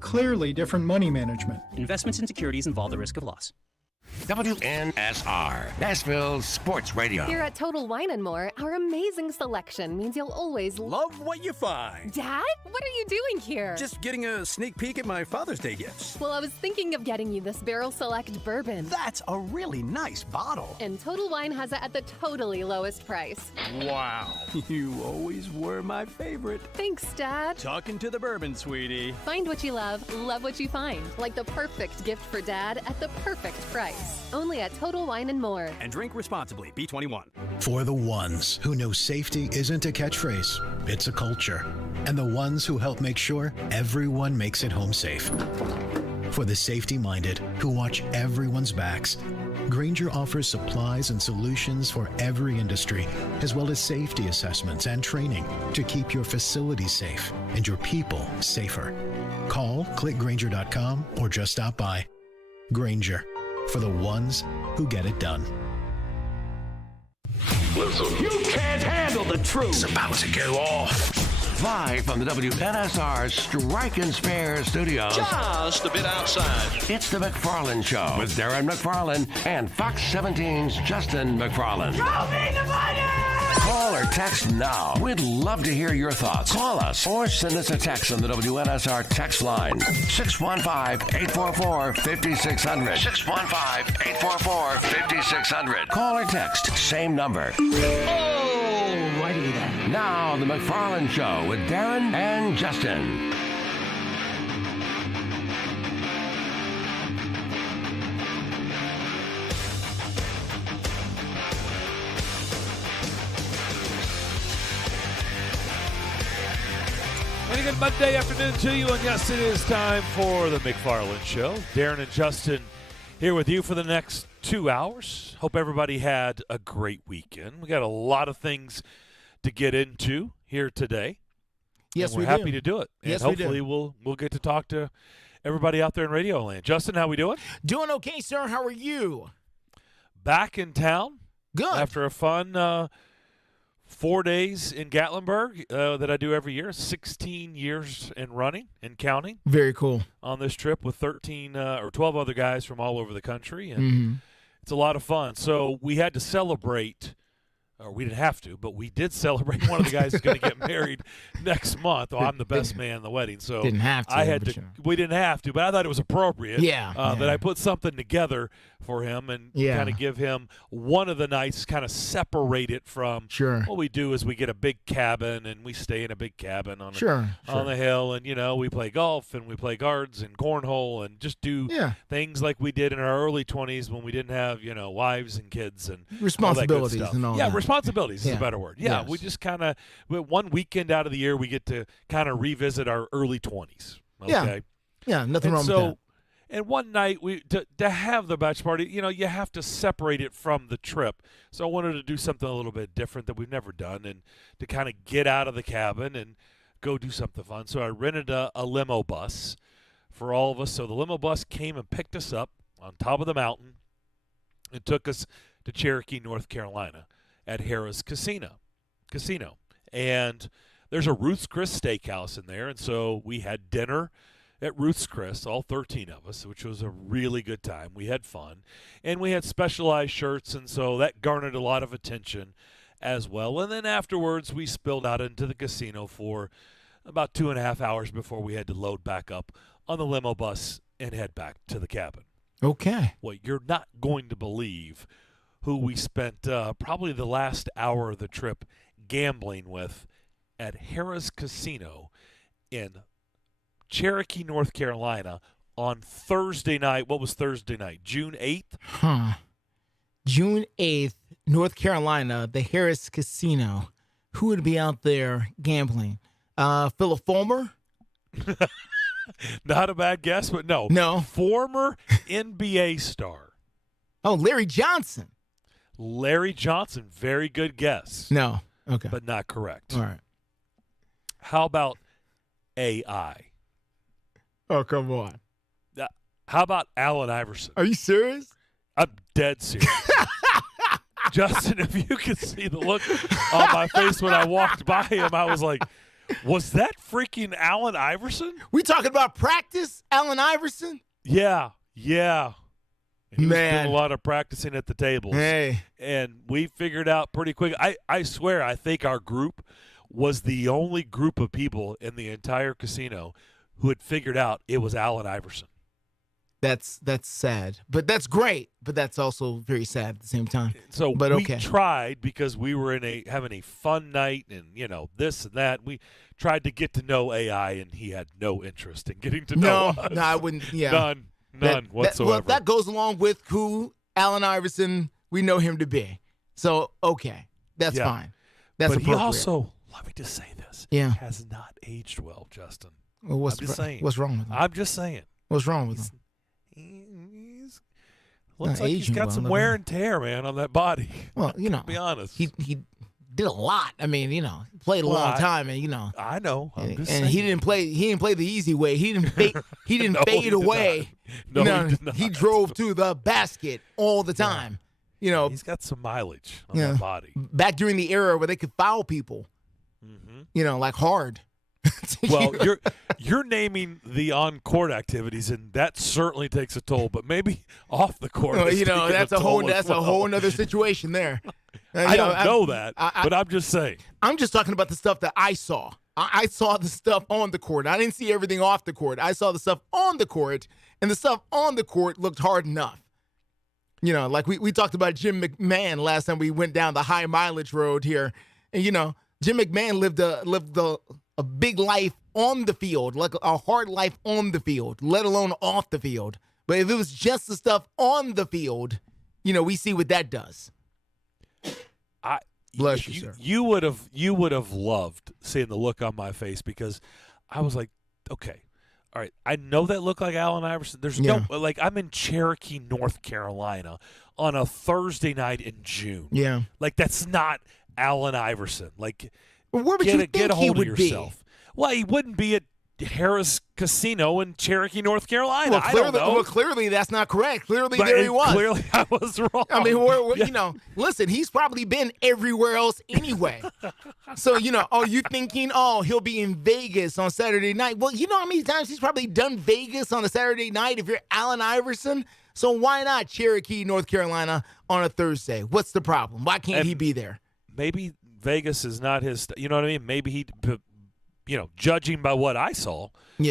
Clearly different money management. Investments in securities involve the risk of loss. WNSR, Nashville Sports Radio. Here at Total Wine & More, our amazing selection means you'll always love what you find. Dad, what are you doing here? Just getting a sneak peek at my Father's Day gifts. Well, I was thinking of getting you this Barrel Select bourbon. That's a really nice bottle. And Total Wine has it at the totally lowest price. Wow. You always were my favorite. Thanks, Dad. Talking to the bourbon, sweetie. Find what you love what you find. Like the perfect gift for Dad at the perfect price. Only at Total Wine & More. And drink responsibly. B21. For the ones who know safety isn't a catchphrase, it's a culture. And the ones who help make sure everyone makes it home safe. For the safety-minded who watch everyone's backs, Grainger offers supplies and solutions for every industry, as well as safety assessments and training to keep your facilities safe and your people safer. Call, click Grainger.com, or just stop by. Grainger, for the ones who get it done. Listen, you can't handle the truth. It's about to go off. Live from the WNSR Strike and Spare Studios. Just a bit outside. It's the McFarland Show with Darren McFarland and Fox 17's Justin McFarland. Show me the money! Call or text now. We'd love to hear your thoughts. Call us or send us a text on the WNSR text line. 615-844-5600. 615-844-5600. Call or text. Same number. Alrighty then. Now, the McFarland Show with Darren and Justin. Very good Monday afternoon to you, and yes, it is time for the McFarland Show. Darren and Justin here with you for the next 2 hours. Hope everybody had a great weekend. We got a lot of things to get into here today. Yes, we're happy to do it. And yes, hopefully we'll get to talk to everybody out there in radio land. Justin, how we doing? Doing okay, sir. How are you? Back in town. Good. After a fun 4 days in Gatlinburg that I do every year, 16 years in running and counting. Very cool. On this trip with 13 or 12 other guys from all over the country, and it's a lot of fun. So we had to celebrate, or we didn't have to, but we did celebrate. One of the guys is going to get married next month. I'm the best man in the wedding, so didn't have to. I had to. We didn't have to, but I thought it was appropriate. That I put something together for him and kind of give him one of the nights, kind of separate it from what we do is we get a big cabin and we stay in a big cabin on on the hill, and we play golf and we play cards and cornhole and just do things like we did in our early 20s when we didn't have wives and kids and responsibilities and all that. Responsibilities is a better word. Yeah, we just kind of one weekend out of the year we get to kind of revisit our early 20s. Okay? Yeah, nothing wrong with that. And one night to have the bachelor party, you have to separate it from the trip. So I wanted to do something a little bit different that we've never done, and to kind of get out of the cabin and go do something fun. So I rented a limo bus for all of us. So the limo bus came and picked us up on top of the mountain and took us to Cherokee, North Carolina, at Harrah's Casino. And there's a Ruth's Chris Steakhouse in there, and so we had dinner at Ruth's Chris, all 13 of us, which was a really good time. We had fun, and we had specialized shirts, and so that garnered a lot of attention as well. And then afterwards, we spilled out into the casino for about 2.5 hours before we had to load back up on the limo bus and head back to the cabin. Okay. Well, you're not going to believe who we spent probably the last hour of the trip gambling with at Harrah's Casino in Cherokee, North Carolina on Thursday night. What was Thursday night? June 8th? June 8th, North Carolina, the Harrah's Casino. Who would be out there gambling? Philip Fulmer? Not a bad guess, but no. No. Former NBA star. Oh, Larry Johnson. Larry Johnson. Very good guess. No. Okay. But not correct. All right. How about AI? Oh, come on. How about Allen Iverson? Are you serious? I'm dead serious. Justin, if you could see the look on my face when I walked by him, I was like, Was that freaking Allen Iverson? We talking about practice, Allen Iverson? Yeah. He was Man. doing a lot of practicing at the tables. Hey. And we figured out pretty quick. I swear, I think our group was the only group of people in the entire casino who had figured out it was Allen Iverson. That's sad. But that's great. But that's also very sad at the same time. So but we okay. tried because we were having a fun night and, this and that. We tried to get to know AI, and he had no interest in getting to know us. No, I wouldn't. Yeah. None whatsoever. Well, that goes along with who Allen Iverson we know him to be. So, okay. That's fine. That's but appropriate. he also, let me just say this, has not aged well, Justin. Well, I'm just saying. What's wrong with him? I'm just saying. What's wrong with him? He's looks Not like he's aging got well, some look wear at and tear, man, on that body. Well, to be honest. He did a lot. I mean, played a long time, and I know. I'm just and saying. he didn't play the easy way. He didn't fade. He didn't No, fade he did away. not. No, he did not. He drove to the basket all the time. He's got some mileage on that body. Back during the era where they could foul people. Like hard. Well, you're naming the on-court activities, and that certainly takes a toll. But maybe off the court, that's a whole nother situation there. I don't know that, but I'm just saying. I'm just talking about the stuff that I saw. I saw the stuff on the court. I didn't see everything off the court. I saw the stuff on the court, and the stuff on the court looked hard enough. Like we talked about Jim McMahon last time we went down the high mileage road here, and Jim McMahon lived a big life on the field, like a hard life on the field, let alone off the field. But if it was just the stuff on the field, we see what that does. Bless you, sir. You would have loved seeing the look on my face because I was like, okay, all right, I know that looked like Allen Iverson. There's no I'm in Cherokee, North Carolina on a Thursday night in June. Yeah, that's not Allen Iverson. Where would you think get a he hold would of yourself. Well, he wouldn't be at Harris Casino in Cherokee, North Carolina. Well, clearly, I don't know. Clearly that's not correct. Clearly there he was. Clearly I was wrong. I mean, listen, he's probably been everywhere else anyway. So, you thinking, he'll be in Vegas on Saturday night. Well, you know how many times he's probably done Vegas on a Saturday night if you're Allen Iverson? So why not Cherokee, North Carolina on a Thursday? What's the problem? Why can't he be there? Maybe Vegas is not his, you know what I mean? Maybe he, judging by what I saw, he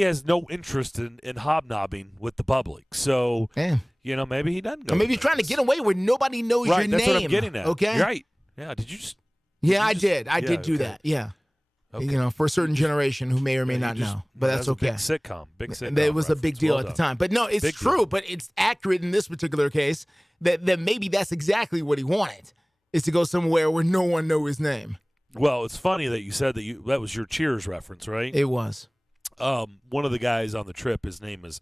has no interest in hobnobbing with the public. So, maybe he doesn't go. Or maybe he's trying to get away where nobody knows your name. That's what I'm getting at. Okay? You're right. Yeah, did you just? I did. I did do that. Yeah. Okay. For a certain generation who may or may not know. But that's okay. Big sitcom. It was a big deal at the time. But no, it's true. But it's accurate in this particular case that maybe that's exactly what he wanted, is to go somewhere where no one knows his name. Well, it's funny that you said that was your Cheers reference, right? It was. One of the guys on the trip, his name is,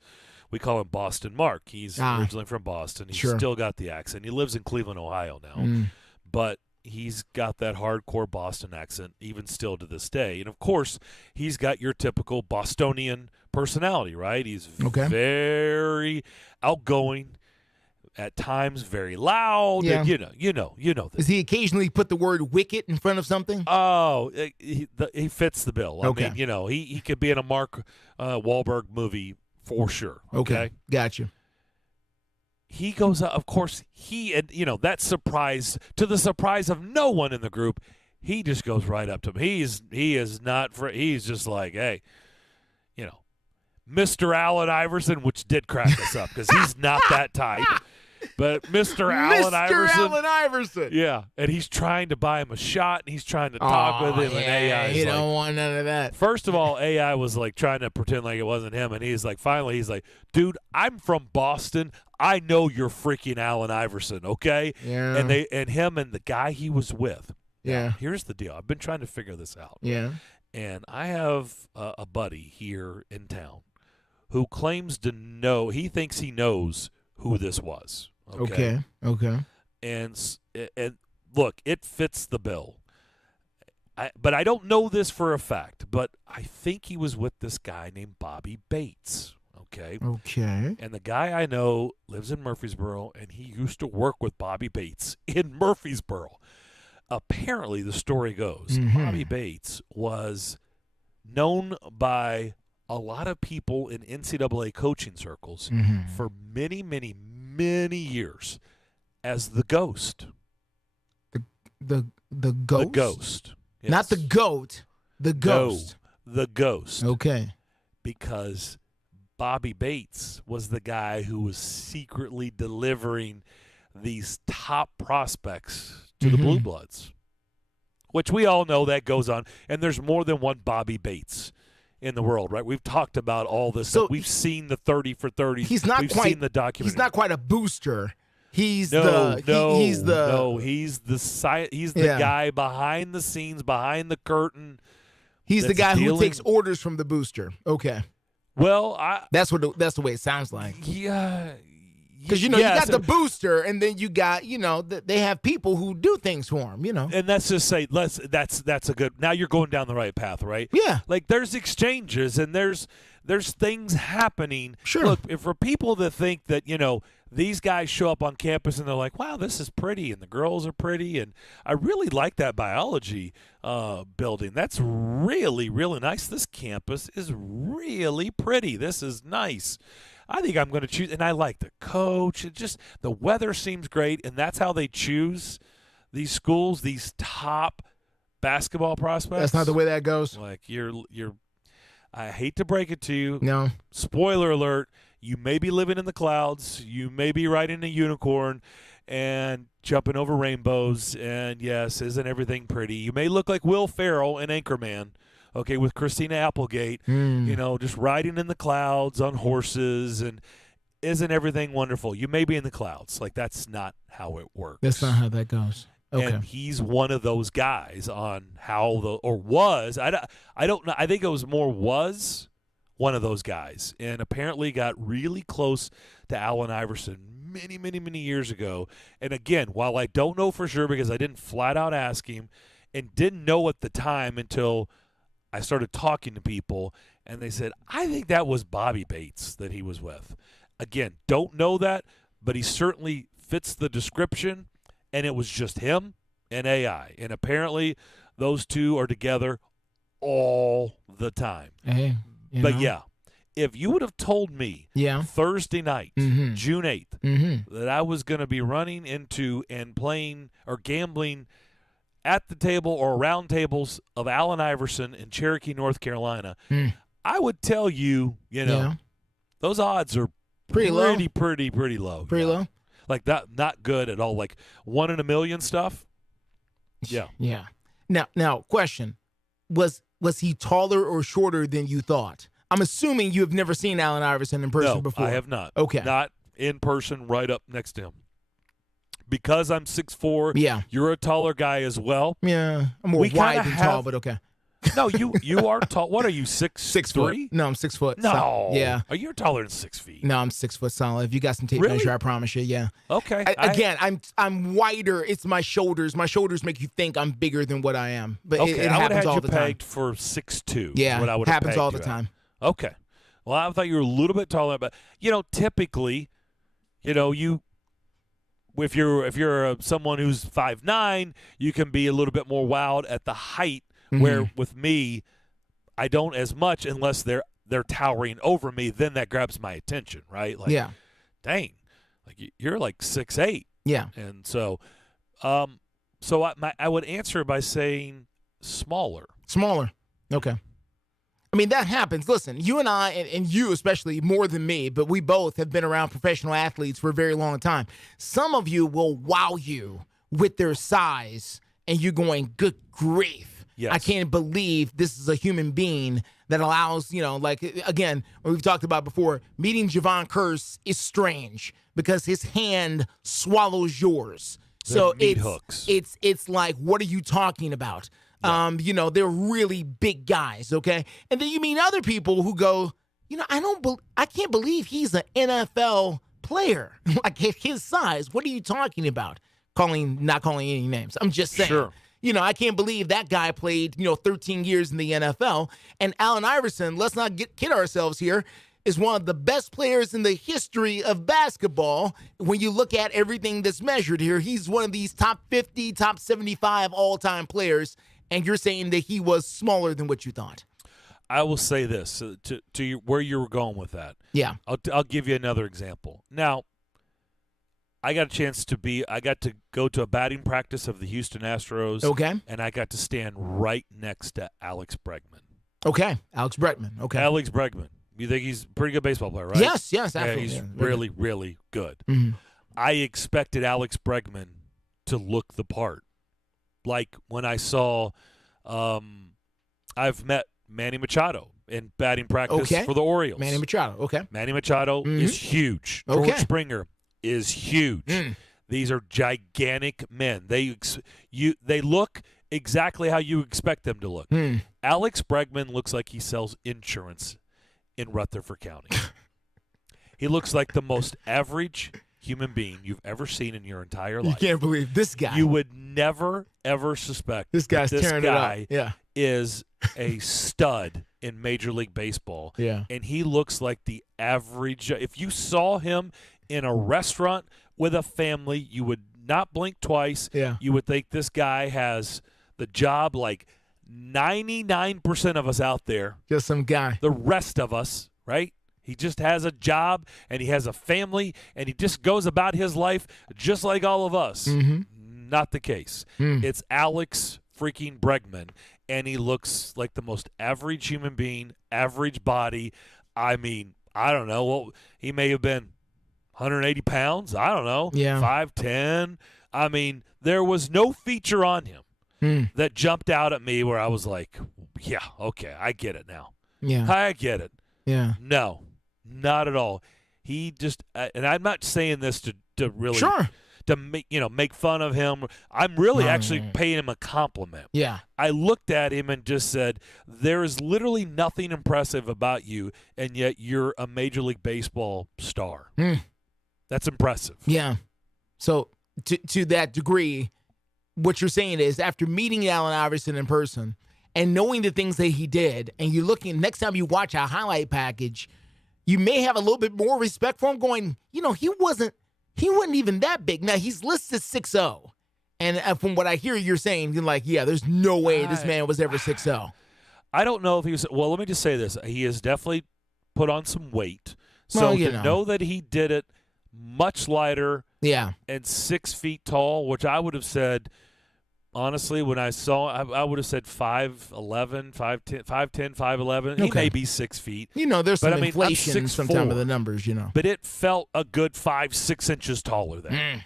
we call him Boston Mark. He's originally from Boston. He's still got the accent. He lives in Cleveland, Ohio now. But he's got that hardcore Boston accent even still to this day. And, of course, he's got your typical Bostonian personality, right? He's very outgoing, at times very loud. Yeah. And, you know this. Does he occasionally put the word wicket in front of something? Oh, he fits the bill. Okay. I mean, he could be in a Mark Wahlberg movie for sure. Okay. Gotcha. He goes up, of course, that surprise, to the surprise of no one in the group, he just goes right up to him. He's just like, hey, Mr. Allen Iverson, which did crack us up because he's not that type. But Mr. Allen Iverson. Yeah, and he's trying to buy him a shot, and he's trying to talk with him, and AI is don't want none of that. First of all, AI was trying to pretend like it wasn't him, and he's finally he's like, dude, I'm from Boston. I know you're freaking Allen Iverson, okay? Yeah. And him and the guy he was with. Yeah. Now, here's the deal. I've been trying to figure this out. Yeah. And I have a buddy here in town who claims to know, he thinks he knows who this was. Okay. And look, it fits the bill. But I don't know this for a fact, but I think he was with this guy named Bobby Bates. Okay. And the guy I know lives in Murfreesboro, and he used to work with Bobby Bates in Murfreesboro. apparently the story goes, Mm-hmm. Bobby Bates was known by a lot of people in NCAA coaching circles Mm-hmm. for many, many, many years as the Ghost. The ghost? The Ghost. Not the Yes. goat. The ghost. No, the Ghost. Okay. Because Bobby Bates was the guy who was secretly delivering these top prospects to the Blue Bloods, which we all know that goes on. And there's more than one Bobby Bates in the world, right? We've talked about all this. So We've seen the 30 for 30. He's not We've quite. seen the documentary. He's not quite a booster. He's No, the. He's the. he's the Yeah. guy behind the scenes, behind the curtain. He's the that's guy who dealing- takes orders from the booster. Okay. Well, That's the way it sounds like. yeah. Because you yes, got the booster, and then you got they have people who do things for him. and let's just say that's a good. Now you're going down the right path, right? Yeah. Like there's exchanges and there's things happening. Sure. Look, if for people that think that these guys show up on campus and they're like, wow, this is pretty, and the girls are pretty, and I really like that biology building. That's really, really nice. This campus is really pretty. This is nice. I think I'm going to choose, and I like the coach. It just the weather seems great, and that's how they choose these schools, these top basketball prospects. That's not the way that goes. Like you're. I hate to break it to you. No. Spoiler alert. You may be living in the clouds. You may be riding a unicorn and jumping over rainbows. And, yes, isn't everything pretty? You may look like Will Ferrell in Anchorman, okay, with Christina Applegate, just riding in the clouds on horses. And isn't everything wonderful? You may be in the clouds. Like, that's not how it works. That's not how that goes. Okay. And he's one of those guys on how was. I don't know. I think it was more was one of those guys, and apparently got really close to Allen Iverson many, many, many years ago. And again, while I don't know for sure because I didn't flat out ask him and didn't know at the time until I started talking to people, and they said, I think that was Bobby Bates that he was with. Again, don't know that, but he certainly fits the description, and it was just him and AI. And apparently those two are together all the time. Hey. But yeah, if you would have told me Thursday night, June 8th, that I was going to be running into and playing or gambling at the table or around tables of Allen Iverson in Cherokee, North Carolina, I would tell you, those odds are Pretty low. Pretty low. Pretty low. Like that, not good at all. Like 1 in a million stuff. Yeah. Yeah. Now, question: Was he taller or shorter than you thought? I'm assuming you have never seen Allen Iverson in person before. I have not. Okay. Not in person right up next to him. Because I'm 6'4", you're a taller guy as well. Yeah. I'm more wide than tall, but okay. No, you are tall. What are you, 6'3"? Foot. No, I'm 6 foot. No. So, yeah. Oh, you're taller than 6 feet. No, I'm 6 foot solid. If you got some tape Really? measure, I promise you, yeah. Okay. I'm wider. It's my shoulders. My shoulders make you think I'm bigger than what I am. But okay, it I would happens have all had the you time. pegged for 6'2". Yeah, what I would happens have all pegged the you at. time. Okay. Well, I thought you were a little bit taller, but typically, if you're someone who's 5'9", you can be a little bit more wowed at the height. Where with me, I don't as much unless they're towering over me. Then that grabs my attention, right? Like, dang, like you're like 6'8". Yeah. And so, I would answer by saying smaller. Smaller. Okay. I mean, that happens. Listen, you and I, and you especially more than me, but we both have been around professional athletes for a very long time. Some of you will wow you with their size, and you're going, good grief. Yes. I can't believe this is a human being that allows, again, we've talked about before, meeting Javon Curse is strange because his hand swallows yours. So it's like, what are you talking about? Yeah. They're really big guys, okay? And then you meet other people who go, I can't believe he's an NFL player. Like his size. What are you talking about? Not calling any names. I'm just saying. Sure. I can't believe that guy played, 13 years in the NFL. And Allen Iverson, let's not kid ourselves here, is one of the best players in the history of basketball. When you look at everything that's measured here, he's one of these top 50, top 75 all-time players, and you're saying that he was smaller than what you thought. I will say this to where you were going with that. Yeah. I'll give you another example. Now, I got to go to a batting practice of the Houston Astros. Okay. And I got to stand right next to Alex Bregman. Okay. Alex Bregman. Okay. Alex Bregman. You think he's a pretty good baseball player, right? Yes, absolutely. Yeah, he's really, really good. Mm-hmm. I expected Alex Bregman to look the part. Like when I saw I've met Manny Machado in batting practice for the Orioles. Manny Machado, okay. Manny Machado is huge. Okay. George Springer is huge. These are gigantic men. They look exactly how you expect them to look. Alex Bregman looks like he sells insurance in Rutherford County. He looks like the most average human being you've ever seen in your entire life. You can't believe this guy. You would never, ever suspect this guy's that this tearing guy it up. Yeah. is a stud in Major League Baseball. Yeah. And he looks like the average. If you saw him in a restaurant with a family, you would not blink twice. Yeah. You would think this guy has the job like 99% of us out there. Just some guy. The rest of us, right? He just has a job and he has a family and he just goes about his life just like all of us. Not the case. It's Alex freaking Bregman, and he looks like the most average human being, average body. I mean, I don't know. Well, he may have been 180 pounds. I don't know. Yeah. 5'10". I mean, there was no feature on him that jumped out at me where I was like, yeah, okay, I get it now. Yeah. I get it. Yeah. No, not at all. He just, and I'm not saying this to really, to make fun of him. I'm really actually paying him a compliment. Yeah. I looked at him and just said, there is literally nothing impressive about you, and yet you're a Major League Baseball star. That's impressive. Yeah. So to that degree, what you're saying is after meeting Allen Iverson in person and knowing the things that he did, and you're looking, next time you watch a highlight package, you may have a little bit more respect for him going, he wasn't even that big. Now, he's listed 6'0". And from what I hear you're saying, you're like, yeah, there's no way this man was ever 6'0". I don't know if he was – well, let me just say this. He has definitely put on some weight. So to know that he did it much lighter and 6 feet tall, which I would have said – honestly, when I saw, I would have said 5'11", 5'10", 5'11". He may be 6 feet. There's some inflation sometimes with the numbers, But it felt a good 5-6 inches taller than.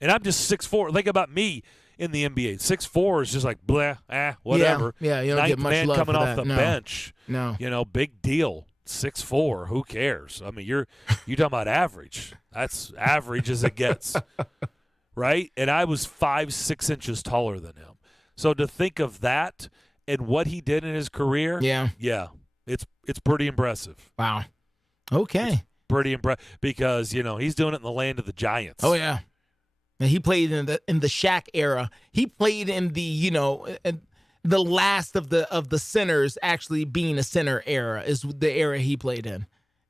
And I'm just 6'4". Think about me in the NBA. 6'4" is just like, blah, whatever. Yeah, you don't Ninth get much man love coming for off that. the bench. No. Big deal. 6'4", who cares? I mean, you're talking about average. That's average as it gets. Right? And I was 5-6 inches taller than him. So to think of that and what he did in his career, it's pretty impressive. Wow. Okay. It's pretty impressive because, he's doing it in the land of the Giants. Oh, yeah. And he played in the Shaq era. He played in the, the last of the centers actually being a center era is the era he played in.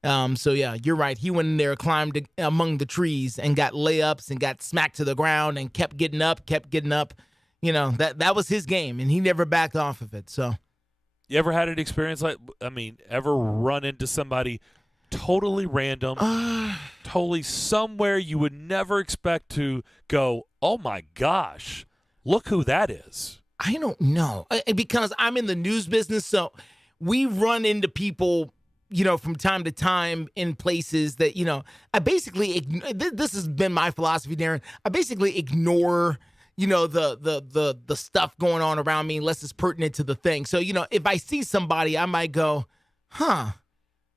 So, yeah, you're right. He went in there, climbed among the trees, and got layups and got smacked to the ground and kept getting up. That was his game, and he never backed off of it. So, you ever had an experience ever run into somebody totally random, totally somewhere you would never expect to go, oh, my gosh, look who that is? I don't know. Because I'm in the news business, so we run into people – from time to time in places that, I basically, this has been my philosophy, Darren. I basically ignore, the stuff going on around me unless it's pertinent to the thing. So, if I see somebody, I might go, well,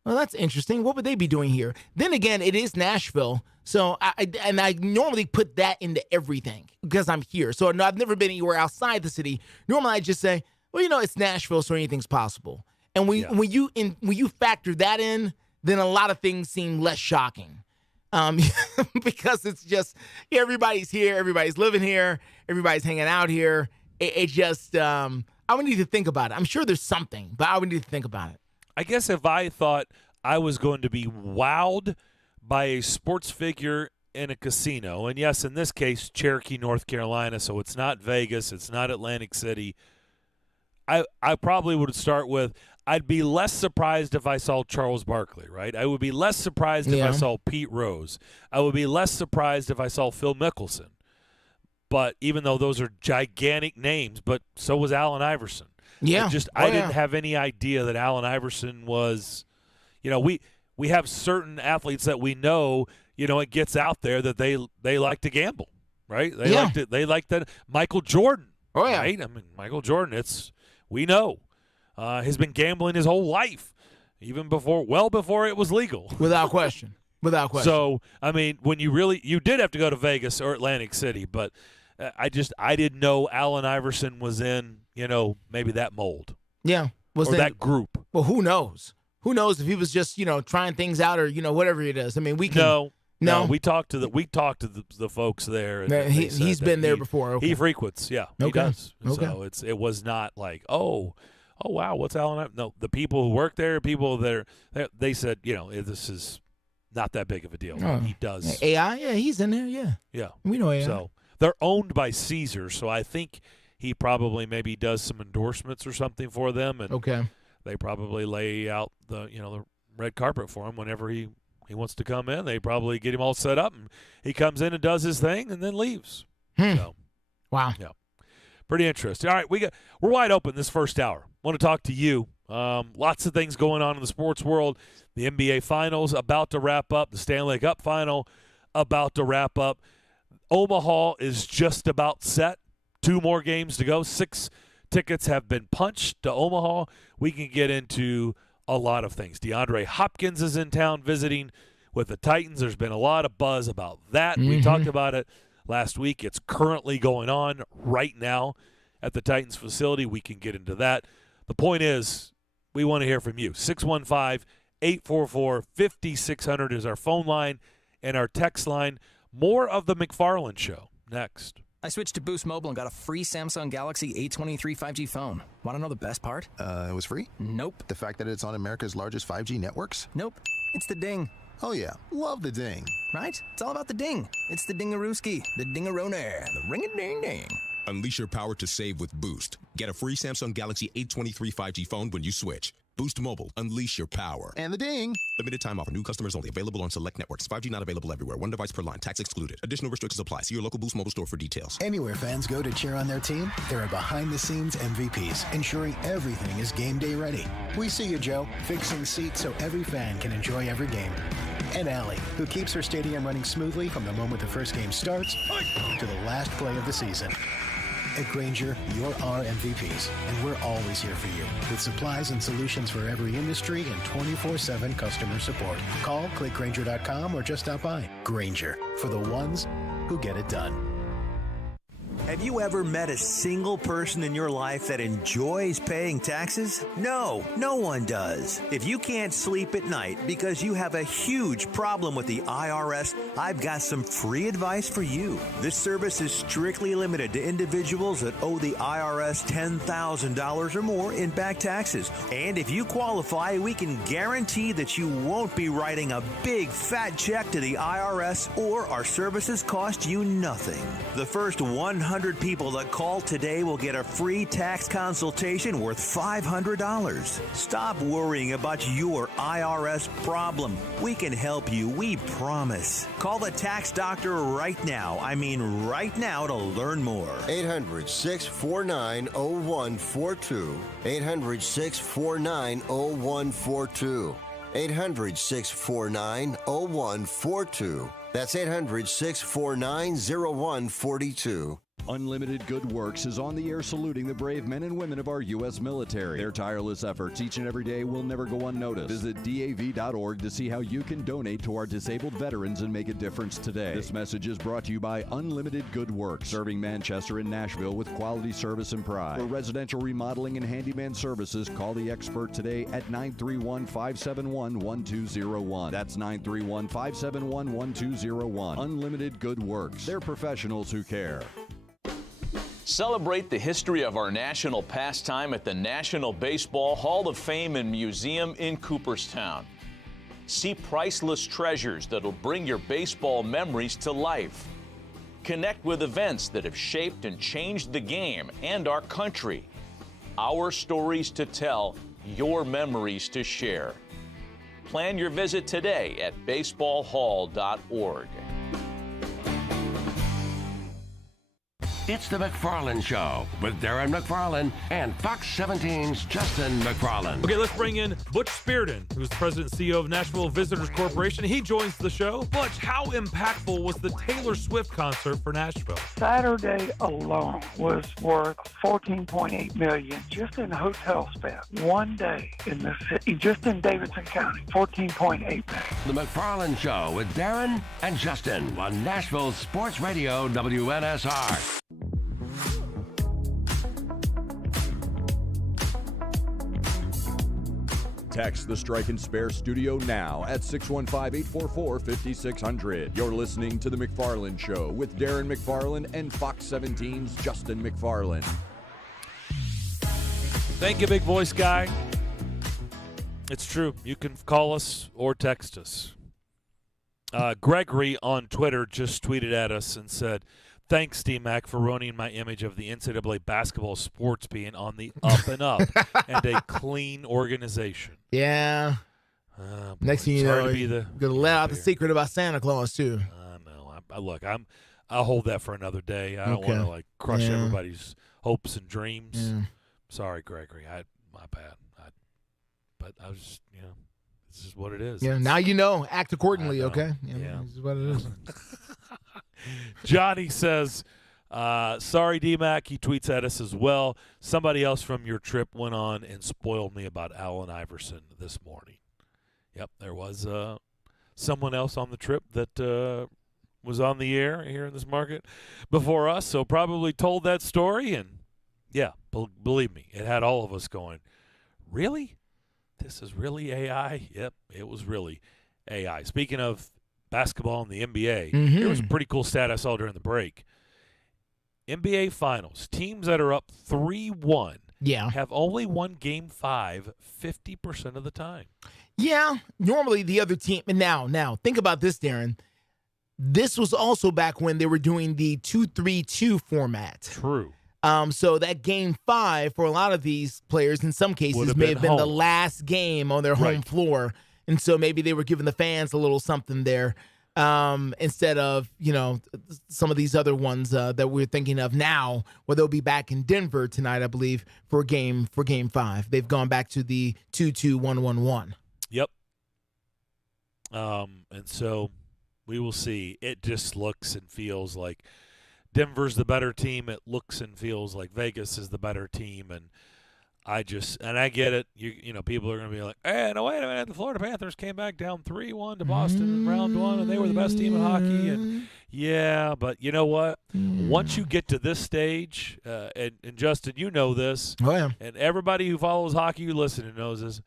that's interesting. What would they be doing here? Then again, it is Nashville. So, I normally put that into everything because I'm here. So, no, I've never been anywhere outside the city. Normally, I just say, well, it's Nashville, so anything's possible. And when you factor that in, then a lot of things seem less shocking, because it's just everybody's here, everybody's living here, everybody's hanging out here. It just I would need to think about it. I'm sure there's something, but I would need to think about it. I guess if I thought I was going to be wowed by a sports figure in a casino. And yes, in this case, Cherokee, North Carolina, so it's not Vegas, it's not Atlantic City. I probably would start with, I'd be less surprised if I saw Charles Barkley, right? I would be less surprised if I saw Pete Rose. I would be less surprised if I saw Phil Mickelson. But even though those are gigantic names, but so was Allen Iverson. Yeah. I didn't have any idea that Allen Iverson was, we have certain athletes that we know, it gets out there that they like to gamble, right? They like that. Michael Jordan. Oh, yeah. Right? I mean, Michael Jordan, we know. Has been gambling his whole life, even well before it was legal. Without question. Without question. So, I mean, when you did have to go to Vegas or Atlantic City, but I didn't know Allen Iverson was in, maybe that mold. Yeah. That group. Well, who knows? Who knows if he was just, trying things out or, whatever he does. I mean, we can. No. We talked to the folks there. And he's been there before. Okay. He frequents. Yeah, he does. Okay. So it was not like, oh wow, what's Allen? No, the people who work there, people they said, this is not that big of a deal. Oh. He does. AI, yeah, he's in there, yeah. Yeah. We know AI. So they're owned by Caesar, so I think he probably maybe does some endorsements or something for them, and they probably lay out the red carpet for him whenever he wants to come in. They probably get him all set up, and he comes in and does his thing and then leaves. So, wow. Yeah. Pretty interesting. All right, we're wide open this first hour. Want to talk to you. Lots of things going on in the sports world. The NBA Finals about to wrap up. The Stanley Cup Final about to wrap up. Omaha is just about set. 2 more games to go. 6 tickets have been punched to Omaha. We can get into a lot of things. DeAndre Hopkins is in town visiting with the Titans. There's been a lot of buzz about that. We talked about it last week. It's currently going on right now at the Titans facility. We can get into that. The point is, we want to hear from you. 615-844-5600 is our phone line and our text line. More of the McFarland Show next. I switched to Boost Mobile and got a free Samsung Galaxy A23 5G phone. Want to know the best part? It was free? Nope. The fact that it's on America's largest 5G networks? Nope. It's the ding. Oh, yeah. Love the ding. Right? It's all about the ding. It's the dingarooski, the dingaroner, the ring-a-ding-ding. Unleash your power to save with Boost. Get a free Samsung Galaxy A23 5G phone when you switch. Boost Mobile. Unleash your power. And the ding. Limited time offer. New customers only. Available on select networks. 5G not available everywhere. 1 device per line. Tax excluded. Additional restrictions apply. See your local Boost Mobile store for details. Anywhere fans go to cheer on their team, there are behind-the-scenes MVPs ensuring everything is game day ready. We see you, Joe, fixing seats so every fan can enjoy every game. And Allie, who keeps her stadium running smoothly from the moment the first game starts to the last play of the season. At Grainger, you're our MVPs, and we're always here for you with supplies and solutions for every industry and 24/7 customer support. Call, click Grainger.com, or just stop by. Grainger, for the ones who get it done. Have you ever met a single person in your life that enjoys paying taxes? No, no one does. If you can't sleep at night because you have a huge problem with the IRS, I've got some free advice for you. This service is strictly limited to individuals that owe the IRS $10,000 or more in back taxes. And if you qualify, we can guarantee that you won't be writing a big fat check to the IRS, or our services cost you nothing. The first 100 people that call today will get a free tax consultation worth $500. Stop worrying about your IRS problem. We can help you, we promise. Call the tax doctor right now. I mean right now, to learn more. 800-649-0142. 800-649-0142. 800-649-0142. That's 800-649-0142. Unlimited Good Works is on the air saluting the brave men and women of our U.S. military. Their tireless efforts each and every day will never go unnoticed. Visit DAV.org to see how you can donate to our disabled veterans and make a difference today. This message is brought to you by Unlimited Good Works, serving Manchester and Nashville with quality service and pride. For residential remodeling and handyman services, call the expert today at 931-571-1201. That's 931-571-1201. Unlimited Good Works. They're professionals who care. Celebrate the history of our national pastime at the National Baseball Hall of Fame and Museum in Cooperstown. See priceless treasures that'll bring your baseball memories to life. Connect with events that have shaped and changed the game and our country. Our stories to tell, your memories to share. Plan your visit today at baseballhall.org. It's the McFarland Show with Darren McFarland and Fox 17's Justin McFarland. Okay, let's bring in Butch Spearden, who's the president and CEO of Nashville Visitors Corporation. He joins the show. Butch, how impactful was the Taylor Swift concert for Nashville? Saturday alone was worth $14.8 million just in hotel spend. One day in the city, just in Davidson County, $14.8 million. The McFarland Show with Darren and Justin on Nashville Sports Radio WNSR. Text the Strike and Spare studio now at 615-844-5600. You're listening to The McFarland Show with Darren McFarland and Fox 17's Justin McFarland. Thank you, big voice guy. It's true. You can call us or text us. Gregory on Twitter just tweeted at us and said, "Thanks, D-Mac, for ruining my image of the NCAA basketball sports being on the up and up and a clean organization." Yeah. Next thing you know, you're going to let out the secret about Santa Claus, too. I know. I'll hold that for another day. I don't want to, crush everybody's hopes and dreams. Yeah. Sorry, Gregory. My bad. But I was, this is what it is. Yeah, now you know. Act accordingly, okay? Yeah. This is what it is. Johnny says, sorry, D-Mac. He tweets at us as well. Somebody else from your trip went on and spoiled me about Allen Iverson this morning. Yep, there was someone else on the trip that was on the air here in this market before us, so probably told that story. And, yeah, believe me, it had all of us going, really? This is really AI? Yep, it was really AI. Speaking of basketball in the NBA, Here was a pretty cool stat I saw during the break. NBA Finals, teams that are up 3-1 have only won Game 5 50% of the time. Yeah, normally the other team. And now, think about this, Darren. This was also back when they were doing the 2-3-2 format. True. So that Game 5 for a lot of these players, in some cases, may have been the last game on their home floor. And so maybe they were giving the fans a little something there instead of, some of these other ones that we're thinking of now, where they'll be back in Denver tonight, I believe, for Game 5. They've gone back to the 2-2-1-1-1. Yep. And so we will see. It just looks and feels like Denver's the better team. It looks and feels like Vegas is the better team. And I get it. People are going to be like, hey, no, wait a minute. The Florida Panthers came back down 3-1 to Boston in round 1, and they were the best team in hockey. And yeah, but you know what? Once you get to this stage, and Justin, you know this, and everybody who follows hockey who listens knows this,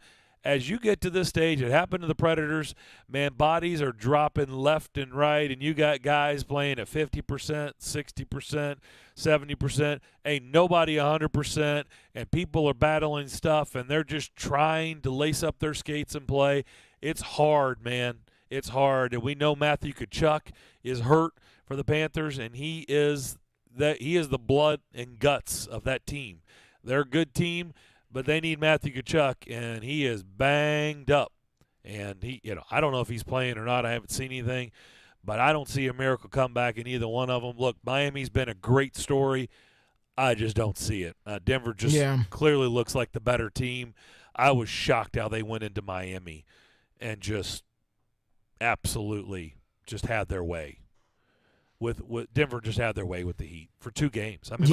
as you get to this stage, it happened to the Predators, man, bodies are dropping left and right, and you got guys playing at 50%, 60%, 70%, ain't nobody 100%, and people are battling stuff, and they're just trying to lace up their skates and play. It's hard, man. It's hard, and we know Matthew Tkachuk is hurt for the Panthers, and he is the blood and guts of that team. They're a good team, but they need Matthew Tkachuk, and he is banged up. And I don't know if he's playing or not. I haven't seen anything, but I don't see a miracle comeback in either one of them. Look, Miami's been a great story. I just don't see it. Denver just clearly looks like the better team. I was shocked how they went into Miami and just absolutely just had their way. With Denver just had their way with the Heat for 2 games. I mean,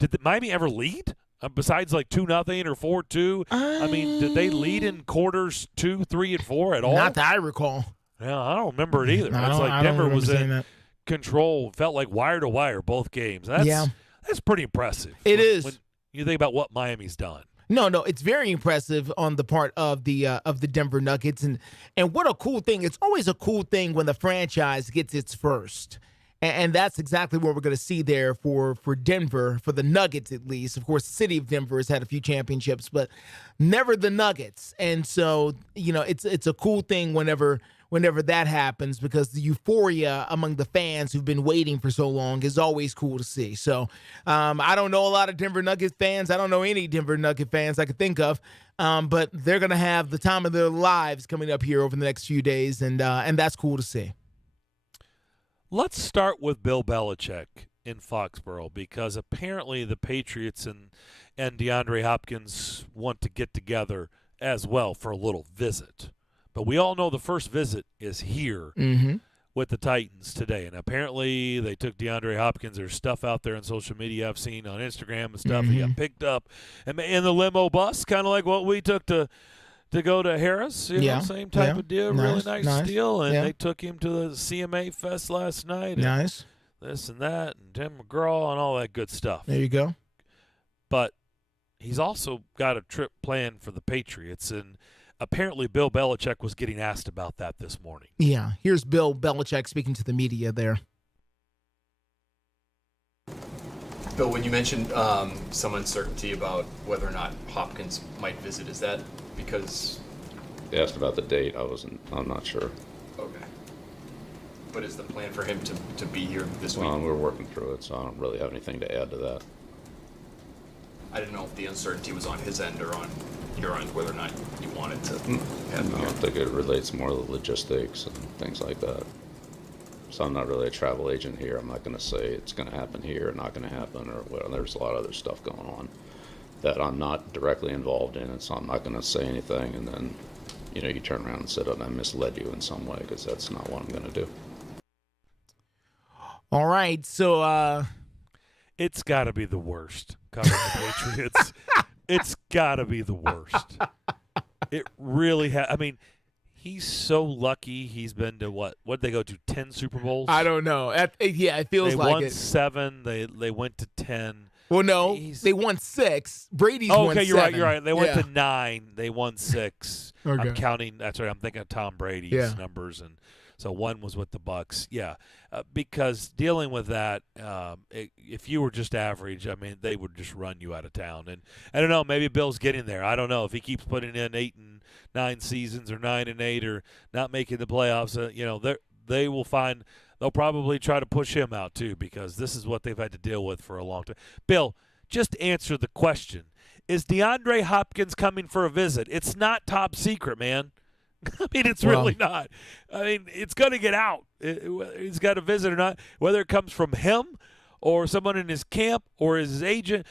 did Miami ever lead? Besides 2-0 or 4-2, I mean, did they lead in quarters 2, 3, and 4 at all? Not that I recall. Yeah, I don't remember it either. It's like Denver was in control, felt like wire to wire both games. That's pretty impressive. It is when you think about what Miami's done. No, it's very impressive on the part of the Denver Nuggets, and what a cool thing! It's always a cool thing when the franchise gets its first. And that's exactly what we're going to see there for Denver, for the Nuggets at least. Of course, the city of Denver has had a few championships, but never the Nuggets. And so, it's a cool thing whenever that happens, because the euphoria among the fans who've been waiting for so long is always cool to see. So I don't know a lot of Denver Nuggets fans. I don't know any Denver Nugget fans I could think of, but they're going to have the time of their lives coming up here over the next few days, and that's cool to see. Let's start with Bill Belichick in Foxborough, because apparently the Patriots and DeAndre Hopkins want to get together as well for a little visit. But we all know the first visit is here with the Titans today. And apparently they took DeAndre Hopkins. There's stuff out there on social media I've seen on Instagram and stuff. He got picked up in the limo bus, kind of like what we took to go to Harris. Same type of deal. Really nice deal. And they took him to the CMA Fest last night. Nice. This and that, and Tim McGraw and all that good stuff. There you go. But he's also got a trip planned for the Patriots, and apparently Bill Belichick was getting asked about that this morning. Yeah, here's Bill Belichick speaking to the media there. Bill, when you mentioned some uncertainty about whether or not Hopkins might visit, is that because... You asked about the date. I'm not sure. Okay. But is the plan for him to be here this week? We're working through it, so I don't really have anything to add to that. I didn't know if the uncertainty was on his end or on your end, whether or not you wanted to have him No, here. I think it relates more to the logistics and things like that. So I'm not really a travel agent here. I'm not going to say it's going to happen here or not going to happen, or well, there's a lot of other stuff going on that I'm not directly involved in, and so I'm not going to say anything, and then you turn around and say, oh, I misled you in some way, because that's not what I'm going to do. All right, so it's got to be the worst covering the Patriots. It's got to be the worst. It really has. I mean, he's so lucky. He's been to what did they go to? 10 Super Bowls? I don't know. It feels they like won it. 7. They went to 10. Well, no, they won 6. Brady's won 7. You're right. They went to 9. They won 6. Okay. I'm counting. That's right. I'm thinking of Tom Brady's numbers, and so 1 was with the Bucs. Yeah, because dealing with that, if you were just average, I mean, they would just run you out of town. And I don't know. Maybe Bill's getting there. I don't know if he keeps putting in 8 and 9 seasons or 9 and 8 or not making the playoffs. They will find. They'll probably try to push him out, too, because this is what they've had to deal with for a long time. Bill, just answer the question. Is DeAndre Hopkins coming for a visit? It's not top secret, man. I mean, it's really not. I mean, it's going to get out. He's got a visit or not, whether it comes from him or someone in his camp or his agent.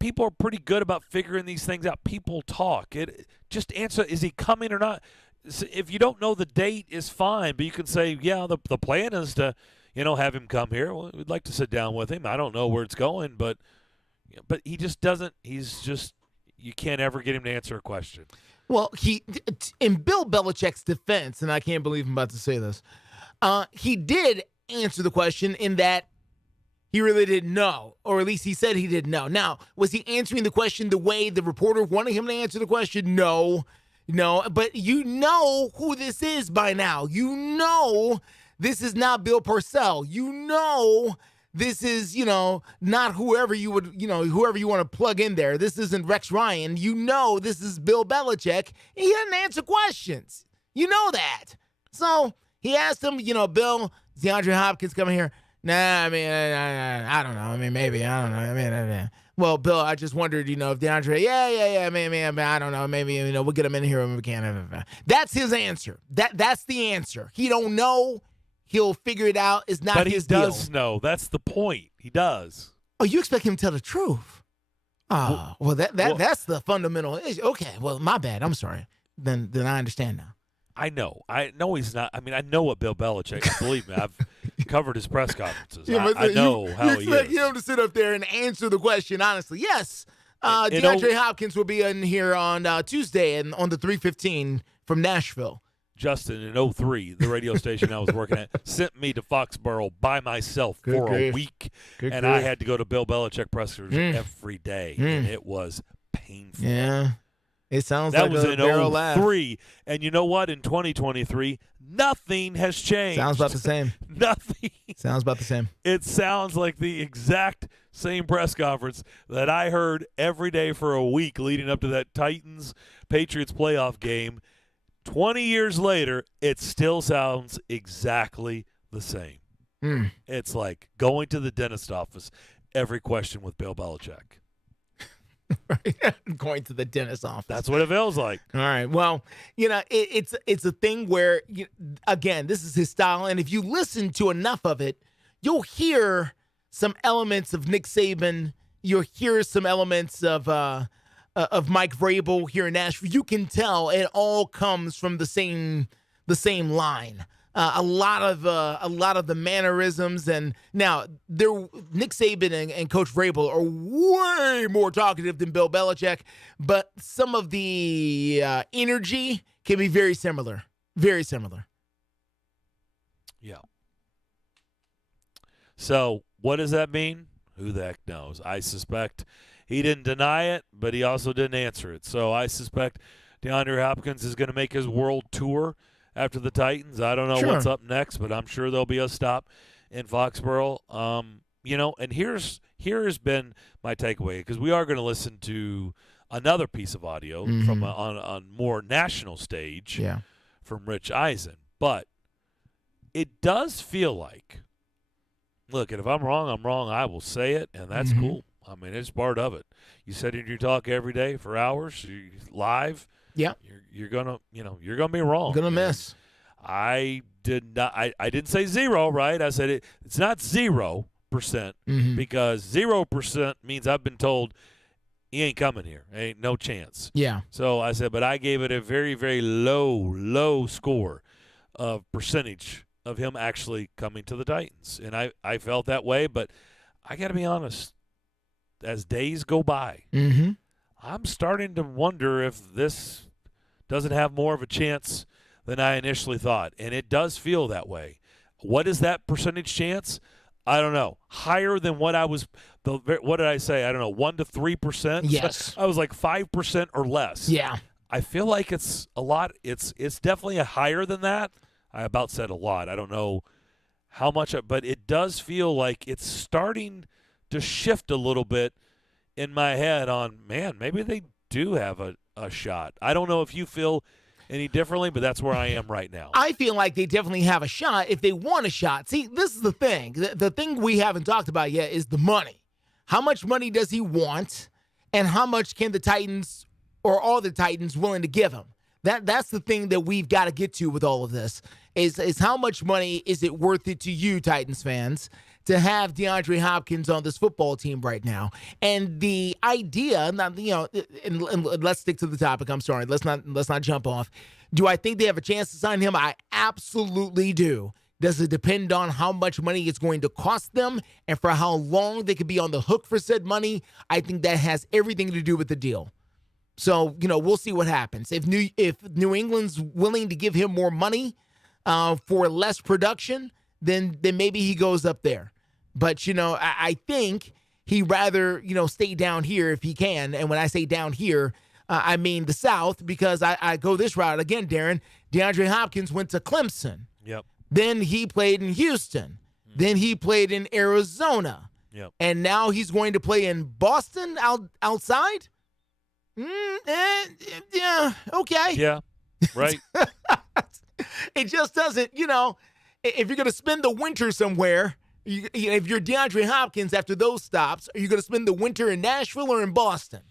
People are pretty good about figuring these things out. People talk. Just answer, is he coming or not? If you don't know the date, is fine, but you can say, yeah, the plan is to, have him come here. Well, we'd like to sit down with him. I don't know where it's going, but he just doesn't. You can't ever get him to answer a question. Well, in Bill Belichick's defense, and I can't believe I'm about to say this, he did answer the question in that he really didn't know, or at least he said he didn't know. Now, was he answering the question the way the reporter wanted him to answer the question? No, but you know who this is by now. You know this is not Bill Parcells. You know this is, not whoever you would, whoever you want to plug in there. This isn't Rex Ryan. You know this is Bill Belichick. He doesn't answer questions. You know that. So he asked him, Bill, is DeAndre Hopkins coming here? Nah, I mean, I don't know. I mean, maybe. I don't know. I mean, well, Bill, I just wondered, if DeAndre, maybe, I don't know. Maybe, we'll get him in here when we can. That's his answer. That's the answer. He don't know. He'll figure it out. It's not his deal. But he does know. That's the point. He does. Oh, you expect him to tell the truth? Oh, well, that's the fundamental issue. Okay, well, my bad. I'm sorry. Then I understand now. I know he's not. I mean, I know what Bill Belichick is. Believe me, I've covered his press conferences. I know how he is. You expect him to sit up there and answer the question honestly. Yes, DeAndre Hopkins will be in here on Tuesday and on the 3:15 from Nashville. Justin, in 03, the radio station I was working at sent me to Foxborough by myself for a week, and I had to go to Bill Belichick press conferences every day, and it was painful. Yeah. It sounds that like was a in barrel laugh. 03, and you know what? In 2023, Nothing has changed. Sounds about the same. Nothing. Sounds about the same. It sounds like the exact same press conference that I heard every day for a week leading up to that Titans-Patriots playoff game. 20 years later, it still sounds exactly the same. It's like going to the dentist office, every question with Bill Belichick. Going to the dentist office. That's what it feels like. All right. Well, it's a thing where, again, this is his style. And if you listen to enough of it, you'll hear some elements of Nick Saban. You'll hear some elements of Mike Vrabel here in Nashville. You can tell it all comes from the same line. A lot of the mannerisms, and now Nick Saban and Coach Vrabel are way more talkative than Bill Belichick, but some of the energy can be very similar. Very similar. Yeah. So what does that mean? Who the heck knows? I suspect he didn't deny it, but he also didn't answer it. So I suspect DeAndre Hopkins is going to make his world tour after the Titans. I don't know what's up next, but I'm sure there'll be a stop in Foxborough. And here's been my takeaway, because we are going to listen to another piece of audio from on more national stage from Rich Eisen. But it does feel like, look, and if I'm wrong, I will say it, and that's cool. I mean, it's part of it. You sit in your talk every day for hours, live. Yeah, you're gonna be wrong. Gonna miss. I didn't say zero, right? I said it's not 0%, because 0% means I've been told he ain't coming here. Ain't no chance. Yeah. So I said, but I gave it a very, very low score of percentage of him actually coming to the Titans, and I felt that way. But I got to be honest, as days go by, I'm starting to wonder if this doesn't have more of a chance than I initially thought, and it does feel that way. What is that percentage chance? I don't know. Higher than what I was. What did I say? I don't know. 1 to 3%. Yes. I was like 5% or less. Yeah. I feel like it's a lot. It's definitely higher than that. I about said a lot. I don't know how much, but it does feel like it's starting to shift a little bit in my head on, man, maybe they do have a shot. I don't know if you feel any differently, but that's where I am right now. I feel like they definitely have a shot if they want a shot. See, this is the thing. The thing we haven't talked about yet is the money. How much money does he want, and how much can the Titans or all the Titans willing to give him? That's the thing that we've got to get to with all of this is how much money is it worth it to you, Titans fans, to have DeAndre Hopkins on this football team right now. And the idea, and let's stick to the topic. I'm sorry. Let's not jump off. Do I think they have a chance to sign him? I absolutely do. Does it depend on how much money it's going to cost them and for how long they could be on the hook for said money? I think that has everything to do with the deal. So, we'll see what happens. If New England's willing to give him more money for less production, then maybe he goes up there. But, I think he'd rather, stay down here if he can. And when I say down here, I mean the South, because I go this route. Again, Darren, DeAndre Hopkins went to Clemson. Yep. Then he played in Houston. Then he played in Arizona. Yep. And now he's going to play in Boston outside? Yeah, okay. Yeah, right. It just doesn't, if you're going to spend the winter somewhere, if you're DeAndre Hopkins after those stops, are you going to spend the winter in Nashville or in Boston?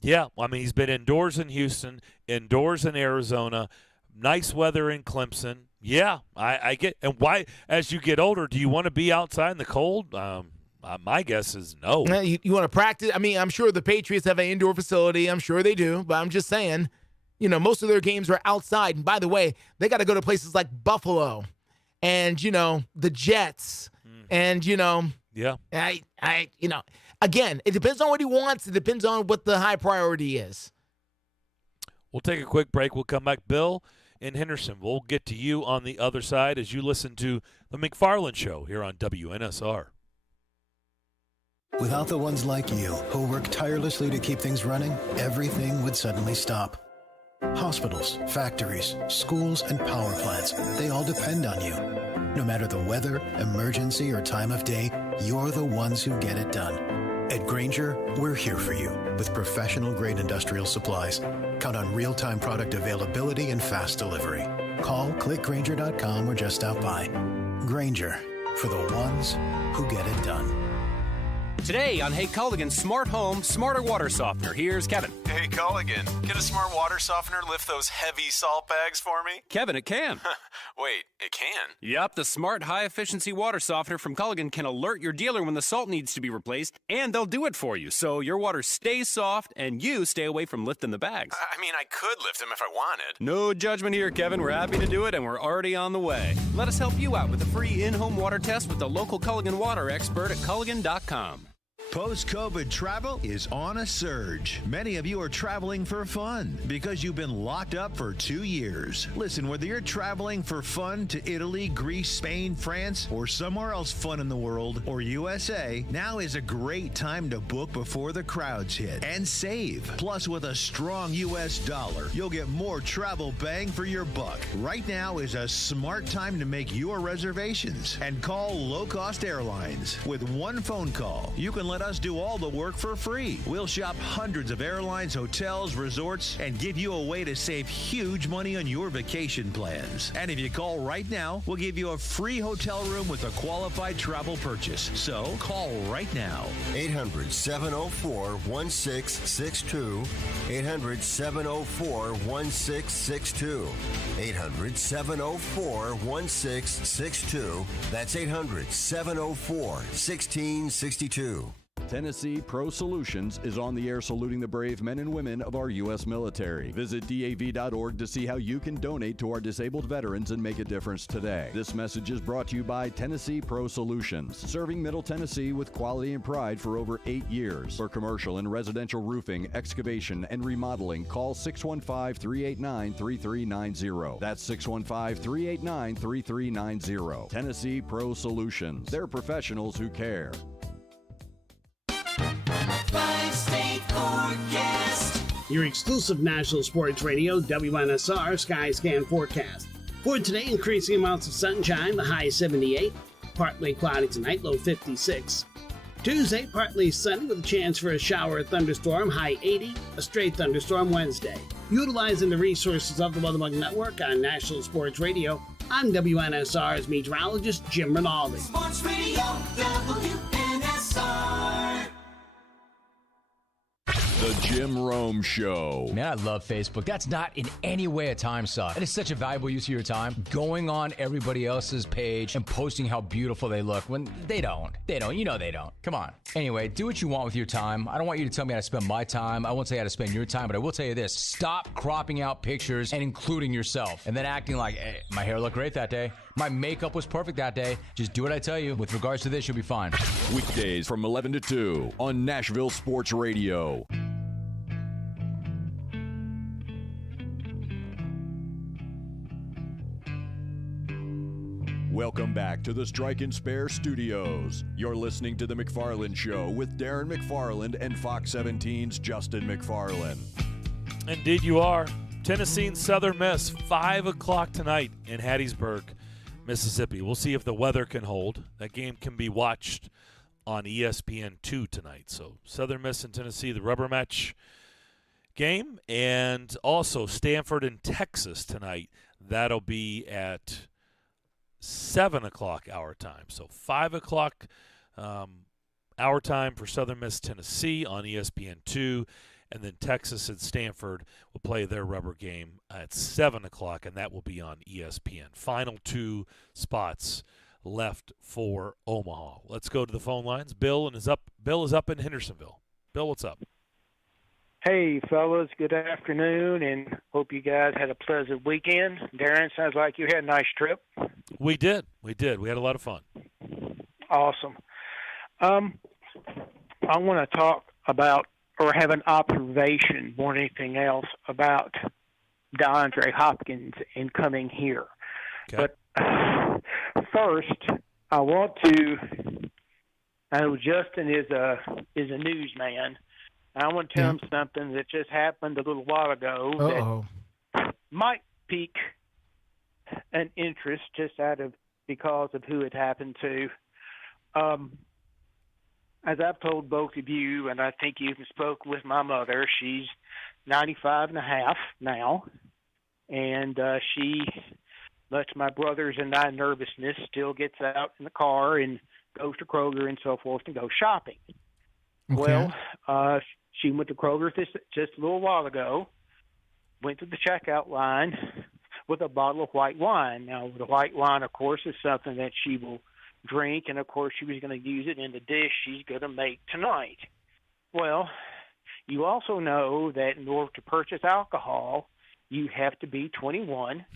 Yeah, I mean, he's been indoors in Houston, indoors in Arizona, nice weather in Clemson. Yeah, I get. And why, as you get older, do you want to be outside in the cold? My guess is no. You want to practice? I mean, I'm sure the Patriots have an indoor facility. I'm sure they do. But I'm just saying, most of their games are outside. And by the way, they got to go to places like Buffalo and, the Jets. And, yeah. Again, it depends on what he wants. It depends on what the high priority is. We'll take a quick break. We'll come back. Bill in Henderson, we'll get to you on the other side as you listen to The McFarland Show here on WNSR. Without the ones like you, who work tirelessly to keep things running, everything would suddenly stop. Hospitals, factories, schools, and power plants, they all depend on you. No matter the weather, emergency, or time of day, you're the ones who get it done. At Grainger, we're here for you with professional-grade industrial supplies. Count on real-time product availability and fast delivery. Call, click Grainger.com, or just stop by. Grainger, for the ones who get it done. Today on Hey Culligan's Smart Home, Smarter Water Softener, here's Kevin. Hey Culligan, can a smart water softener lift those heavy salt bags for me? Kevin, it can. Wait, it can? Yep, the smart high-efficiency water softener from Culligan can alert your dealer when the salt needs to be replaced, and they'll do it for you, so your water stays soft and you stay away from lifting the bags. I mean, I could lift them if I wanted. No judgment here, Kevin. We're happy to do it, and we're already on the way. Let us help you out with a free in-home water test with the local Culligan water expert at Culligan.com. Post-COVID travel is on a surge. Many of you are traveling for fun because you've been locked up for 2 years. Listen, whether you're traveling for fun to Italy, Greece, Spain, France, or somewhere else fun in the world, or USA, now is a great time to book before the crowds hit and save. Plus, with a strong U.S. dollar, you'll get more travel bang for your buck. Right now is a smart time to make your reservations and call low-cost airlines. With one phone call, you can let us do all the work for free. We'll shop hundreds of airlines, hotels, resorts, and give you a way to save huge money on your vacation plans. And if you call right now, we'll give you a free hotel room with a qualified travel purchase. So call right now. 800-704-1662. 800-704-1662. 800-704-1662. That's 800-704-1662. Tennessee Pro Solutions is on the air saluting the brave men and women of our U.S. military. Visit DAV.org to see how you can donate to our disabled veterans and make a difference today. This message is brought to you by Tennessee Pro Solutions, serving Middle Tennessee with quality and pride for over 8 years. For commercial and residential roofing, excavation, and remodeling, call 615-389-3390. That's 615-389-3390. Tennessee Pro Solutions. They're professionals who care. Five-state forecast. Your exclusive national sports radio, WNSR Skyscan forecast. For today, increasing amounts of sunshine, the high 78. Partly cloudy tonight, low 56. Tuesday, partly sunny with a chance for a shower or thunderstorm, high 80. A straight thunderstorm Wednesday. Utilizing the resources of the Weatherbug Network on National Sports Radio, I'm WNSR's meteorologist, Jim Rinaldi. Sports Radio, WNSR. The Jim Rome Show. Man, I love Facebook. That's not in any way a time suck. It is such a valuable use of your time going on everybody else's page and posting how beautiful they look when they don't. They don't. You know they don't. Come on. Anyway, do what you want with your time. I don't want you to tell me how to spend my time. I won't say how to spend your time, but I will tell you this. Stop cropping out pictures and including yourself and then acting like, hey, my hair looked great that day. My makeup was perfect that day. Just do what I tell you. With regards to this, you'll be fine. Weekdays from 11 to 2 on Nashville Sports Radio. Welcome back to the Strike and Spare Studios. You're listening to The McFarland Show with Darren McFarland and Fox 17's Justin McFarland. Indeed you are. Tennessee and Southern Miss, 5 o'clock tonight in Hattiesburg, Mississippi. We'll see if the weather can hold. That game can be watched on ESPN2 tonight. So Southern Miss and Tennessee, the rubber match game. And also Stanford and Texas tonight. That'll be at 7 o'clock our time. So 5 o'clock our time for Southern Miss Tennessee on ESPN2. And then Texas and Stanford will play their rubber game at 7 o'clock, and that will be on ESPN. Final 2 spots left for Omaha. Let's go to the phone lines. Bill is up in Hendersonville. Bill, what's up? Hey, fellas, good afternoon, and hope you guys had a pleasant weekend. Darren, sounds like you had a nice trip. We did. We had a lot of fun. Awesome. I want to talk about or have an observation more than anything else about DeAndre Hopkins and coming here. Okay. But first, I want to – I know Justin is a newsman. I want to tell him something that just happened a little while ago. might pique an interest just because of who it happened to. As I've told both of you, and I think you even spoke with my mother, she's 95 and a half now, and she, much to my brothers and I nervousness, still gets out in the car and goes to Kroger and so forth and goes shopping. Okay. Well, she went to Kroger just a little while ago, went to the checkout line with a bottle of white wine. Now, the white wine, of course, is something that she will drink, and, of course, she was going to use it in the dish she's going to make tonight. Well, you also know that in order to purchase alcohol, you have to be 21,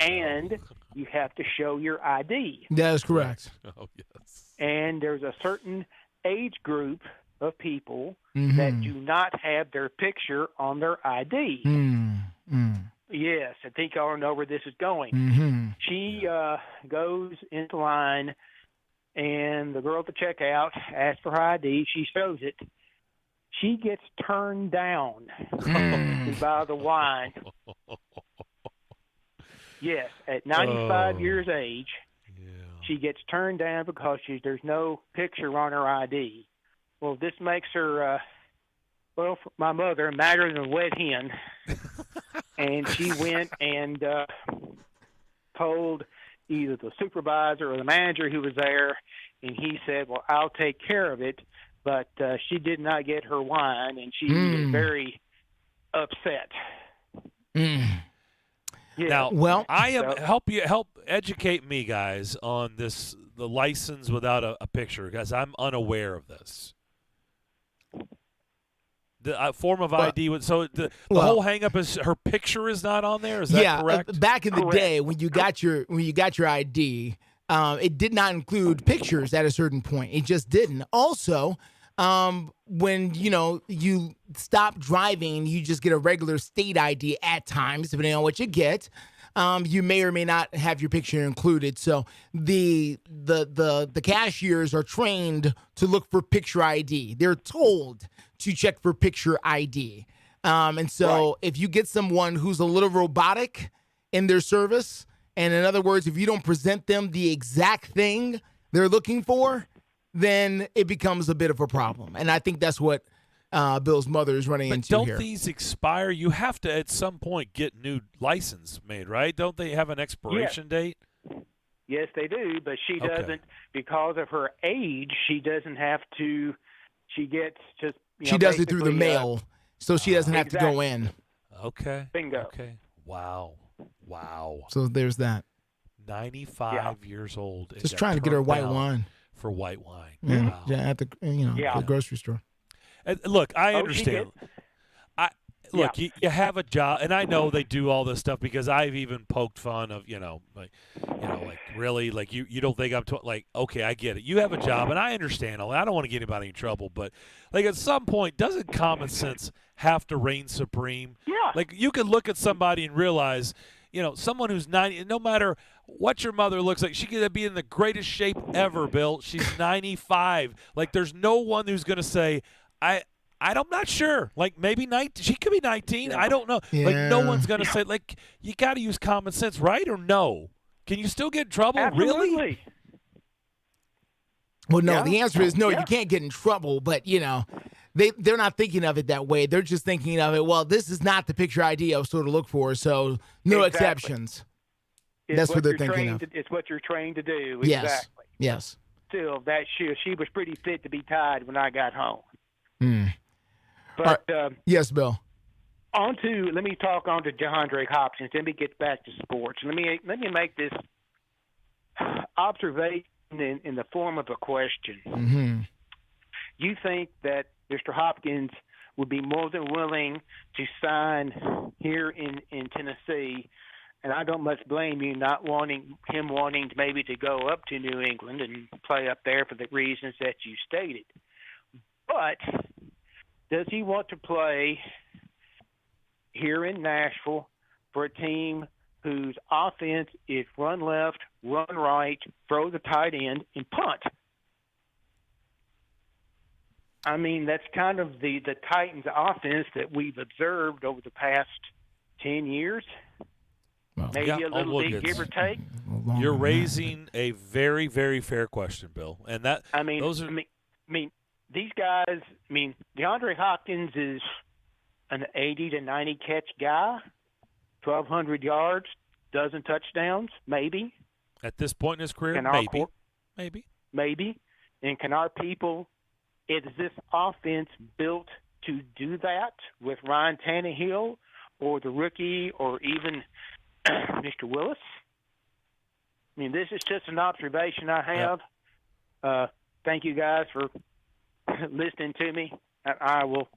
and you have to show your ID. That is correct. Oh, yes. And there's a certain age group of people Mhm. that do not have their picture on their ID. Yes, I think you all know where this is going. Mm-hmm. She goes into line, and the girl at the checkout asks for her ID. She shows it. She gets turned down to buy the wine. Yes, at 95 years age, she gets turned down because there's no picture on her ID. Well, this makes her, for my mother, madder than a wet hen. And she went and told either the supervisor or the manager who was there, and he said, well, I'll take care of it. But she did not get her wine, and she is very upset. Yeah. Now, well, I am help educate me, guys, on the license without a picture, because I'm unaware of this. The form of ID. So the whole hang-up is her picture is not on there. Is that correct? Back in the day when you got your ID, it did not include pictures at a certain point. It just didn't. Also, when you stop driving, you just get a regular state ID at times, depending on what you get. You may or may not have your picture included. So the cashiers are trained to look for picture ID. They're told to check for picture ID. And so if you get someone who's a little robotic in their service, and in other words, if you don't present them the exact thing they're looking for, then it becomes a bit of a problem. And I think that's what Bill's mother is running into here. Don't these expire? You have to, at some point, get new license made, right? Don't they have an expiration date? Yes, they do, but she doesn't, because of her age, she doesn't have to, she gets just, she does it through the mail, so she doesn't have to go in. Okay. Bingo. Okay. Wow. So there's that. 95 years old. and Just got trying to get her turned white down wine. For white wine. Yeah, Wow. yeah, at the the grocery store. And look, I understand. Look, you have a job, and I know they do all this stuff because I've even poked fun of, like really, like you don't think I'm okay, I get it. You have a job, and I understand all that. I don't want to get anybody in trouble, but like at some point, doesn't common sense have to reign supreme? Yeah. Like you could look at somebody and realize, someone who's 90, no matter what your mother looks like, she could be in the greatest shape ever, Bill. She's 95. Like there's no one who's going to say, I'm not sure. Like maybe 19. She could be 19. I don't know. Yeah. Like no one's going to say, like, you got to use common sense, right? Or no? Can you still get in trouble? Absolutely. Really? Well, no, the answer is no, you can't get in trouble, but, they're not thinking of it that way. They're just thinking of it, well, this is not the picture ID I was told to look for, so no exceptions. That's what they're thinking of. It's what you're trained to do. Yes. Exactly. Yes. Still, that she was pretty fit to be tied when I got home. Mm. But yes, Bill. Let me talk on to DeAndre Hopkins. Let me get back to sports. Let me make this observation in the form of a question. Mm-hmm. You think that Mr. Hopkins would be more than willing to sign here in Tennessee, and I don't much blame you not wanting to maybe to go up to New England and play up there for the reasons that you stated. But does he want to play here in Nashville for a team whose offense is run left, run right, throw the tight end, and punt? I mean, that's kind of the Titans' offense that we've observed over the past 10 years. Maybe a little bit, give or take. You're raising a very, very fair question, Bill. And that I mean, these guys. I mean, DeAndre Hopkins is an 80 to 90 catch guy, 1,200 yards, dozen touchdowns, maybe. At this point in his career, maybe. And can our people? Is this offense built to do that with Ryan Tannehill or the rookie or even Mr. Willis? I mean, this is just an observation I have. Thank you guys for listening to me. I will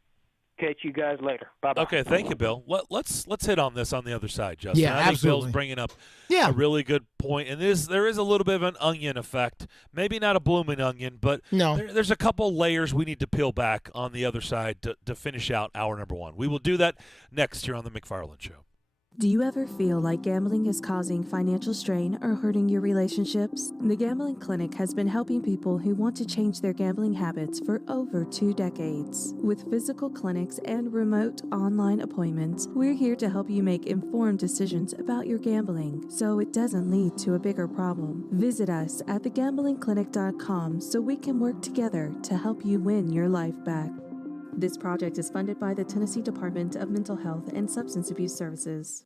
catch you guys later. Bye-bye. Okay, thank you, Bill. Let's hit on this on the other side, Justin. Yeah, I think absolutely. Bill's bringing up a really good point, and there is a little bit of an onion effect. Maybe not a blooming onion, but there's a couple layers we need to peel back on the other side to finish out hour number one. We will do that next here on the McFarland Show. Do you ever feel like gambling is causing financial strain or hurting your relationships? The Gambling Clinic has been helping people who want to change their gambling habits for over 2 decades. With physical clinics and remote online appointments, we're here to help you make informed decisions about your gambling so it doesn't lead to a bigger problem. Visit us at thegamblingclinic.com so we can work together to help you win your life back. This project is funded by the Tennessee Department of Mental Health and Substance Abuse Services.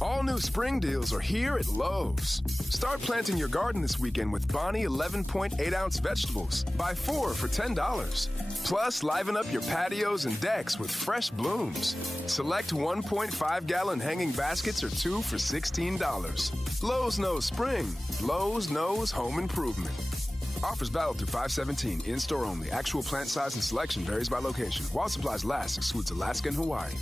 All new spring deals are here at Lowe's. Start planting your garden this weekend with Bonnie 11.8-ounce vegetables. Buy 4 for $10. Plus, liven up your patios and decks with fresh blooms. Select 1.5-gallon hanging baskets or 2 for $16. Lowe's knows spring. Lowe's knows home improvement. Offers valid through 5/17. In-store only. Actual plant size and selection varies by location. While supplies last, excludes Alaska and Hawaii.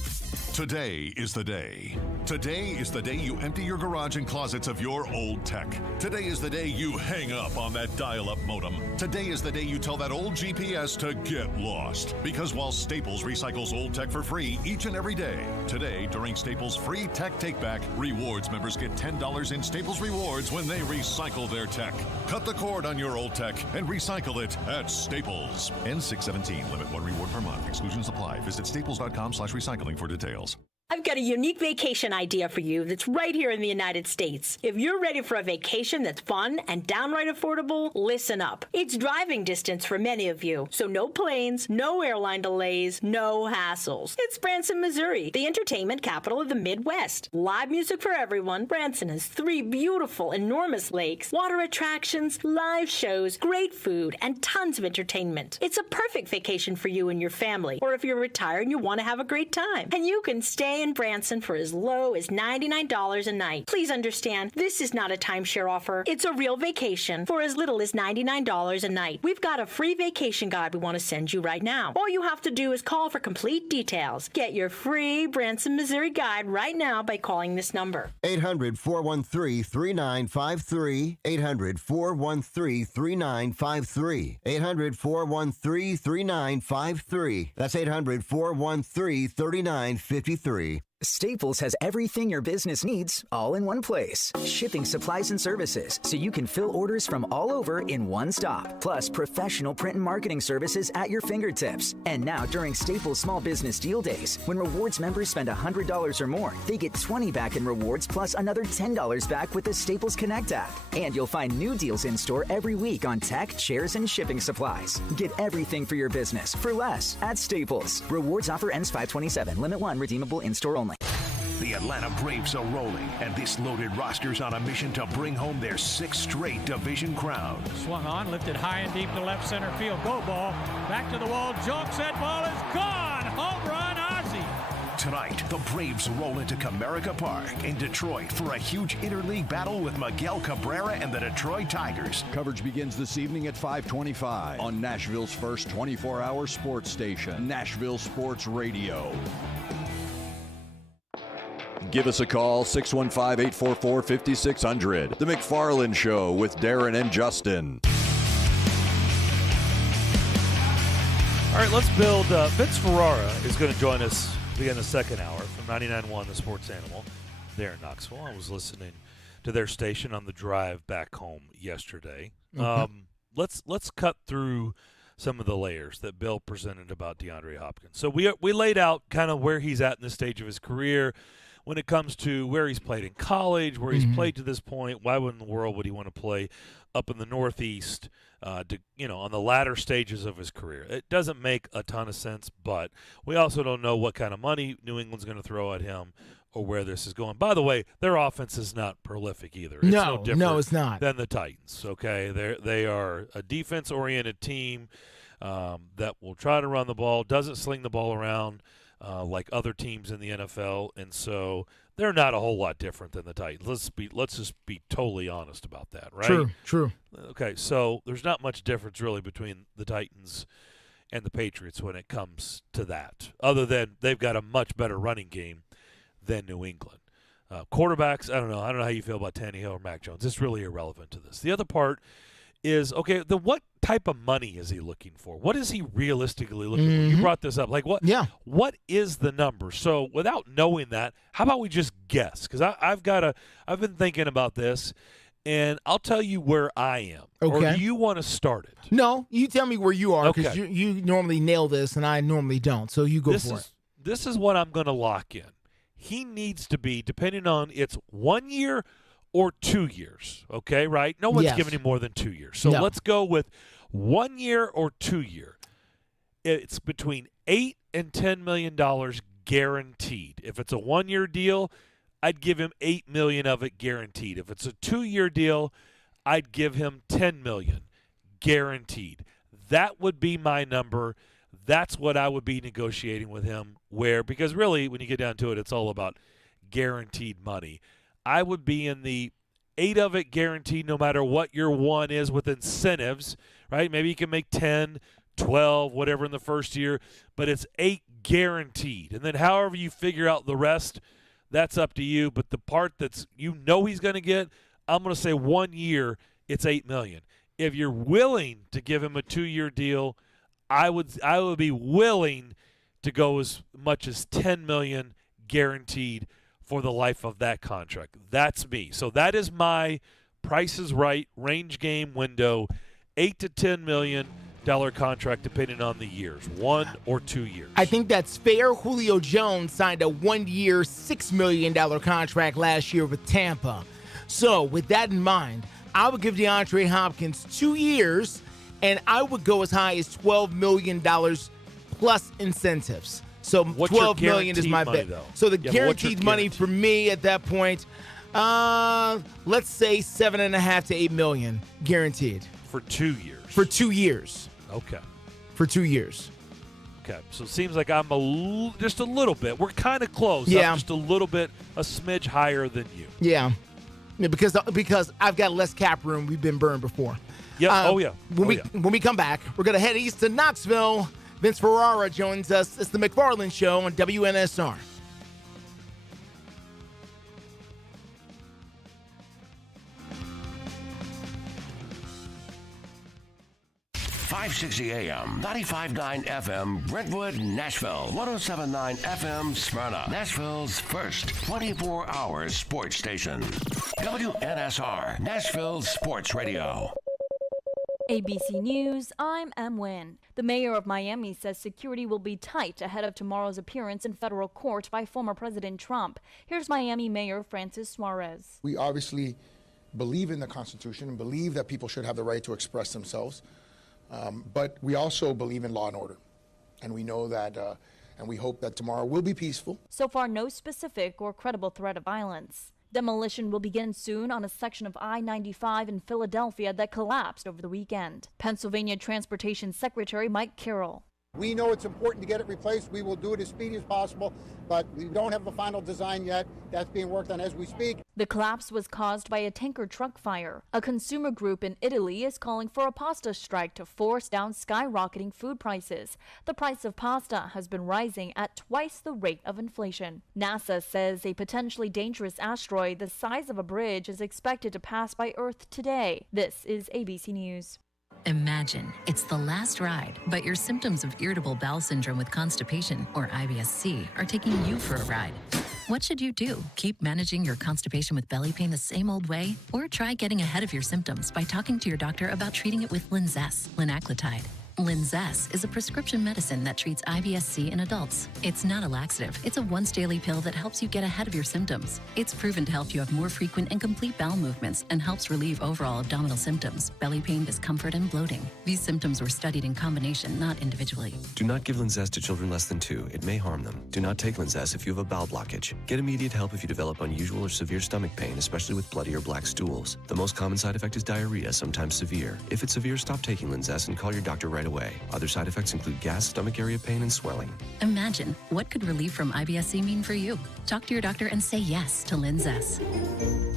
Today is the day. Today is the day you empty your garage and closets of your old tech. Today is the day you hang up on that dial-up modem. Today is the day you tell that old GPS to get lost. Because while Staples recycles old tech for free each and every day, today, during Staples' free Tech Take Back, Rewards members get $10 in Staples Rewards when they recycle their tech. Cut the cord on your old tech and recycle it at Staples. N617. Limit 1 reward per month. Exclusions apply. Visit staples.com/recycling for details. I've got a unique vacation idea for you that's right here in the United States. If you're ready for a vacation that's fun and downright affordable, listen up. It's driving distance for many of you, so no planes, no airline delays, no hassles. It's Branson, Missouri, the entertainment capital of the Midwest. Live music for everyone. Branson has 3 beautiful, enormous lakes, water attractions, live shows, great food, and tons of entertainment. It's a perfect vacation for you and your family, or if you're retired and you want to have a great time. And you can stay in Branson for as low as $99 a night. Please understand, this is not a timeshare offer. It's a real vacation for as little as $99 a night. We've got a free vacation guide we want to send you right now. All you have to do is call for complete details. Get your free Branson, Missouri guide right now by calling this number. 800-413-3953. 800-413-3953. 800-413-3953. That's 800-413-3953. Staples has everything your business needs all in one place. Shipping supplies and services so you can fill orders from all over in one stop. Plus professional print and marketing services at your fingertips. And now during Staples Small Business Deal Days, when rewards members spend $100 or more, they get $20 back in rewards plus another $10 back with the Staples Connect app. And you'll find new deals in store every week on tech, chairs, and shipping supplies. Get everything for your business for less at Staples. Rewards offer ends 5/27. Limit 1. Redeemable in-store only. The Atlanta Braves are rolling, and this loaded roster's on a mission to bring home their 6th straight division crown. Swung on, lifted high and deep to left center field. Go ball. Back to the wall. Jokes. That ball is gone. Home run, Ozzie. Tonight, the Braves roll into Comerica Park in Detroit for a huge interleague battle with Miguel Cabrera and the Detroit Tigers. Coverage begins this evening at 5:25 on Nashville's first 24-hour sports station, Nashville Sports Radio. Give us a call, 615-844-5600. The McFarland Show with Darren and Justin. All right, let's build. Vince Ferrara is going to join us again the second hour from 99.1 The Sports Animal there in Knoxville. I was listening to their station on the drive back home yesterday. Let's cut through some of the layers that Bill presented about DeAndre Hopkins. So we laid out kind of where he's at in this stage of his career. when it comes to where he's played in college, where he's played to this point, why would in the world would he want to play up in the Northeast, on the latter stages of his career? It doesn't make a ton of sense, but we also don't know what kind of money New England's going to throw at him or where this is going. By the way, their offense is not prolific either. It's no different it's not. than the Titans, okay? They are a defense-oriented team that will try to run the ball, doesn't sling the ball around like other teams in the NFL, and so they're not a whole lot different than the Titans. Let's just be totally honest about that, right? True. Okay, so there's not much difference really between the Titans and the Patriots when it comes to that, other than they've got a much better running game than New England. Quarterbacks, I don't know how you feel about Tannehill or Mac Jones. It's really irrelevant to this. The other part is, okay, what type of money is he looking for? What is he realistically looking for? You brought this up. Like, what is the number? So without knowing that, how about we just guess? Because I've been thinking about this, and I'll tell you where I am. Okay. Or do you want to start it? No, you tell me where you are, because Okay. you normally nail this, and I normally don't. So you go for it. This is what I'm going to lock in. He needs to be, depending on it's 1 year or 2 years, okay, right? No one's giving him more than 2 years. So let's go with 1 year or 2 year. It's between $8 and $10 million guaranteed. If it's a 1 year deal, I'd give him $8 million of it guaranteed. If it's a 2 year deal, I'd give him $10 million guaranteed. That would be my number. That's what I would be negotiating with him, because really, when you get down to it, it's all about guaranteed money. I would be in the 8 of it guaranteed no matter what your one is with incentives, right? Maybe you can make 10, 12, whatever in the first year, but it's 8 guaranteed. And then however you figure out the rest, that's up to you. But the part that's he's going to get, I'm going to say 1 year, it's $8 million. If you're willing to give him a 2 year deal, I would be willing to go as much as $10 million guaranteed for the life of that contract. That's me. So that is my Price is Right range game window, $8 to $10 million contract depending on the years, 1 or 2 years. I think that's fair. Julio Jones signed a 1 year, $6 million contract last year with Tampa. So with that in mind, I would give DeAndre Hopkins 2 years, and I would go as high as $12 million plus incentives. So $12 million is my bet. So the guaranteed money for me at that point, let's say $7.5 to $8 million guaranteed for 2 years. For 2 years. Okay. For 2 years. Okay. So it seems like I'm just a little bit. We're kind of close. Yeah. I'm just a little bit, a smidge higher than you. Yeah, because I've got less cap room. We've been burned before. Yeah. When we come back, we're gonna head east to Knoxville. Vince Ferrara joins us. It's the McFarland Show on WNSR. .560 AM, 95.9 FM, Brentwood, Nashville, 107.9 FM, Smyrna, Nashville's first 24-hour sports station. WNSR, Nashville Sports Radio. ABC News, I'm Em Nguyen. The mayor of Miami says security will be tight ahead of tomorrow's appearance in federal court by former President Trump. Here's Miami Mayor Francis Suarez. We obviously believe in the Constitution and believe that people should have the right to express themselves. But we also believe in law and order. And we know that, and we hope that tomorrow will be peaceful. So far, no specific or credible threat of violence. Demolition will begin soon on a section of I-95 in Philadelphia that collapsed over the weekend. Pennsylvania Transportation Secretary Mike Carroll. We know it's important to get it replaced. We will do it as speedy as possible, but we don't have the final design yet. That's being worked on as we speak. The collapse was caused by a tanker truck fire. A consumer group in Italy is calling for a pasta strike to force down skyrocketing food prices. The price of pasta has been rising at twice the rate of inflation. NASA says a potentially dangerous asteroid the size of a bridge is expected to pass by Earth today. This is ABC News. Imagine it's the last ride, but your symptoms of irritable bowel syndrome with constipation, or IBS-C, are taking you for a ride. What should you do? Keep managing your constipation with belly pain the same old way? Or try getting ahead of your symptoms by talking to your doctor about treating it with Linzess, linaclotide. Linzess is a prescription medicine that treats IBS-C in adults. It's not a laxative. It's a once-daily pill that helps you get ahead of your symptoms. It's proven to help you have more frequent and complete bowel movements and helps relieve overall abdominal symptoms, belly pain, discomfort, and bloating. These symptoms were studied in combination, not individually. Do not give Linzess to children less than 2. It may harm them. Do not take Linzess if you have a bowel blockage. Get immediate help if you develop unusual or severe stomach pain, especially with bloody or black stools. The most common side effect is diarrhea, sometimes severe. If it's severe, stop taking Linzess and call your doctor right away. Other side effects include gas, stomach area pain, and swelling. Imagine, what could relief from IBS-C mean for you? Talk to your doctor and say yes to Linzess.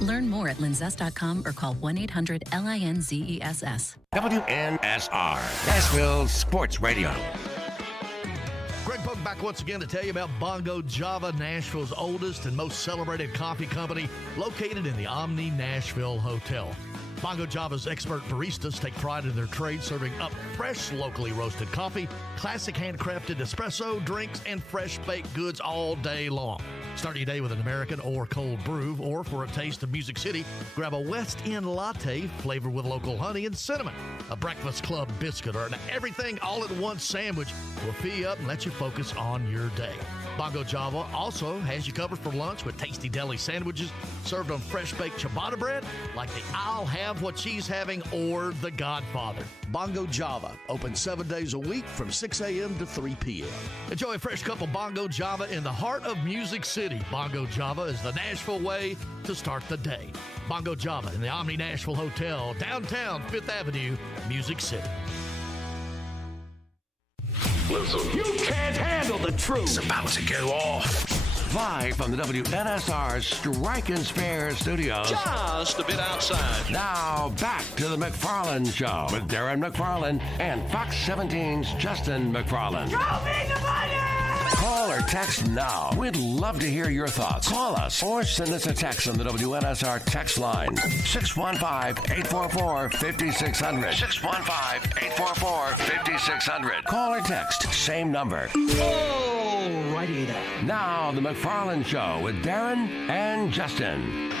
Learn more at linzess.com or call 1-800-LINZESS. WNSR, Nashville Sports Radio. Greg Pope back once again to tell you about Bongo Java, Nashville's oldest and most celebrated coffee company, located in the Omni Nashville Hotel. Bongo Java's expert baristas take pride in their trade, serving up fresh, locally roasted coffee, classic handcrafted espresso, drinks, and fresh baked goods all day long. Start your day with an American or cold brew, or for a taste of Music City, grab a West End latte flavored with local honey and cinnamon, a Breakfast Club biscuit, or an everything all-at-once sandwich will fill you up and let you focus on your day. Bongo Java also has you covered for lunch with tasty deli sandwiches served on fresh-baked ciabatta bread like the I'll Have What She's Having or the Godfather. Bongo Java, open 7 days a week from 6 a.m. to 3 p.m. Enjoy a fresh cup of Bongo Java in the heart of Music City. Bongo Java is the Nashville way to start the day. Bongo Java in the Omni Nashville Hotel, downtown 5th Avenue, Music City. Listen. You can't handle the truth. It's about to go off. Live from the WNSR Strike and Spare Studios. Just a bit outside. Now back to the McFarland Show with Darren McFarland and Fox 17's Justin McFarland. Show me the money! Call or text now. We'd love to hear your thoughts. Call us or send us a text on the WNSR text line. 615-844-5600. 615-844-5600. Call or text. Same number. Alrighty then. Now, the McFarland Show with Darren and Justin.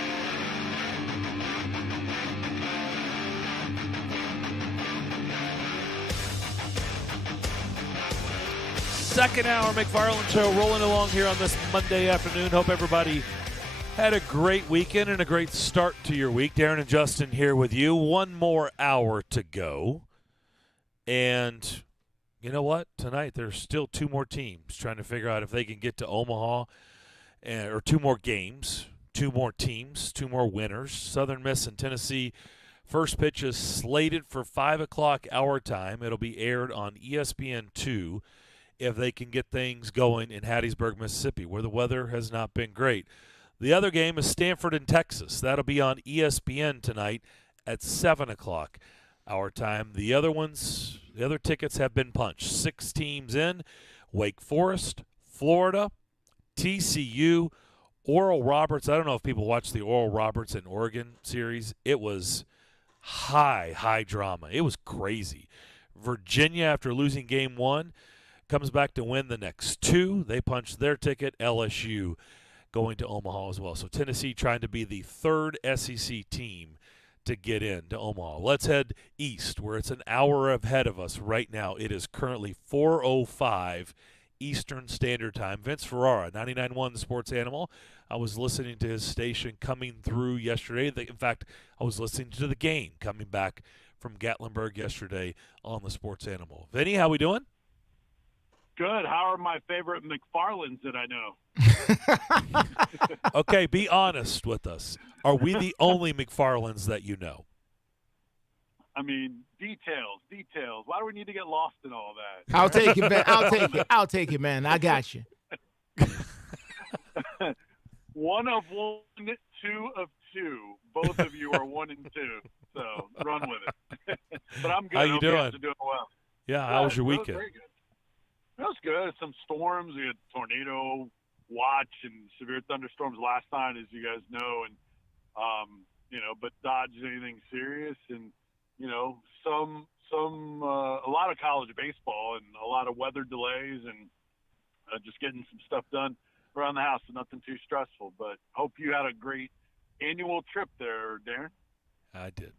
Second hour McFarland Show rolling along here on this Monday afternoon. Hope everybody had a great weekend and a great start to your week. Darren and Justin here with you. One more hour to go. And you know what? Tonight there's still 2 more teams trying to figure out if they can get to Omaha, or 2 more games, 2 more teams, 2 more winners. Southern Miss and Tennessee. First pitch is slated for 5 o'clock our time. It'll be aired on ESPN2 if they can get things going in Hattiesburg, Mississippi, where the weather has not been great. The other game is Stanford and Texas. That'll be on ESPN tonight at 7 o'clock our time. The other tickets have been punched. 6 teams in: Wake Forest, Florida, TCU, Oral Roberts. I don't know if people watch the Oral Roberts and Oregon series. It was high drama. It was crazy. Virginia, after losing game 1, comes back to win the next 2. They punched their ticket. LSU going to Omaha as well. So Tennessee trying to be the 3rd SEC team to get into Omaha. Let's head east, where it's an hour ahead of us right now. It is currently 4:05 Eastern Standard Time. Vince Ferrara, 99.1 The Sports Animal. I was listening to his station coming through yesterday. In fact, I was listening to the game coming back from Gatlinburg yesterday on The Sports Animal. Vinny, how we doing? Good. How are my favorite McFarlands that I know? Okay, be honest with us. Are we the only McFarlands that you know? I mean, details. Why do we need to get lost in all that? I'll take it, man. I'll take it, man. I got you. 1 of 1, 2 of 2. Both of you are 1 and 2. So run with it. But I'm good. How you doing? You guys are doing well. Yeah, how was your weekend? Very good. That was good. Some storms. We had tornado watch and severe thunderstorms last night, as you guys know, and but dodged anything serious. And a lot of college baseball and a lot of weather delays and just getting some stuff done around the house. So nothing too stressful. But hope you had a great annual trip there, Darren. I did.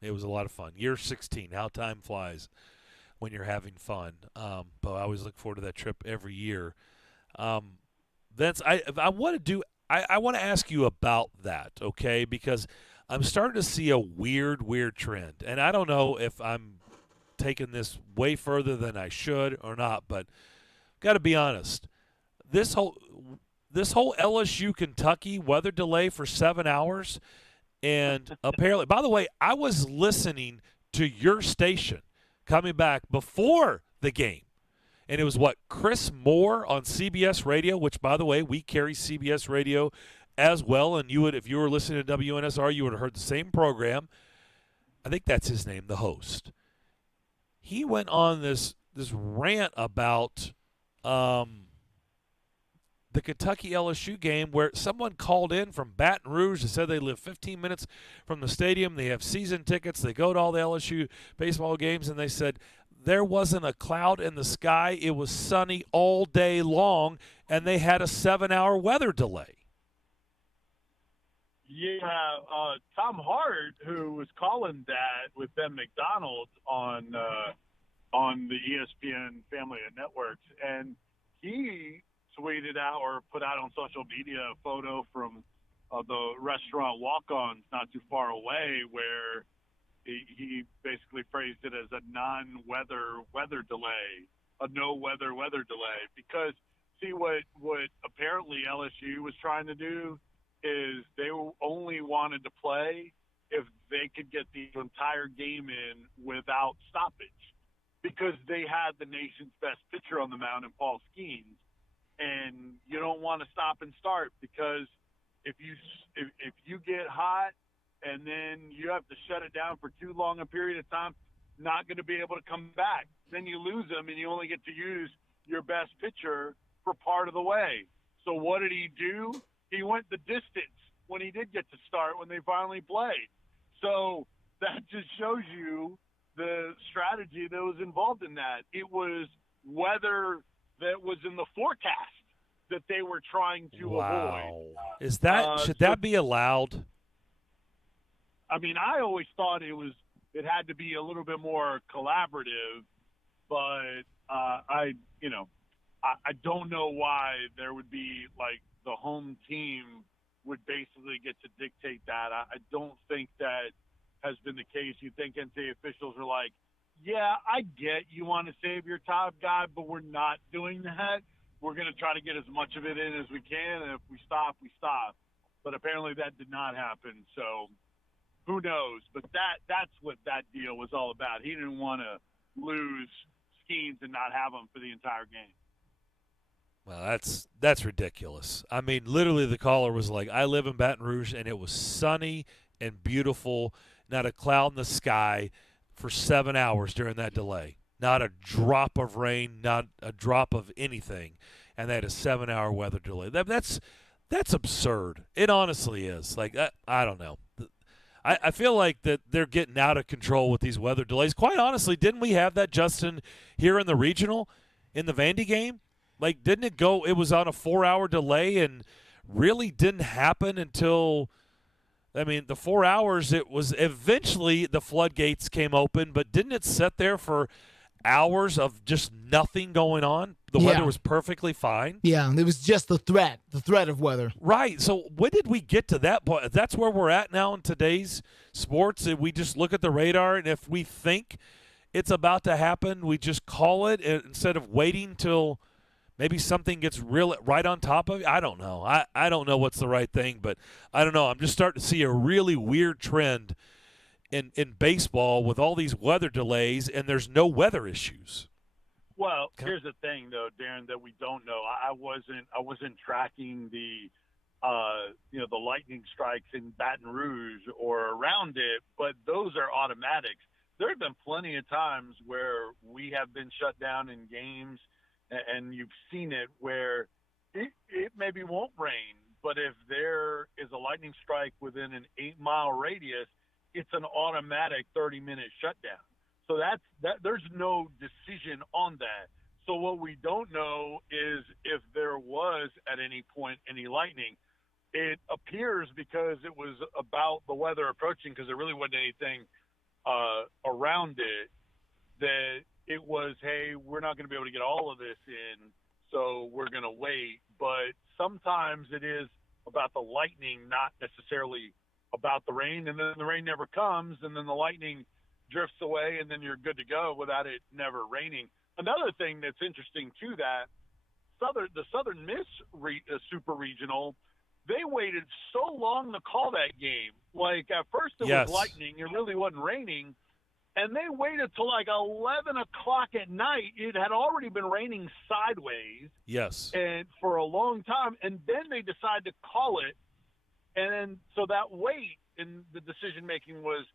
It was a lot of fun. Year 16, how time flies when you're having fun. But I always look forward to that trip every year. Vince, I want to ask you about that, okay? Because I'm starting to see a weird trend, and I don't know if I'm taking this way further than I should or not, but got to be honest. This whole LSU Kentucky weather delay for 7 hours, and apparently, by the way, I was listening to your station coming back before the game. And it was Chris Moore on CBS Radio, which, by the way, we carry CBS Radio as well. And you would, if you were listening to WNSR, you would have heard the same program. I think that's his name, the host. He went on this rant about the Kentucky LSU game where someone called in from Baton Rouge and said they live 15 minutes from the stadium. They have season tickets. They go to all the LSU baseball games, and they said there wasn't a cloud in the sky. It was sunny all day long, and they had a 7-hour weather delay. Yeah, Tom Hart, who was calling that with Ben McDonald on the ESPN family of networks, and he tweeted out or put out on social media a photo from the restaurant Walk-Ons not too far away where he basically phrased it as a non-weather weather delay, a no-weather weather delay. Because, see, what apparently LSU was trying to do is they only wanted to play if they could get the entire game in without stoppage because they had the nation's best pitcher on the mound in Paul Skeens. And you don't want to stop and start because if you get hot and then you have to shut it down for too long a period of time, not going to be able to come back. Then you lose them and you only get to use your best pitcher for part of the way. So what did he do? He went the distance when he did get to start when they finally played. So that just shows you the strategy that was involved in that. It was weather that was in the forecast that they were trying to avoid. Is that should that be allowed? I mean, I always thought it had to be a little bit more collaborative, but I don't know why there would be like the home team would basically get to dictate that. I don't think that has been the case. You think NCAA officials are like, yeah, I get you want to save your top guy, but we're not doing that. We're going to try to get as much of it in as we can, and if we stop, we stop. But apparently that did not happen, so who knows? But that's what that deal was all about. He didn't want to lose Skeens and not have him for the entire game. Well, that's ridiculous. I mean, literally the caller was like, I live in Baton Rouge, and it was sunny and beautiful, not a cloud in the sky for 7 hours during that delay. Not a drop of rain, not a drop of anything, and they had a 7-hour weather delay. That's absurd. It honestly is. Like, I don't know. I feel like that they're getting out of control with these weather delays. Quite honestly, didn't we have that, Justin, here in the regional, in the Vandy game? Like, didn't it go – it was on a 4-hour delay and really didn't happen until – I mean, the 4 hours, it was eventually the floodgates came open, but didn't it sit there for hours of just nothing going on? The weather was perfectly fine. Yeah, it was just the threat of weather. Right. So when did we get to that point? That's where we're at now in today's sports. We just look at the radar, and if we think it's about to happen, we just call it instead of waiting till maybe something gets right on top of it. I don't know. I don't know what's the right thing, but I don't know. I'm just starting to see a really weird trend in baseball with all these weather delays, and there's no weather issues. Well, here's the thing, though, Darren, that we don't know. I wasn't tracking the lightning strikes in Baton Rouge or around it, but those are automatics. There have been plenty of times where we have been shut down in games, and you've seen it where it maybe won't rain, but if there is a lightning strike within an 8-mile radius, it's an automatic 30-minute shutdown. So there's no decision on that. So what we don't know is if there was at any point any lightning. It appears because it was about the weather approaching, because there really wasn't anything around it that it was, hey, we're not going to be able to get all of this in, so we're going to wait. But sometimes it is about the lightning, not necessarily about the rain, and then the rain never comes, and then the lightning drifts away, and then you're good to go without it never raining. Another thing that's interesting to that, the Southern Miss Super Regional, they waited so long to call that game. Like, at first it was lightning, it really wasn't raining, and they waited till like 11 o'clock at night. It had already been raining sideways. Yes. And for a long time, and then they decided to call it. And then, so that wait in the decision-making was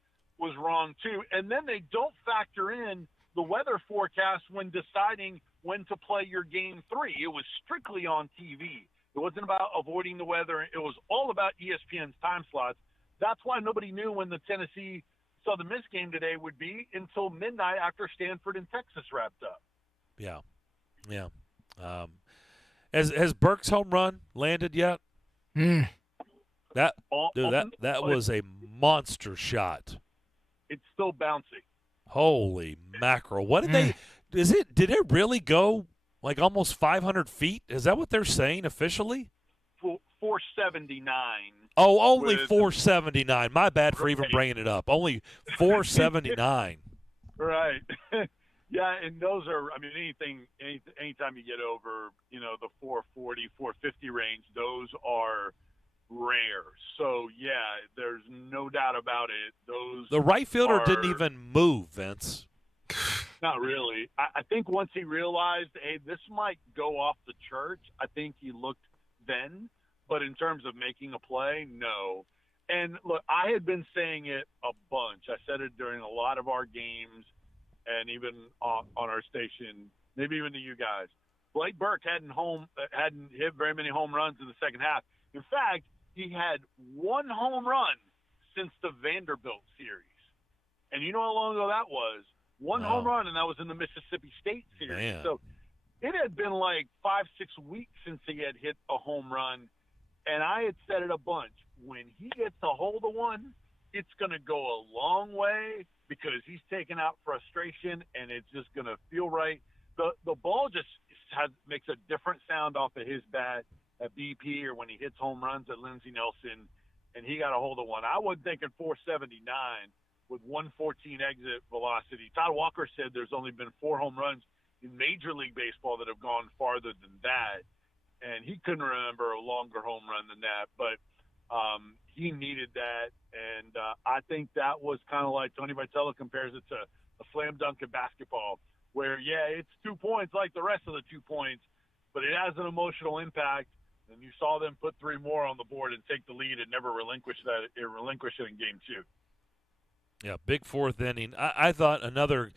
wrong, too. And then they don't factor in the weather forecast when deciding when to play your Game 3. It was strictly on TV. It wasn't about avoiding the weather. It was all about ESPN's time slots. That's why nobody knew when the Tennessee Southern Miss game today would be until midnight after Stanford and Texas wrapped up. Yeah. Has Burke's home run landed yet? That was a monster shot. It's still bouncy. Holy mackerel! What did they? Did it really go like almost 500 feet? Is that what they're saying officially? 479. Oh, only 479. My bad for even bringing it up. Only 479. Right. Yeah, and those are, I mean, anytime you get over, the 440, 450 range, those are rare. So, yeah, there's no doubt about it. The right fielder didn't even move, Vince. Not really. I think once he realized, hey, this might go off the church, I think he looked then. But in terms of making a play, no. And, look, I had been saying it a bunch. I said it during a lot of our games and even on our station, maybe even to you guys. Blake Burke hadn't hit very many home runs in the second half. In fact, he had one home run since the Vanderbilt series. And you know how long ago that was? One home run, and that was in the Mississippi State series. Man. So it had been like 5-6 weeks since he had hit a home run. And I had said it a bunch. When he gets a hold of one, it's going to go a long way because he's taking out frustration, and it's just going to feel right. The ball just makes a different sound off of his bat at BP or when he hits home runs at Lindsey Nelson, and he got a hold of one. I wasn't thinking 479 with 114 exit velocity. Todd Walker said there's only been 4 home runs in Major League Baseball that have gone farther than that. And he couldn't remember a longer home run than that, but he needed that. And I think that was kind of like Tony Vitello compares it to a slam dunk in basketball, where, yeah, it's 2 points like the rest of the 2 points, but it has an emotional impact. And you saw them put 3 more on the board and take the lead and never relinquish it in Game 2. Yeah, big fourth inning. I thought another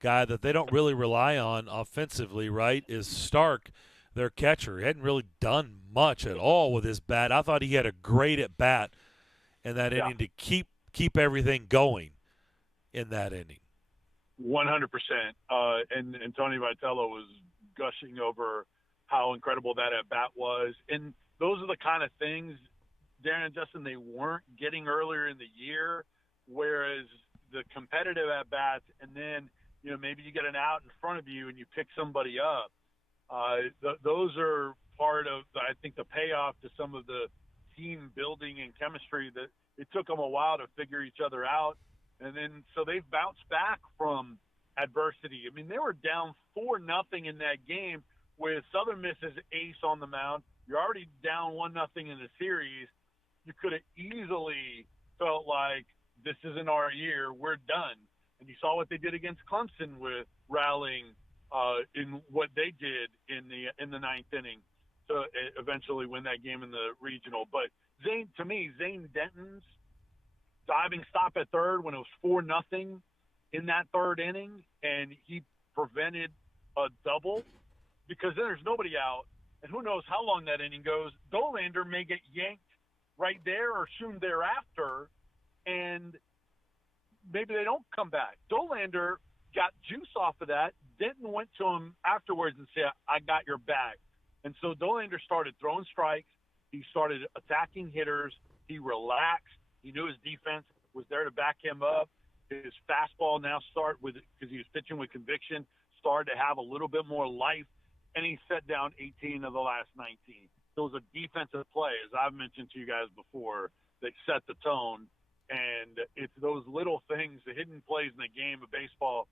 guy that they don't really rely on offensively, right, is Stark, their catcher. He hadn't really done much at all with his bat. I thought he had a great at-bat in that inning to keep everything going in that inning. 100%. And Tony Vitello was gushing over how incredible that at-bat was. And those are the kind of things, Darren and Justin, they weren't getting earlier in the year, whereas the competitive at-bats and then, maybe you get an out in front of you and you pick somebody up. Those are part of, I think, the payoff to some of the team building and chemistry that it took them a while to figure each other out. And then so they've bounced back from adversity. I mean, they were down 4-0 in that game with Southern Miss's ace on the mound. You're already down 1-0 in the series. You could have easily felt like this isn't our year. We're done. And you saw what they did against Clemson with rallying in what they did in the ninth inning to eventually win that game in the regional. But Zane Denton's diving stop at third when it was 4-0 in that third inning, and he prevented a double because then there's nobody out, and who knows how long that inning goes. Dolander may get yanked right there or soon thereafter, and maybe they don't come back. Dolander got juice off of that. Denton went to him afterwards and said, I got your back. And so Dolander started throwing strikes. He started attacking hitters. He relaxed. He knew his defense was there to back him up. his fastball now because he was pitching with conviction, started to have a little bit more life, and he set down 18 of the last 19. Those are defensive plays, I've mentioned to you guys before, that set the tone. And it's those little things, the hidden plays in the game of baseball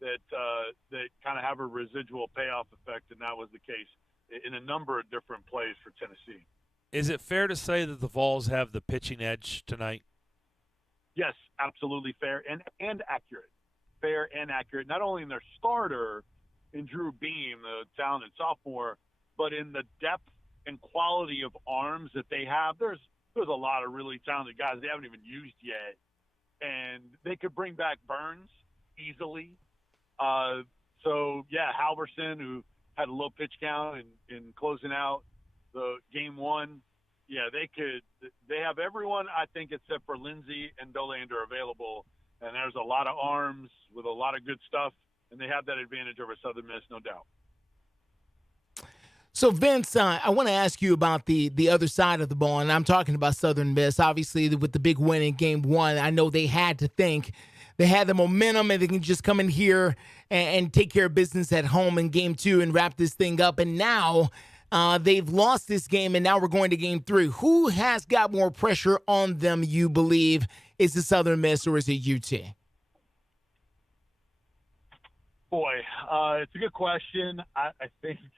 that kind of have a residual payoff effect, and that was the case in a number of different plays for Tennessee. Is it fair to say that the Vols have the pitching edge tonight? Yes, absolutely fair and accurate. Fair and accurate, not only in their starter, in Drew Beam, the talented sophomore, but in the depth and quality of arms that they have. There's a lot of really talented guys they haven't even used yet, and they could bring back Burns easily. Halverson, who had a low pitch count in closing out the game one, they have everyone, I think, except for Lindsey and Dolander available, and there's a lot of arms with a lot of good stuff, and they have that advantage over Southern Miss, no doubt. So, Vince, I want to ask you about the other side of the ball, and I'm talking about Southern Miss. Obviously, with the big win in Game 1, I know they had to think. They had the momentum, and they can just come in here and take care of business at home in Game 2 and wrap this thing up. And now they've lost this game, and now we're going to Game 3. Who has got more pressure on them, you believe? Is it Southern Miss or is it UT? Boy, it's a good question. I think –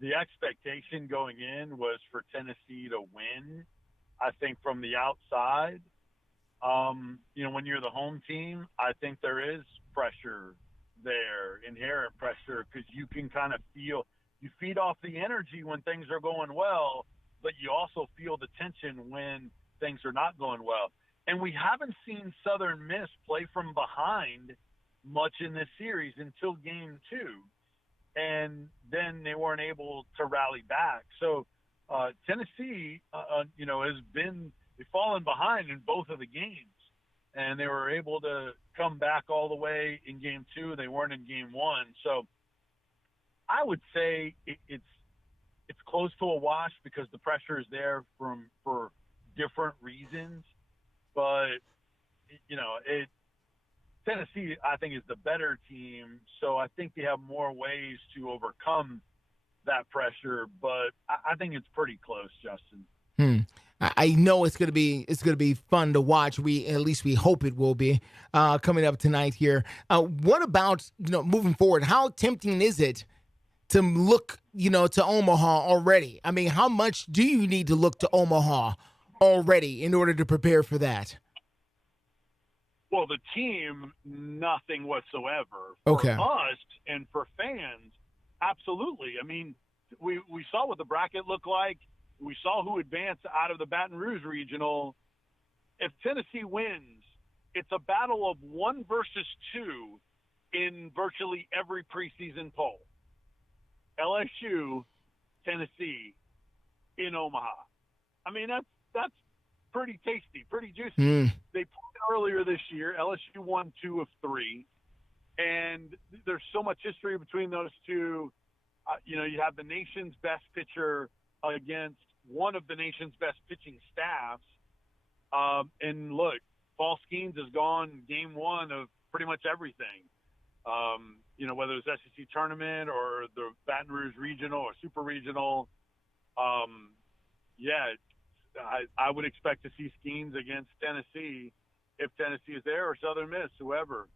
the expectation going in was for Tennessee to win. I think from the outside, when you're the home team, I think there is pressure there, inherent pressure, because you can kind of you feed off the energy when things are going well, but you also feel the tension when things are not going well. And we haven't seen Southern Miss play from behind much in this series until Game 2. And then they weren't able to rally back. So Tennessee, they've fallen behind in both of the games, and they were able to come back all the way in Game 2. They weren't in Game 1. So I would say it's close to a wash because the pressure is there for different reasons. But Tennessee, I think, is the better team, so I think they have more ways to overcome that pressure. But I think it's pretty close, Justin. I know it's gonna be fun to watch. At least we hope it will be coming up tonight here. What about moving forward? How tempting is it to look to Omaha already? I mean, how much do you need to look to Omaha already in order to prepare for that? Well, the team, nothing whatsoever. Okay. For us and for fans, absolutely. I mean, we saw what the bracket looked like. We saw who advanced out of the Baton Rouge Regional. If Tennessee wins, it's a battle of 1 versus 2 in virtually every preseason poll. LSU, Tennessee, in Omaha. I mean, that's pretty tasty, pretty juicy. They played earlier this year. LSU won 2 of 3, and there's so much history between those two. You have the nation's best pitcher against one of the nation's best pitching staffs. And look, Paul Skeens has gone Game 1 of pretty much everything. Whether it's SEC tournament or the Baton Rouge Regional or Super Regional. I would expect to see Skeens against Tennessee if Tennessee is there, or Southern Miss, whoever.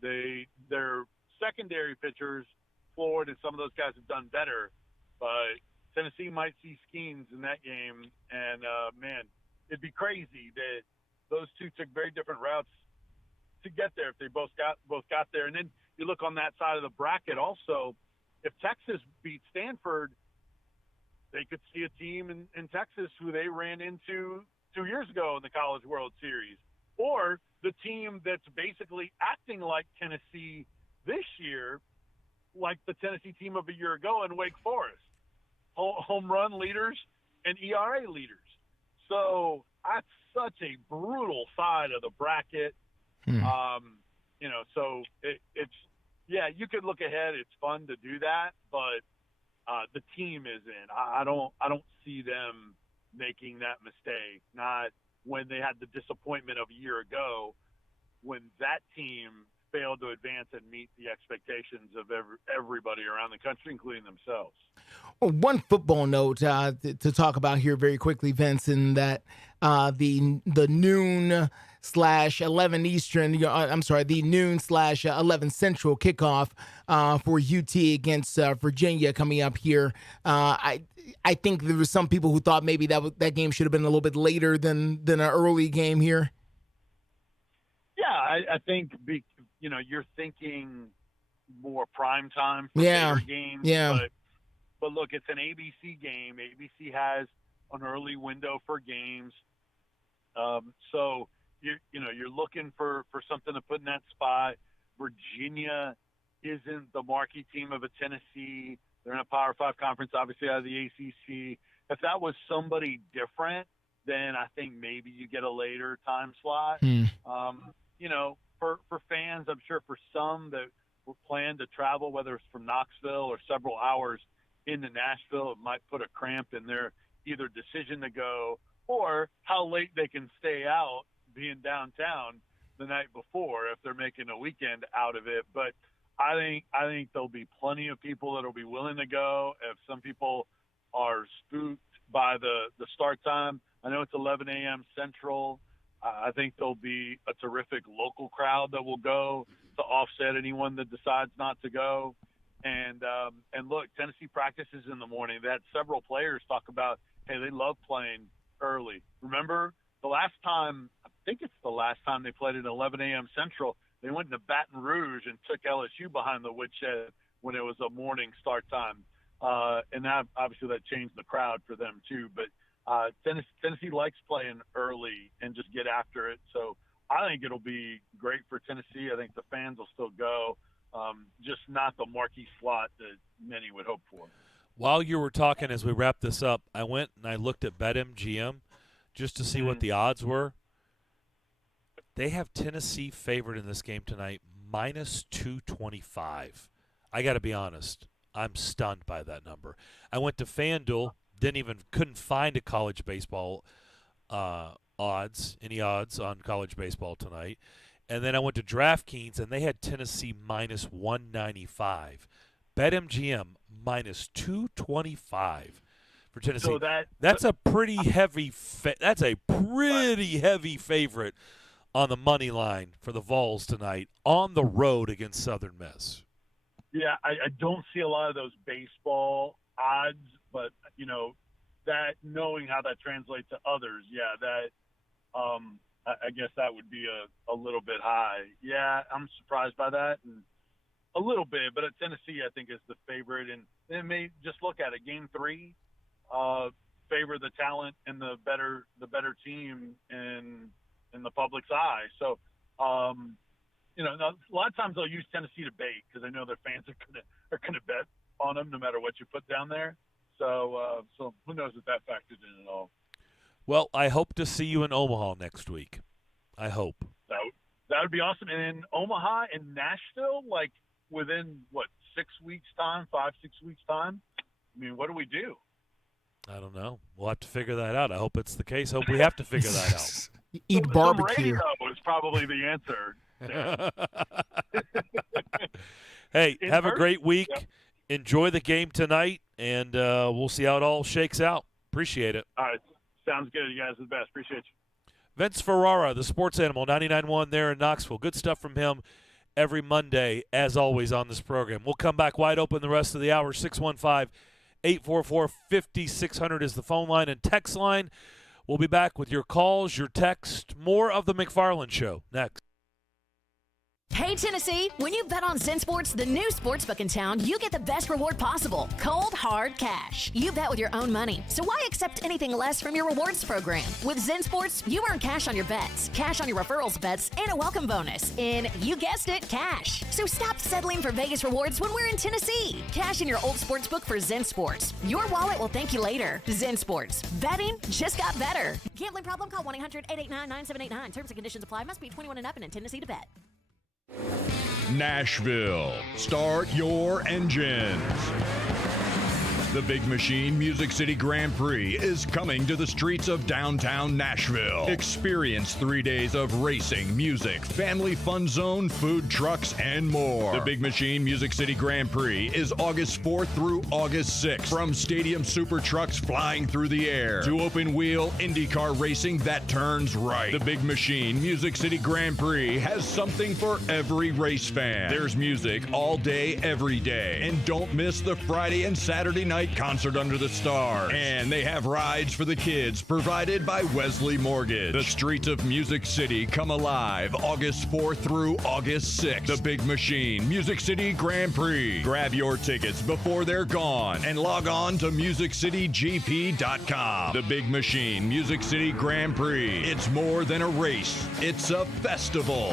Their secondary pitchers, Floyd and some of those guys have done better, but Tennessee might see Skeens in that game. And, it'd be crazy that those two took very different routes to get there if they both got there. And then you look on that side of the bracket also, if Texas beats Stanford, they could see a team in Texas who they ran into 2 years ago in the College World Series, or the team that's basically acting like Tennessee this year, like the Tennessee team of a year ago in Wake Forest, home run leaders and ERA leaders. So that's such a brutal side of the bracket. So you could look ahead. It's fun to do that, but the team is in. I don't see them making that mistake. Not when they had the disappointment of a year ago when that team failed to advance and meet the expectations of everybody around the country, including themselves. Well, one football note to talk about here very quickly, Vince, in that the noon/11 Eastern, the noon/11 Central kickoff for UT against Virginia coming up here. I think there was some people who thought maybe that game should have been a little bit later than an early game here. Yeah, I think you're thinking more prime time for later games. Yeah. But look, it's an ABC game. ABC has an early window for games. So you're looking for something to put in that spot. Virginia isn't the marquee team of a Tennessee. They're in a Power 5 conference, obviously out of the ACC. If that was somebody different, then I think maybe you get a later time slot. For fans, I'm sure for some that were planning to travel, whether it's from Knoxville or several hours into Nashville, it might put a cramp in their either decision to go or how late they can stay out being downtown the night before if they're making a weekend out of it. But I think there'll be plenty of people that'll be willing to go. If some people are spooked by the start time, I know it's 11 a.m. Central. I think there'll be a terrific local crowd that will go to offset anyone that decides not to go. And look, Tennessee practices in the morning. They had several players talk about, hey, they love playing early. Remember the last time, I think it's the last time they played at 11 a.m. Central, they went to Baton Rouge and took LSU behind the woodshed when it was a morning start time. And that, obviously that changed the crowd for them too. But Tennessee likes playing early and just get after it. So I think it'll be great for Tennessee. I think the fans will still go, just not the marquee slot that many would hope for. While you were talking as we wrap this up, I went and I looked at BetMGM just to see what the odds were. They have Tennessee favored in this game tonight, -225. I got to be honest. I'm stunned by that number. I went to FanDuel, couldn't find a college baseball any odds on college baseball tonight. And then I went to DraftKings, and they had Tennessee -195. BetMGM -225 for Tennessee. So that's a pretty heavy. That's a pretty heavy favorite on the money line for the Vols tonight on the road against Southern Miss. Yeah, I don't see a lot of those baseball odds, but that knowing how that translates to others, that I guess that would be a little bit high. Yeah, I'm surprised by that, and a little bit, but Tennessee I think is the favorite, and they may just look at it. Game 3, favor the talent and the better team in the public's eye. So, a lot of times they'll use Tennessee to bait because they know their fans are gonna bet on them no matter what you put down there. So who knows if that factors in at all. Well, I hope to see you in Omaha next week. I hope. That would be awesome. And in Omaha and Nashville, like within 6 weeks' time, 5-6 weeks' time. I mean, what do we do? I don't know. We'll have to figure that out. I hope it's the case. Hope we have to figure that out. Eat barbecue. The radio is probably the answer. Hey, In have a person? great week. Yep. Enjoy the game tonight, and we'll see how it all shakes out. Appreciate it. All right. Sounds good. You guys are the best. Appreciate you. Vince Ferrara, the sports animal, 99.1 there in Knoxville. Good stuff from him every Monday, as always, on this program. We'll come back wide open the rest of the hour. 615-844-5600 is the phone line and text line. We'll be back with your calls, your text, more of the McFarland Show next. Hey, Tennessee, when you bet on Zen Sports, the new sportsbook in town, you get the best reward possible. Cold, hard cash. You bet with your own money, so why accept anything less from your rewards program? With Zen Sports, you earn cash on your bets, cash on your referrals bets, and a welcome bonus in, you guessed it, cash. So stop settling for Vegas rewards when we're in Tennessee. Cash in your old sportsbook for Zen Sports. Your wallet will thank you later. Zen Sports. Betting just got better. Gambling problem? Call 1-800-889-9789. Terms and conditions apply. Must be 21 and up and in Tennessee to bet. Nashville, start your engines. The Big Machine Music City Grand Prix is coming to the streets of downtown Nashville. Experience 3 days of racing, music, family fun zone, food trucks, and more. The Big Machine Music City Grand Prix is August 4th through August 6th. From stadium super trucks flying through the air to open wheel IndyCar racing that turns right. The Big Machine Music City Grand Prix has something for every race fan. There's music all day, every day. And don't miss the Friday and Saturday night concert under the stars. And they have rides for the kids provided by Wesley Mortgage. The streets of Music City come alive August 4th through August 6th. The Big Machine Music City Grand Prix. Grab your tickets before they're gone and log on to musiccitygp.com. The Big Machine Music City Grand Prix. It's more than a race. It's a festival.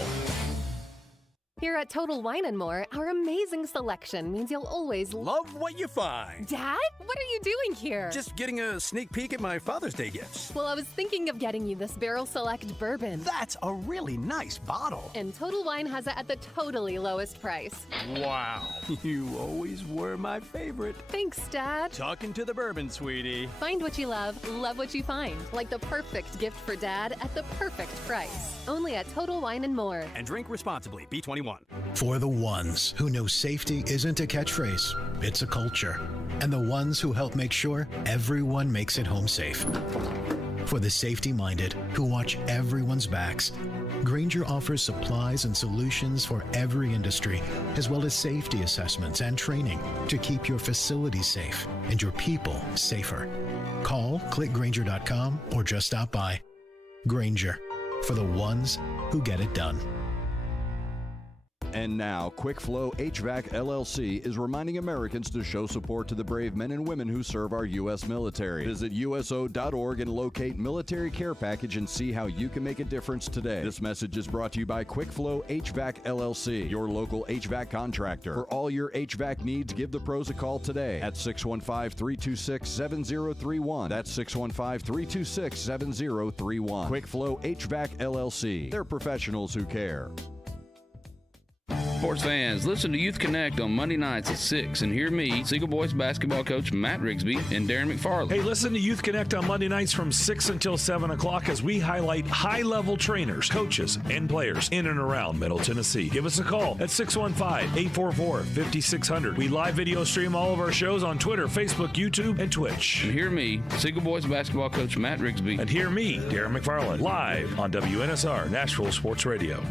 Here at Total Wine & More, our amazing selection means you'll always love what you find. Dad, what are you doing here? Just getting a sneak peek at my Father's Day gifts. Well, I was thinking of getting you this Barrel Select bourbon. That's a really nice bottle. And Total Wine has it at the totally lowest price. Wow. You always were my favorite. Thanks, Dad. Talking to the bourbon, sweetie. Find what you love what you find. Like the perfect gift for Dad at the perfect price. Only at Total Wine & More. And drink responsibly. B21. For the ones who know safety isn't a catchphrase, it's a culture. And the ones who help make sure everyone makes it home safe. For the safety-minded who watch everyone's backs, Grainger offers supplies and solutions for every industry, as well as safety assessments and training to keep your facilities safe and your people safer. Call, click Grainger.com, or just stop by. Grainger, for the ones who get it done. And now, Quick Flow HVAC LLC is reminding Americans to show support to the brave men and women who serve our U.S. military. Visit USO.org and locate Military Care Package and see how you can make a difference today. This message is brought to you by Quick Flow HVAC LLC, your local HVAC contractor. For all your HVAC needs, give the pros a call today at 615-326-7031. That's 615-326-7031. Quick Flow HVAC LLC. They're professionals who care. Sports fans, listen to Youth Connect on Monday nights at 6 and hear me, Seagull Boys basketball coach Matt Rigsby and Darren McFarland. Hey, listen to Youth Connect on Monday nights from 6 until 7 o'clock as we highlight high-level trainers, coaches, and players in and around Middle Tennessee. Give us a call at 615-844-5600. We live video stream all of our shows on Twitter, Facebook, YouTube, and Twitch. And hear me, Seagull Boys basketball coach Matt Rigsby. And hear me, Darren McFarland, live on WNSR, Nashville Sports Radio.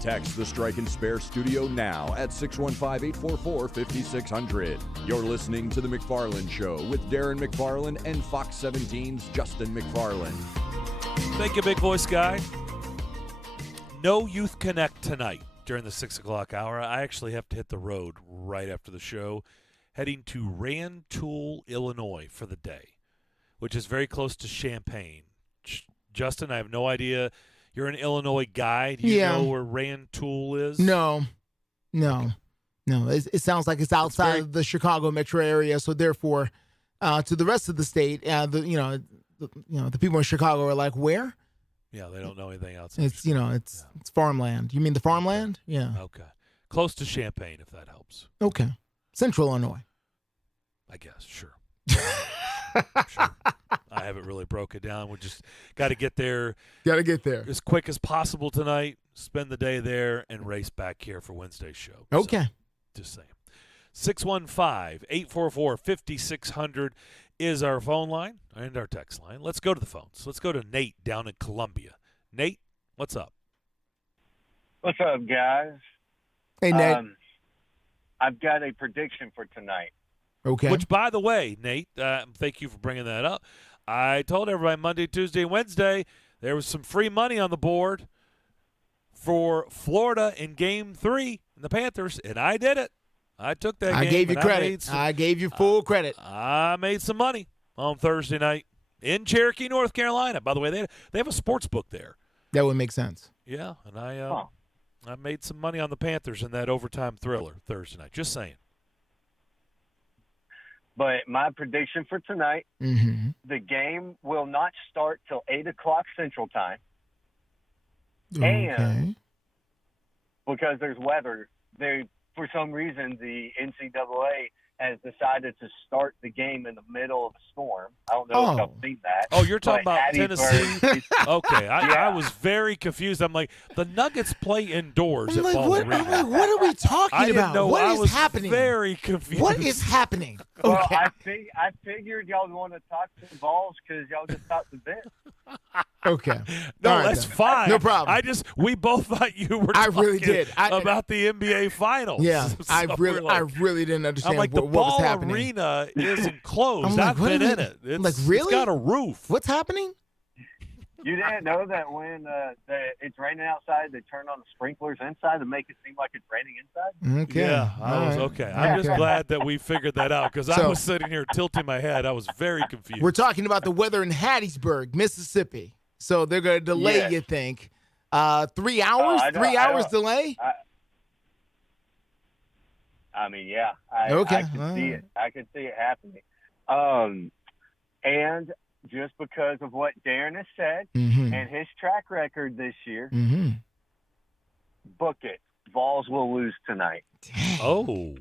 Text the Strike and Spare studio now at 615-844-5600. You're listening to The McFarland Show with Darren McFarland and Fox 17's Justin McFarland. Thank you, big voice guy. No Youth Connect tonight during the 6 o'clock hour. I actually have to hit the road right after the show, heading to Rantoul, Illinois for the day, which is very close to Champaign. Justin, I have no idea. You're an Illinois guy. Do you know where Rantoul is? No. It sounds like it's outside of the Chicago metro area. So therefore, to the rest of the state, the people in Chicago are like, where? Yeah, they don't know anything outside. It's it's farmland. You mean the farmland? Yeah. Okay, close to Champaign, if that helps. Okay, Central Illinois. I guess. Sure. Sure. I haven't really broke it down. We just got to get there. As quick as possible tonight. Spend the day there and race back here for Wednesday's show. Okay. So, just saying. 615-844-5600 is our phone line and our text line. Let's go to the phones. Let's go to Nate down in Columbia. Nate, what's up? What's up, guys? Hey, Nate. I've got a prediction for tonight. Okay. Which, by the way, Nate, thank you for bringing that up. I told everybody Monday, Tuesday, and Wednesday there was some free money on the board for Florida in Game 3 in the Panthers, and I did it. I took that game. I gave you credit. I gave you full credit. I made some money on Thursday night in Cherokee, North Carolina. By the way, they have a sports book there. That would make sense. Yeah, and I made some money on the Panthers in that overtime thriller Thursday night. Just saying. But my prediction for tonight, the game will not start till 8 o'clock Central Time. And because there's weather, for some reason, the NCAA has decided to start the game in the middle of a storm. I don't know if y'all seen that. Oh, you're talking about Hattiesburg- Tennessee? Okay, I was very confused. I'm like, the Nuggets play indoors at Ball Arena. What are we talking I didn't about? know. What I is was happening? very confused. What is happening? Well, Okay. I figured y'all want to talk to the balls because y'all just talked to Vince. Okay. No, All right, that's then. fine. No problem. We both thought you were I talking really did. about the NBA Finals. Yeah, So I we're like- really didn't understand I'm like, what the was Ball happening. Arena is enclosed. I'm like, I've what been are in we- it. It's, like, really? It's got a roof. What's happening? You didn't know that when it's raining outside, they turn on the sprinklers inside to make it seem like it's raining inside? Okay. Yeah, I was All right. okay. I'm just Okay. glad that we figured that out because I So- was sitting here tilting my head. I was very confused. We're talking about the weather in Hattiesburg, Mississippi. So they're going to delay, Yes. you think? 3 hours? I don't- 3 I hours don't- delay? I mean, yeah. I Okay. could see it. I could see it happening. And just because of what Darren has said and his track record this year, book it. Vols will lose tonight. Oh.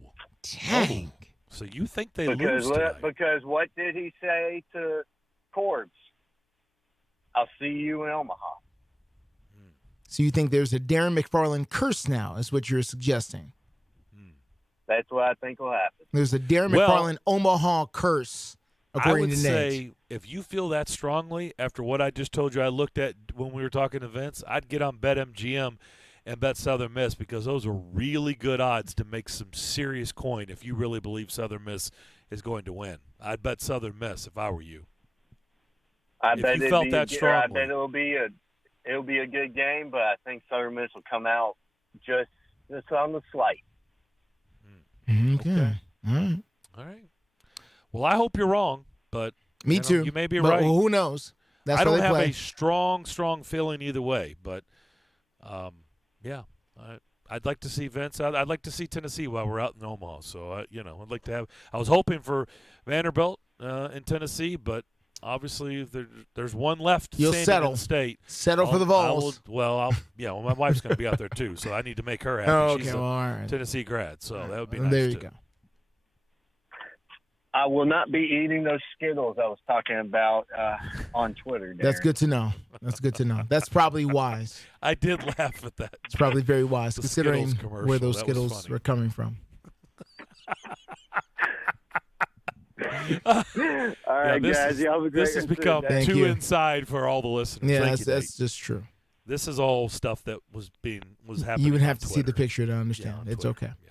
Dang. So you think they Because lose tonight? because what did he say to Corbs? I'll see you in Omaha. So you think there's a Darren McFarland curse now, is what you're suggesting? That's what I think will happen. There's a Darren Well, McFarland Omaha curse, I according would to Nate. say if you feel that strongly after what I just told you I looked at when we were talking to Vince, I'd get on BetMGM and bet Southern Miss because those are really good odds to make some serious coin if you really believe Southern Miss is going to win. I'd bet Southern Miss if I were you. I If bet you it'd felt be that I strongly. bet it'll be a good game, but I think Southern Miss will come out just on the slight. Okay. All right. All right. Well, I hope you're wrong, but Me you know, too. You may be But right. who knows? That's I how don't they have play. a strong feeling either way, but yeah, I'd like to see Vince. I'd like to see Tennessee while we're out in Omaha. So I'd like to have. I was hoping for Vanderbilt in Tennessee, but obviously there's one left. You'll standing settle. in the state. Settle for the Vols. Well, my wife's going to be out there too, so I need to make her happy. Oh, She's okay, a well, all right. Tennessee grad, so that would be nice There you too. go. I will not be eating those Skittles I was talking about on Twitter. That's Darren. good to know. That's good to know. That's probably wise. I did laugh at that. It's probably very wise, The considering Skittles commercial. where those That was Skittles funny. were coming from. All right, this guys. is- You have a great This has rest of the become day. Thank too you. inside for all the listeners. Yeah, Thank you, that's Nate. just true. This is all stuff that was happening. You would on have to see the Twitter. picture to Yeah, understand. on It's Twitter. okay. Yeah.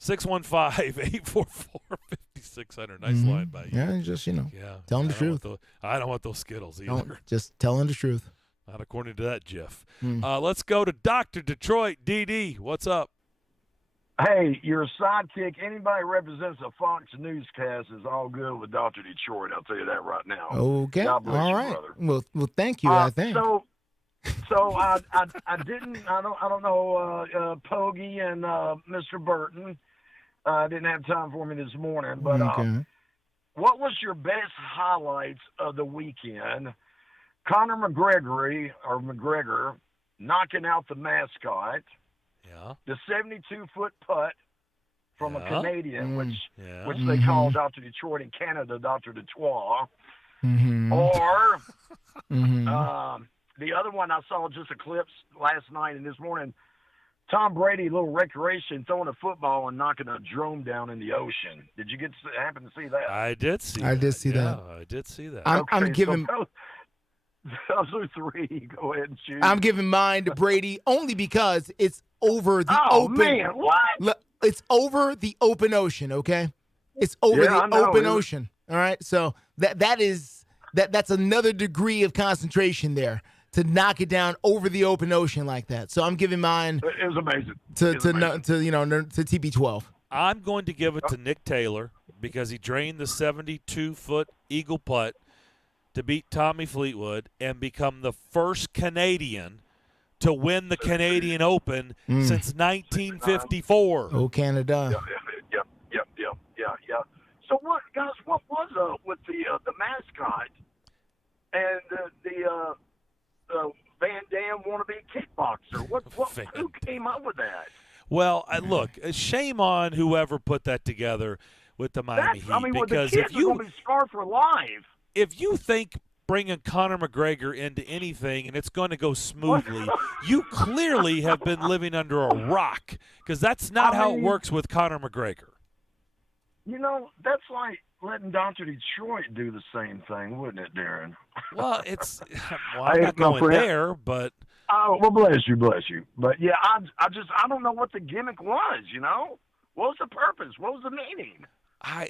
615-844-5600. Nice line by you. Yeah, just, Yeah. tell them the I don't want truth. I don't want those Skittles either. Don't, just tell them the truth. Not according to that GIF. Hmm. Let's go to Dr. Detroit. DD, what's up? Hey, your sidekick, anybody represents a Fox newscast is all good with Dr. Detroit. I'll tell you that right now. Okay. God bless All you, right. brother. Well, thank you, I think. So I don't know Poggy and Mr. Burton. Didn't have time for me this morning, but Okay. what was your best highlights of the weekend? Conor McGregor knocking out the mascot. Yeah. The 72-foot putt from a Yeah. Canadian, which Yeah. they call Dr. Detroit in Canada, Dr. Detroit. Mm-hmm. Or Mm-hmm. the other one I saw just a clip last night and this morning, Tom Brady, little recreation, throwing a football and knocking a drone down in the ocean. Did you happen to see that? I did see I that. did see that. Yeah, I did see that. I'm giving Those are three. Go ahead and shoot. I'm giving mine to Brady only because it's over the Oh, open. man, what? Look, it's over the open ocean. Okay, it's over Yeah, I the know. open ocean. All right, so that's another degree of concentration there to knock it down over the open ocean like that. So I'm giving mine It was amazing. to It was amazing. to TB12. I'm going to give it to Nick Taylor because he drained the 72-foot eagle putt to beat Tommy Fleetwood and become the first Canadian to win the Canadian Open since 1954. Oh, Canada. Yep. So what was with the mascot and the Van Dam wannabe kickboxer? Who came up with that? Well, look, shame on whoever put that together with the Miami Heat. Because the kids are going to be scarred for life. If you think bringing Conor McGregor into anything and it's going to go smoothly, you clearly have been living under a rock, because that's not how it works with Conor McGregor. You know, that's like letting Dr. Detroit do the same thing, wouldn't it, Darren? Well, I'm not going there, but well, bless you. But yeah, I don't know what the gimmick was. You know, what was the purpose? What was the meaning? I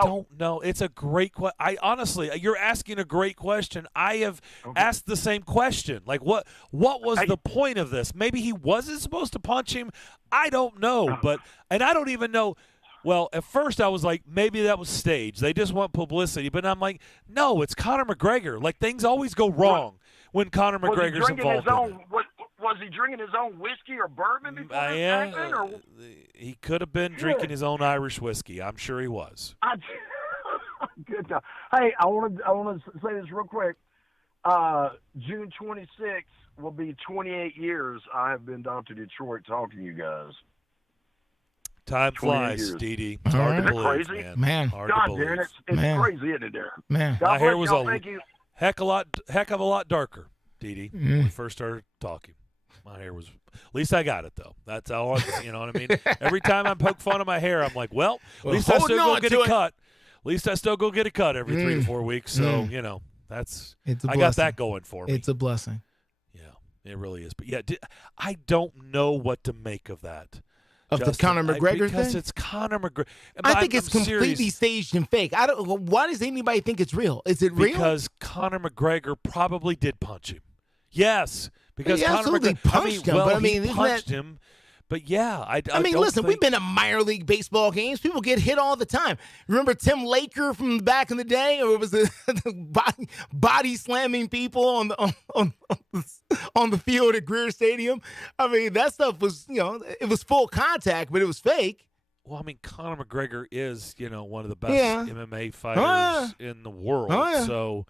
don't know. It's a great question. Honestly, you're asking a great question. I have asked the same question. Like, what was the point of this? Maybe he wasn't supposed to punch him. I don't know. And I don't even know. Well, at first I was like, maybe that was staged. They just want publicity. But I'm like, no, it's Conor McGregor. Like, things always go wrong when Conor McGregor's involved in it. Was he drinking his own whiskey or bourbon before this happened? Or? He could have been drinking his own Irish whiskey. I'm sure he was. Good job. Hey, I want to say this real quick. June 26th will be 28 years I have been down to Detroit talking to you guys. Time flies, Dee. It's hard to believe, crazy? Man. Hard God, to believe. Darren, it's crazy, isn't it, Darren? Man. My hair was thank you. heck of a lot darker, Dee, when we first started talking. My hair was, at least I got it, though. That's all, you know what I mean? Every time I poke fun of my hair, I'm like, well, at least I still go get a cut. At least I still go get a cut every 3 to 4 weeks. So, you know, I got that going for me. It's a blessing. Yeah, it really is. But, yeah, I don't know what to make of that. Of the Conor McGregor thing? Because it's Conor McGregor. I think it's completely staged and fake. Why does anybody think it's real? Is it real? Because Conor McGregor probably did punch him. Yes. Because Conor McGregor punched him. But he punched him. But yeah, I mean, listen, we've been to minor league baseball games. People get hit all the time. Remember Tim Laker from back in the day, or it was the body slamming people on the field at Greer Stadium? I mean, that stuff was, it was full contact, but it was fake. Well, I mean, Conor McGregor is, one of the best MMA fighters in the world. So,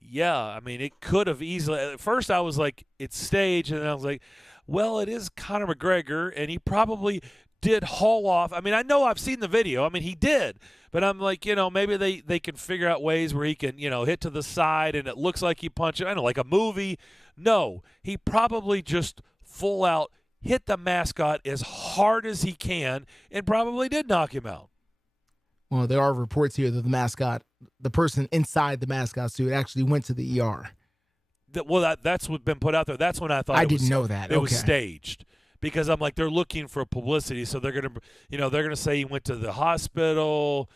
yeah, I mean, it could have easily. At first, I was like, it's staged, and then I was like, well, it is Conor McGregor, and he probably did haul off. I mean, I know I've seen the video. I mean, he did. But I'm like, maybe they can figure out ways where he can, hit to the side, and it looks like he punched it. I know, like a movie. No, he probably just full out hit the mascot as hard as he can and probably did knock him out. Well, there are reports here that the person inside the mascot suit actually went to the ER. That's what's been put out there. That's when I thought I didn't know that. It was staged, because I'm like, they're looking for publicity, so they're gonna say he went to the hospital,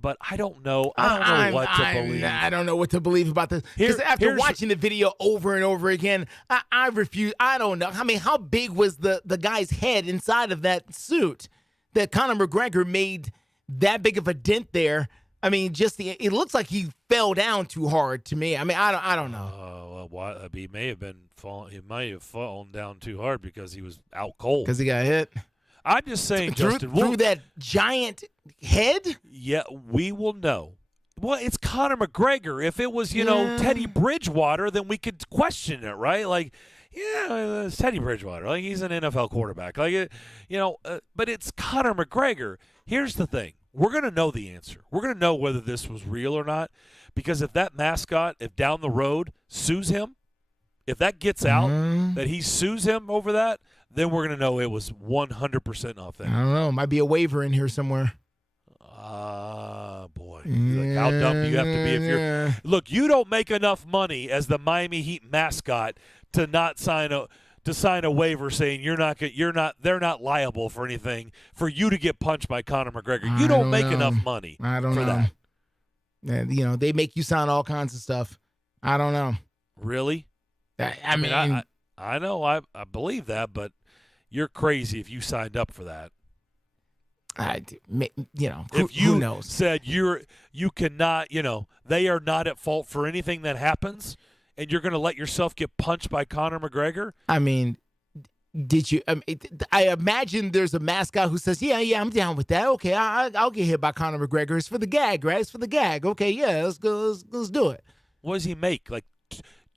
but I don't know. I don't know what to believe. I don't know what to believe about this, because after watching the video over and over again, I refuse. I don't know. I mean, how big was the guy's head inside of that suit that Conor McGregor made that big of a dent there? I mean, it looks like he fell down too hard to me. I mean, I don't know. He may have fallen down too hard because he was out cold. Because he got hit? I'm just saying, Justin. Through that giant head? Yeah, we will know. Well, it's Conor McGregor. If it was, Teddy Bridgewater, then we could question it, right? Like, yeah, it's Teddy Bridgewater. Like, he's an NFL quarterback. Like, but it's Conor McGregor. Here's the thing. We're going to know the answer. We're going to know whether this was real or not, because if that mascot, if down the road, sues him, if that gets out, that he sues him over that, then we're going to know it was 100% authentic. I don't know. Might be a waiver in here somewhere. Boy. Like, how dumb do you have to be if you're – look, you don't make enough money as the Miami Heat mascot to not sign a waiver saying they're not liable for anything for you to get punched by Conor McGregor. You don't make enough money for that. And, they make you sign all kinds of stuff. I don't know. Really? I mean, I know. I believe that, but you're crazy if you signed up for that. If you who knows? Said you cannot, they are not at fault for anything that happens, and you're going to let yourself get punched by Conor McGregor? I mean, Did you? I imagine there's a mascot who says, "Yeah, I'm down with that. Okay, I'll get hit by Conor McGregor. It's for the gag, right? It's for the gag. Okay, yeah, let's go. Let's do it." What does he make? Like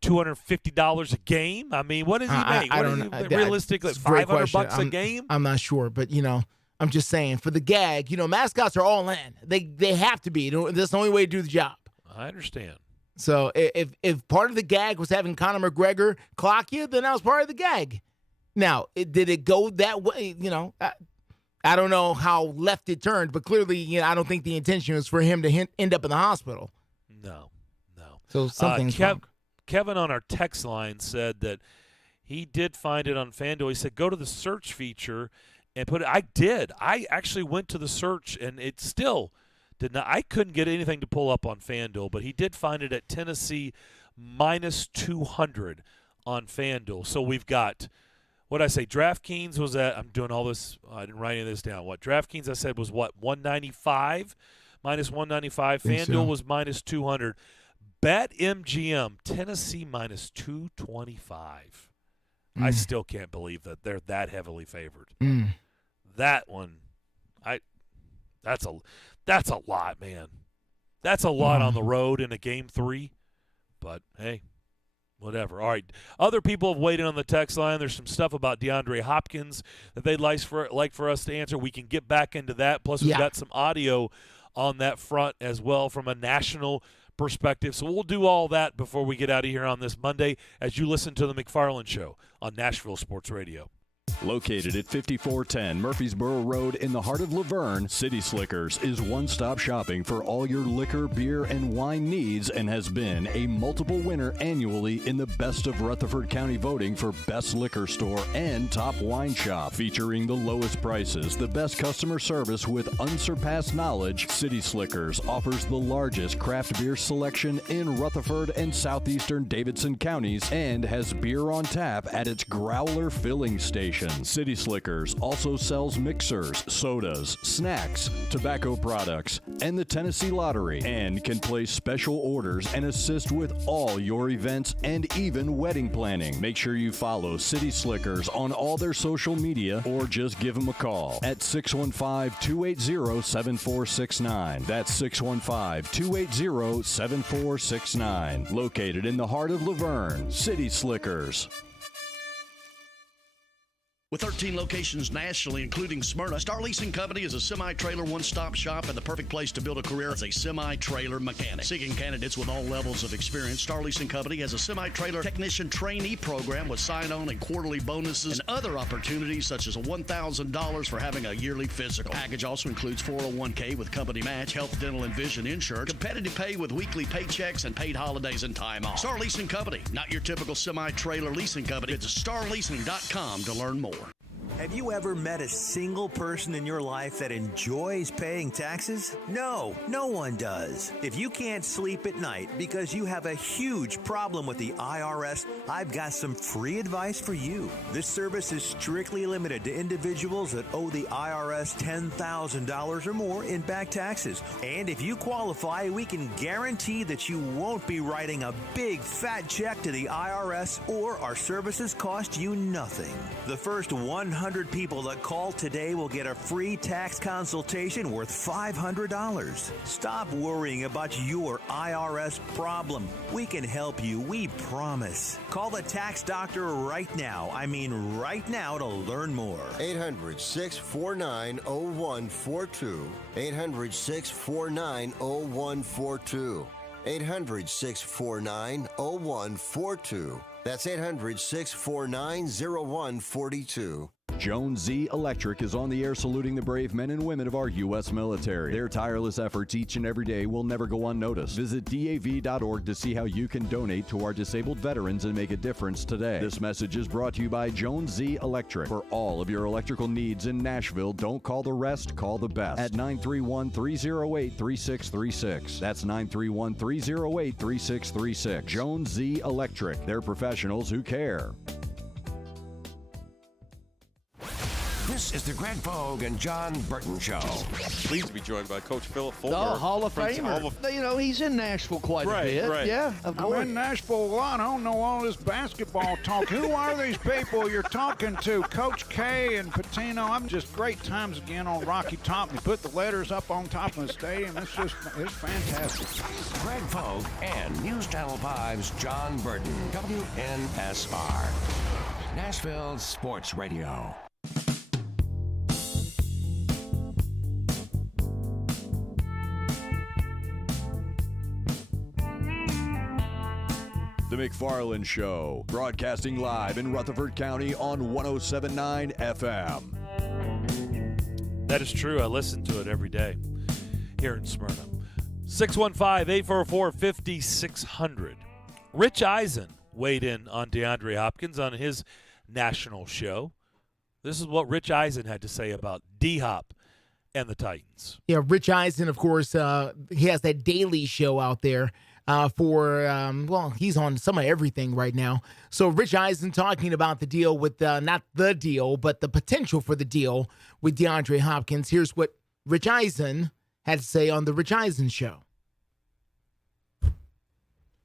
$250 a game? I mean, what does he make? I don't know. Realistically, $500 a game? I'm not sure, but I'm just saying for the gag. Mascots are all in. They have to be. That's the only way to do the job. I understand. So if part of the gag was having Conor McGregor clock you, then that was part of the gag. Now, did it go that way? I don't know how left it turned, but clearly, I don't think the intention was for him to end up in the hospital. No. So something's wrong. Kevin on our text line said that he did find it on FanDuel. He said, go to the search feature and put it. I did. I actually went to the search, and it still did not. I couldn't get anything to pull up on FanDuel, but he did find it at Tennessee minus 200 on FanDuel. So we've got – what did I say? DraftKings was at – I'm doing all this – I didn't write any of this down. What? DraftKings I said was what? 195? Minus 195. FanDuel was minus 200. BetMGM, Tennessee minus 225. I still can't believe that they're that heavily favored. That one, that's a lot, man. That's a lot on the road in a game 3. But, hey. Whatever. All right. Other people have weighed in on the text line. There's some stuff about DeAndre Hopkins that they'd like for us to answer. We can get back into that. Plus, we've got some audio on that front as well from a national perspective. So we'll do all that before we get out of here on this Monday as you listen to the McFarland Show on Nashville Sports Radio. Located at 5410 Murfreesboro Road in the heart of Laverne, City Slickers is one-stop shopping for all your liquor, beer, and wine needs and has been a multiple winner annually in the Best of Rutherford County voting for Best Liquor Store and Top Wine Shop. Featuring the lowest prices, the best customer service with unsurpassed knowledge, City Slickers offers the largest craft beer selection in Rutherford and southeastern Davidson counties and has beer on tap at its Growler filling station. City Slickers also sells mixers, sodas, snacks, tobacco products, and the Tennessee Lottery, and can place special orders and assist with all your events and even wedding planning. Make sure you follow City Slickers on all their social media or just give them a call at 615-280-7469. That's 615-280-7469. Located in the heart of Laverne, City Slickers. With 13 locations nationally, including Smyrna, Star Leasing Company is a semi-trailer one-stop shop and the perfect place to build a career as a semi-trailer mechanic. Seeking candidates with all levels of experience, Star Leasing Company has a semi-trailer technician trainee program with sign-on and quarterly bonuses and other opportunities such as $1,000 for having a yearly physical. Package also includes 401k with company match, health, dental, and vision insurance, competitive pay with weekly paychecks, and paid holidays and time off. Star Leasing Company, not your typical semi-trailer leasing company. Visit starleasing.com to learn more. Have you ever met a single person in your life that enjoys paying taxes? No, no one does. If you can't sleep at night because you have a huge problem with the IRS, I've got some free advice for you. This service is strictly limited to individuals that owe the IRS $10,000 or more in back taxes. And if you qualify, we can guarantee that you won't be writing a big fat check to the IRS, or our services cost you nothing. The first 100 people that call today will get a free tax consultation worth $500. Stop worrying about your IRS problem. We can help you, we promise. Call the tax doctor right now. I mean right now to learn more. 800-649-0142. 800-649-0142. 800-649-0142. That's 800-649-0142. Jones Z Electric is on the air saluting the brave men and women of our U.S. military. Their tireless efforts each and every day will never go unnoticed. Visit DAV.org to see how you can donate to our disabled veterans and make a difference today. This message is brought to you by Jones Z Electric. For all of your electrical needs in Nashville, don't call the rest, call the best at 931-308-3636. That's 931-308-3636. Jones Z Electric. They're professionals who care. This is the Greg Vogue and John Burton Show. Pleased to be joined by Coach Philip Fulmer. Oh, Hall of Famer. You know, he's in Nashville quite a bit. Right. Yeah, of course. I'm in Nashville a lot. I don't know all this basketball talk. Who are these people you're talking to? Coach K and Patino. I'm just great times again on Rocky Top. We put the letters up on top of the stadium. It's fantastic. Greg Vogue and News Channel 5's John Burton. WNSR. Nashville Sports Radio. The McFarland Show, broadcasting live in Rutherford County on 107.9 FM. That is true. I listen to it every day here in Smyrna. 615-844-5600. Rich Eisen weighed in on DeAndre Hopkins on his national show. This is what Rich Eisen had to say about D-Hop and the Titans. Yeah, Rich Eisen, of course, he has that daily show out there he's on some of everything right now. So Rich Eisen talking about the deal with, not the deal, but the potential for the deal with DeAndre Hopkins. Here's what Rich Eisen had to say on the Rich Eisen Show.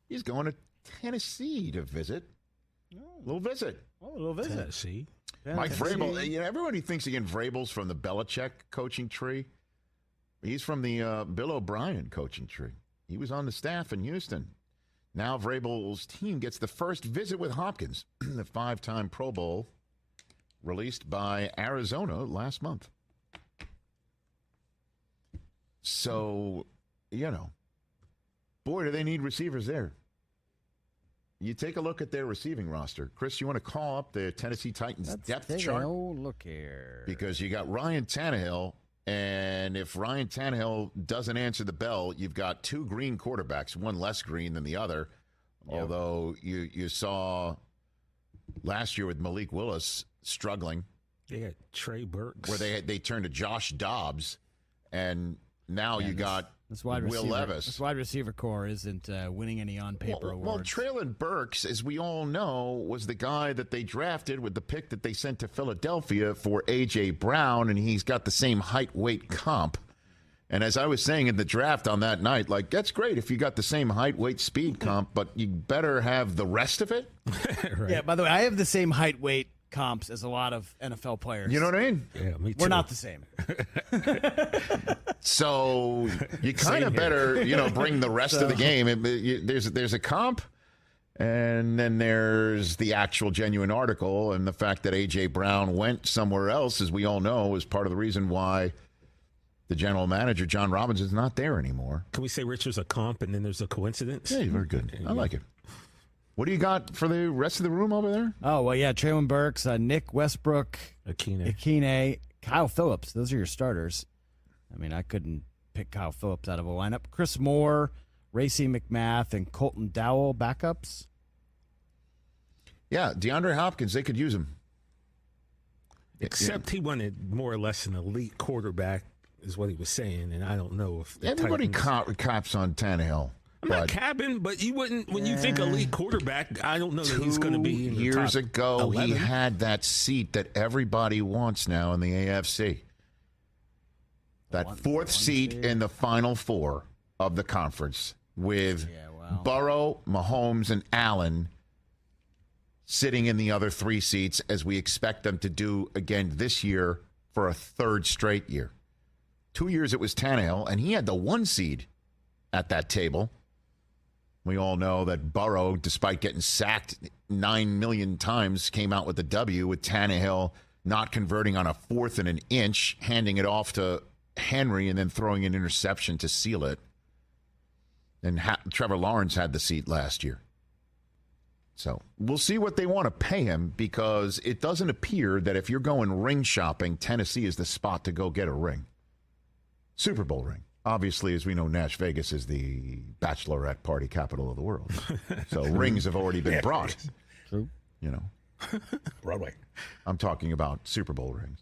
He's going to Tennessee to visit. A little visit. Tennessee. Mike Vrabel. You know, everybody thinks again Vrabel's from the Belichick coaching tree. He's from the Bill O'Brien coaching tree. He was on the staff in Houston. Now Vrabel's team gets the first visit with Hopkins, the 5-time Pro Bowl released by Arizona last month. So, you know, boy, do they need receivers there. You take a look at their receiving roster. Chris, you want to call up the Tennessee Titans depth chart? Oh, look here. Because you got Ryan Tannehill, and if Ryan Tannehill doesn't answer the bell, you've got two green quarterbacks, one less green than the other. Yep. Although you saw last year with Malik Willis struggling. They had Trey Burks. Where they turned to Josh Dobbs, and now you got Will Levis. This wide receiver core isn't winning any on-paper awards. Well, Traylon Burks, as we all know, was the guy that they drafted with the pick that they sent to Philadelphia for A.J. Brown, and he's got the same height-weight comp. And as I was saying in the draft on that night, like, that's great if you got the same height-weight speed comp, but you better have the rest of it. Right. Yeah, by the way, I have the same height-weight comps as a lot of NFL players. You know what I mean? Yeah, me too. We're not the same. So you kind of better, bring the rest of the game. There's a comp, and then there's the actual genuine article, and the fact that A.J. Brown went somewhere else, as we all know, is part of the reason why the general manager, John Robbins, is not there anymore. Can we say Richard's a comp and then there's a coincidence? Yeah, very good. I like it. What do you got for the rest of the room over there? Oh, well, yeah, Traylon Burks, Nick Westbrook, Akine, Kyle Phillips. Those are your starters. I mean, I couldn't pick Kyle Phillips out of a lineup. Chris Moore, Racey McMath, and Colton Dowell backups. Yeah, DeAndre Hopkins, they could use him. Except he wanted more or less an elite quarterback, is what he was saying, and I don't know if everybody cops on Tannehill. I'm not capping, but you wouldn't. When you think elite quarterback, I don't know that he's going to be in the years top ago, 11. He had that seat that everybody wants now in the AFC. That fourth seat in the Final Four of the conference with Burrow, Mahomes, and Allen sitting in the other three seats, as we expect them to do again this year for a third straight year. 2 years it was Tannehill, and he had the 1 seed at that table. We all know that Burrow, despite getting sacked 9 million times, came out with a W, with Tannehill not converting on a 4th and an inch, handing it off to Henry and then throwing an interception to seal it. And Trevor Lawrence had the seat last year. So we'll see what they want to pay him, because it doesn't appear that if you're going ring shopping, Tennessee is the spot to go get a ring. Super Bowl ring. Obviously, as we know, Nash Vegas is the bachelorette party capital of the world. So rings have already been brought. True. Broadway. I'm talking about Super Bowl rings.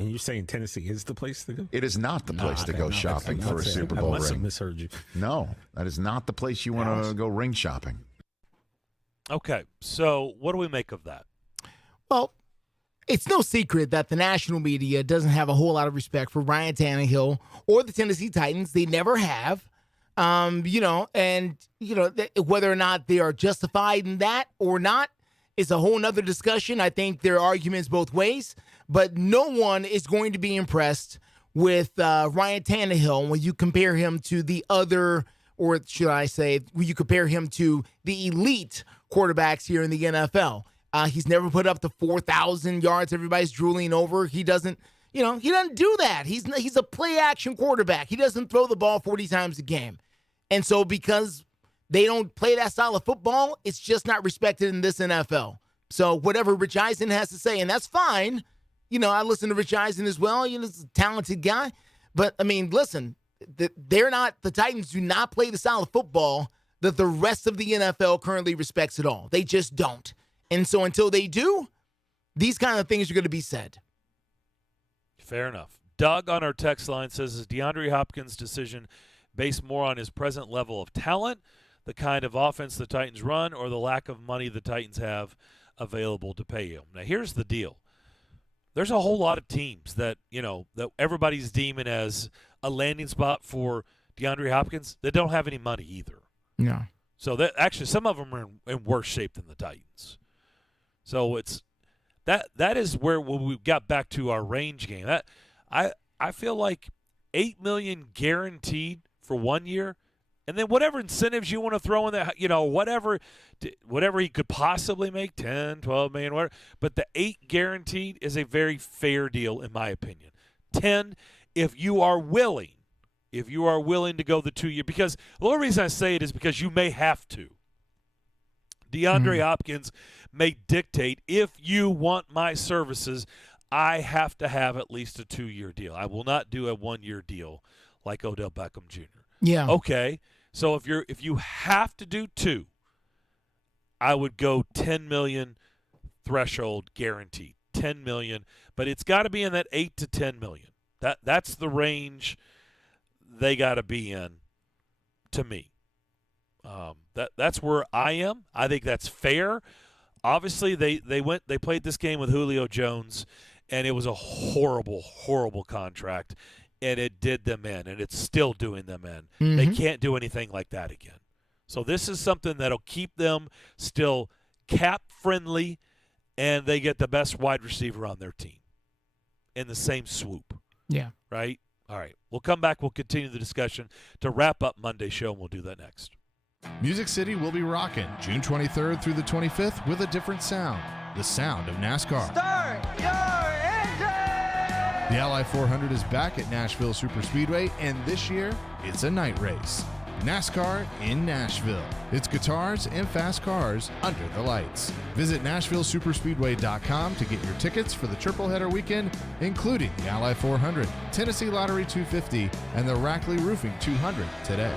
And you're saying Tennessee is the place to go? It is not the place to go shopping for a Super Bowl ring. I misheard you. No, that is not the place you want to go ring shopping. Okay, so what do we make of that? Well, It's no secret that the national media doesn't have a whole lot of respect for Ryan Tannehill or the Tennessee Titans. They never have. Whether or not they are justified in that or not is a whole nother discussion. I think there are arguments both ways, but no one is going to be impressed with Ryan Tannehill when you compare him to the other, or should I say, when you compare him to the elite quarterbacks here in the NFL. He's never put up the 4,000 yards everybody's drooling over. He doesn't do that. He's a play-action quarterback. He doesn't throw the ball 40 times a game. And so because they don't play that style of football, it's just not respected in this NFL. So whatever Rich Eisen has to say, and that's fine. I listen to Rich Eisen as well. He's a talented guy. But, listen, the Titans do not play the style of football that the rest of the NFL currently respects at all. They just don't. And so until they do, these kind of things are going to be said. Fair enough. Doug on our text line says, is DeAndre Hopkins' decision based more on his present level of talent, the kind of offense the Titans run, or the lack of money the Titans have available to pay him? Now, here's the deal. There's a whole lot of teams that everybody's deeming as a landing spot for DeAndre Hopkins that don't have any money either. No. So that actually some of them are in worse shape than the Titans. So it's that is where we got back to our range game. I feel like $8 million guaranteed for 1 year, and then whatever incentives you want to throw in there, whatever he could possibly make, 10, 12 million, whatever. But the 8 guaranteed is a very fair deal in my opinion. 10 if you are willing to go the 2 year, because the only reason I say it is because you may have to. DeAndre Hopkins may dictate, if you want my services, I have to have at least a 2-year deal. I will not do a 1-year deal like Odell Beckham Jr. Yeah. Okay. So if you have to do 2, I would go 10 million threshold guaranteed. 10 million, but it's got to be in that 8 to 10 million. That's the range they got to be in to me. That's where I am. I think that's fair. Obviously, they played this game with Julio Jones, and it was a horrible, horrible contract, and it did them in, and it's still doing them in. Mm-hmm. They can't do anything like that again. So this is something that'll keep them still cap-friendly, and they get the best wide receiver on their team in the same swoop. Yeah. Right? All right. We'll come back. We'll continue the discussion to wrap up Monday's show, and we'll do that next. Music City will be rocking June 23rd through the 25th with a different sound, the sound of NASCAR. Start your engine! The Ally 400 is back at Nashville Superspeedway, and this year, it's a night race. NASCAR in Nashville. It's guitars and fast cars under the lights. Visit NashvilleSuperspeedway.com to get your tickets for the triple header weekend, including the Ally 400, Tennessee Lottery 250, and the Rackley Roofing 200 today.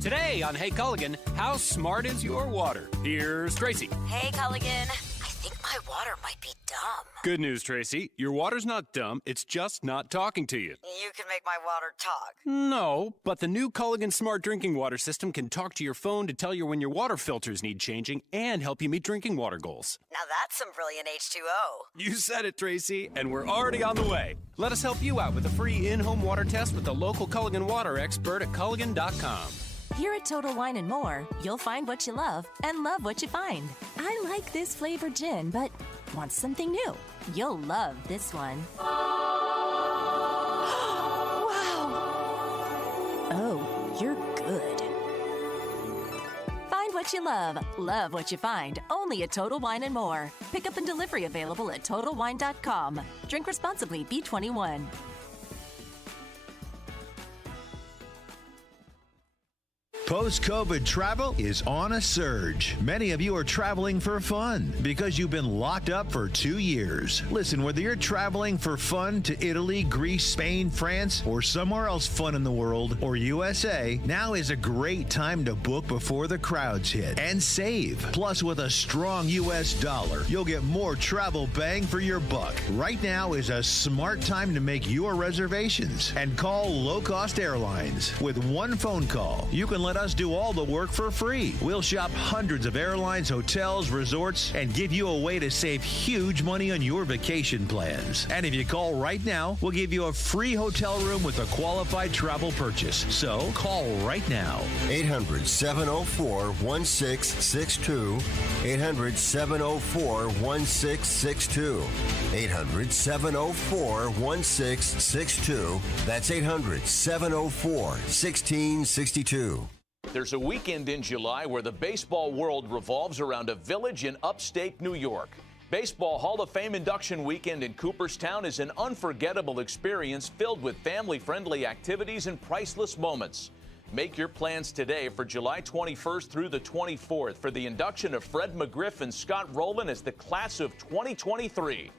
Today on Hey Culligan, how smart is your water? Here's Tracy. Hey Culligan, I think my water might be dumb. Good news, Tracy. Your water's not dumb, it's just not talking to you. You can make my water talk. No, but the new Culligan Smart Drinking Water System can talk to your phone to tell you when your water filters need changing and help you meet drinking water goals. Now that's some brilliant H2O. You said it, Tracy, and we're already on the way. Let us help you out with a free in-home water test with the local Culligan water expert at Culligan.com. Here at Total Wine & More, you'll find what you love and love what you find. I like this flavored gin, but want something new? You'll love this one. Wow! Oh, you're good. Find what you love what you find, only at Total Wine & More. Pickup and delivery available at TotalWine.com. Drink responsibly, be 21. Post-COVID travel is on a surge. Many of you are traveling for fun because you've been locked up for 2 years. Listen, whether you're traveling for fun to Italy, Greece, Spain, France, or somewhere else fun in the world, or USA, now is a great time to book before the crowds hit and save. Plus, with a strong U.S. dollar, you'll get more travel bang for your buck. Right now is a smart time to make your reservations and call low-cost airlines. With one phone call, you can let us us do all the work for free. We'll shop hundreds of airlines, hotels, resorts, and give you a way to save huge money on your vacation plans. And if you call right now, we'll give you a free hotel room with a qualified travel purchase. So call right now. 800-704-1662. 800-704-1662. 800-704-1662. That's 800-704-1662. There's a weekend in July where the baseball world revolves around a village in upstate New York. Baseball Hall of Fame induction weekend in Cooperstown is an unforgettable experience filled with family-friendly activities and priceless moments. Make your plans today for July 21st through the 24th for the induction of Fred McGriff and Scott Rowland as the class of 2023.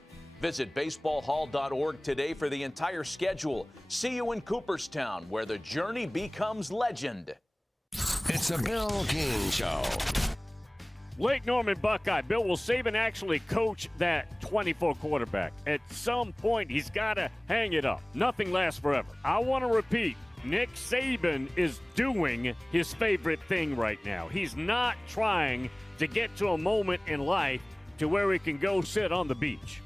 Visit baseballhall.org today for the entire schedule. See you in Cooperstown, where the journey becomes legend. It's a Bill King Show. Lake Norman Buckeye. Bill will save and actually coach that 24 quarterback. At some point, he's got to hang it up. Nothing lasts forever. I want to repeat, Nick Saban is doing his favorite thing right now. He's not trying to get to a moment in life to where he can go sit on the beach.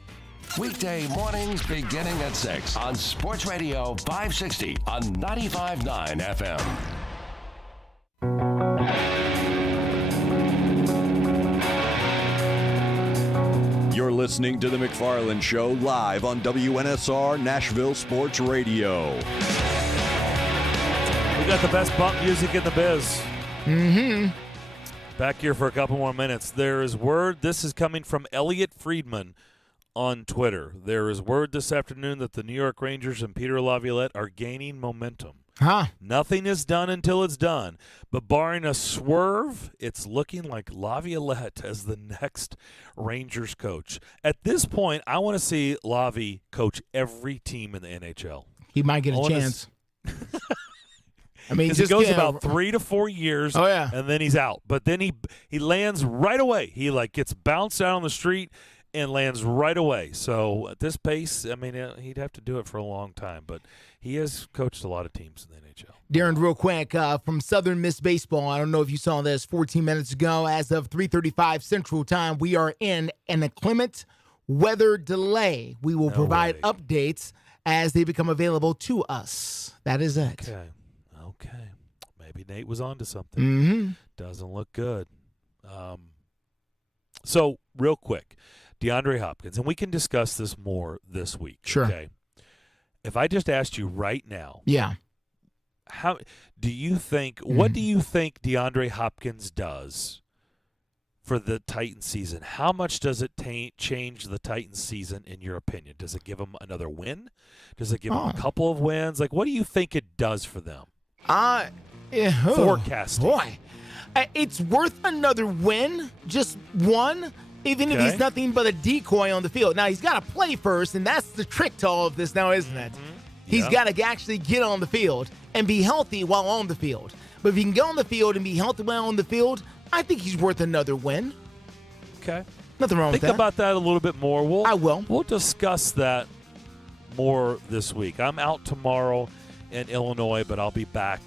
Weekday mornings beginning at 6 on Sports Radio 560 on 95.9 FM. You're listening to The McFarland Show live on WNSR Nashville Sports Radio. We got the best bump music in the biz. Mm-hmm. Back here for a couple more minutes. There is word, this is coming from Elliot Friedman on Twitter. There is word this afternoon that the New York Rangers and Peter Laviolette are gaining momentum. Huh. Nothing is done until it's done. But barring a swerve, it's looking like Laviolette as the next Rangers coach. At this point, I want to see Lavi coach every team in the NHL. He might get a chance. I mean, he goes about 3 to 4 years, and then he's out. But then he lands right away. He gets bounced out on the street and lands right away. So at this pace, I mean, he'd have to do it for a long time. But he has coached a lot of teams in the NHL. Darren, real quick, from Southern Miss Baseball, I don't know if you saw this 14 minutes ago. As of 3:35 Central Time, we are in an inclement weather delay. We will provide updates as they become available to us. That is it. Okay. Maybe Nate was onto something. Mm-hmm. Doesn't look good. So, real quick, DeAndre Hopkins, and we can discuss this more this week. Sure. Okay. If I just asked you right now, how do you think? What do you think DeAndre Hopkins does for the Titans season? How much does it change the Titans season in your opinion? Does it give them another win? Does it give them a couple of wins? What do you think it does for them? Forecasting. Boy, it's worth another win, just one. Even if he's nothing but a decoy on the field. Now, he's got to play first, and that's the trick to all of this now, isn't it? He's got to actually get on the field and be healthy while on the field. But if he can get on the field and be healthy while on the field, I think he's worth another win. Okay. Nothing wrong with that. Think about that a little bit more. I will. We'll discuss that more this week. I'm out tomorrow in Illinois, but I'll be back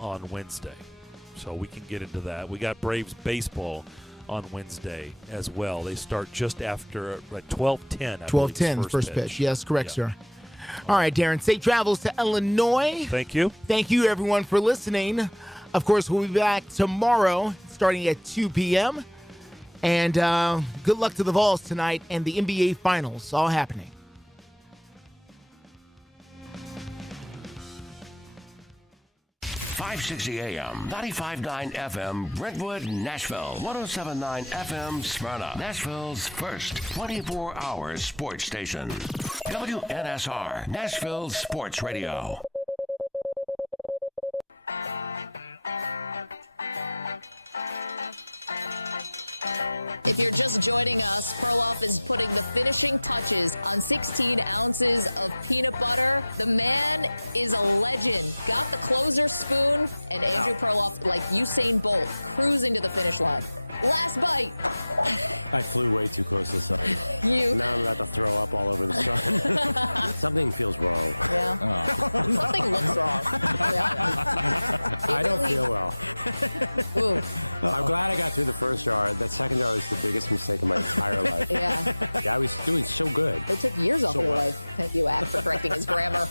on Wednesday. So we can get into that. We got Braves baseball on Wednesday as well. They start just after 12:10. 12:10, first pitch. Yes, correct, sir. All right, Darren, safe travels to Illinois. Thank you. Thank you, everyone, for listening. Of course, we'll be back tomorrow starting at 2 p.m. And good luck to the Vols tonight and the NBA Finals, all happening. .560 AM, 95.9 FM, Brentwood, Nashville, 107.9 FM, Smyrna, Nashville's first 24-hour sports station. WNSR, Nashville Sports Radio. If you're just joining us, Perloff is putting the finishing touches on 16 ounces of peanut butter. The man is a legend. Got the closer spoon, and Andrew Perloff, like Usain Bolt, cruising to the finish line. Last bite. I flew way too close to the sun. Now I'm about to throw up all over the sun. Something feels wrong. Yeah. Something looks wrong. I don't feel well. I'm glad I got through the first jar. That second jar was the biggest mistake of my entire life. Yeah. I was doing so good. It took years off your life. Thank you, Ack, for correcting his grammar.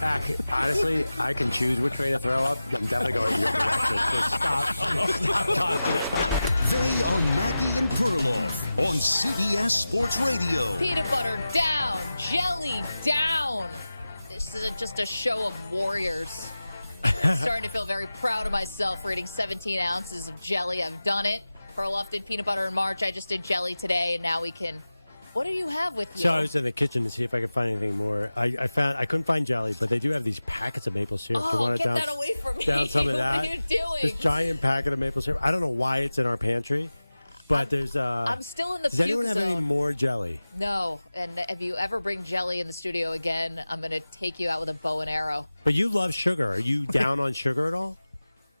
Ack, honestly, I can choose which way to throw up. I'm definitely going in your direction. So stop talking. They are Maggie and Perloff on CBS Sports Radio. Peanut butter down, jelly down. This is just a show of warriors. I'm starting to feel very proud of myself for eating 17 ounces of jelly. I've done it. Perloff did peanut butter in March. I just did jelly today, and now we can. What do you have with you? So I was in the kitchen to see if I could find anything more. I couldn't find jelly, but they do have these packets of maple syrup. Oh, get that away from me. Down some of that. What are you doing? This giant packet of maple syrup. I don't know why it's in our pantry, but there's I'm still in the Does anyone have zone. any more jelly? No, and if you ever bring jelly in the studio again, I'm going to take you out with a bow and arrow. But you love sugar. Are you down on sugar at all?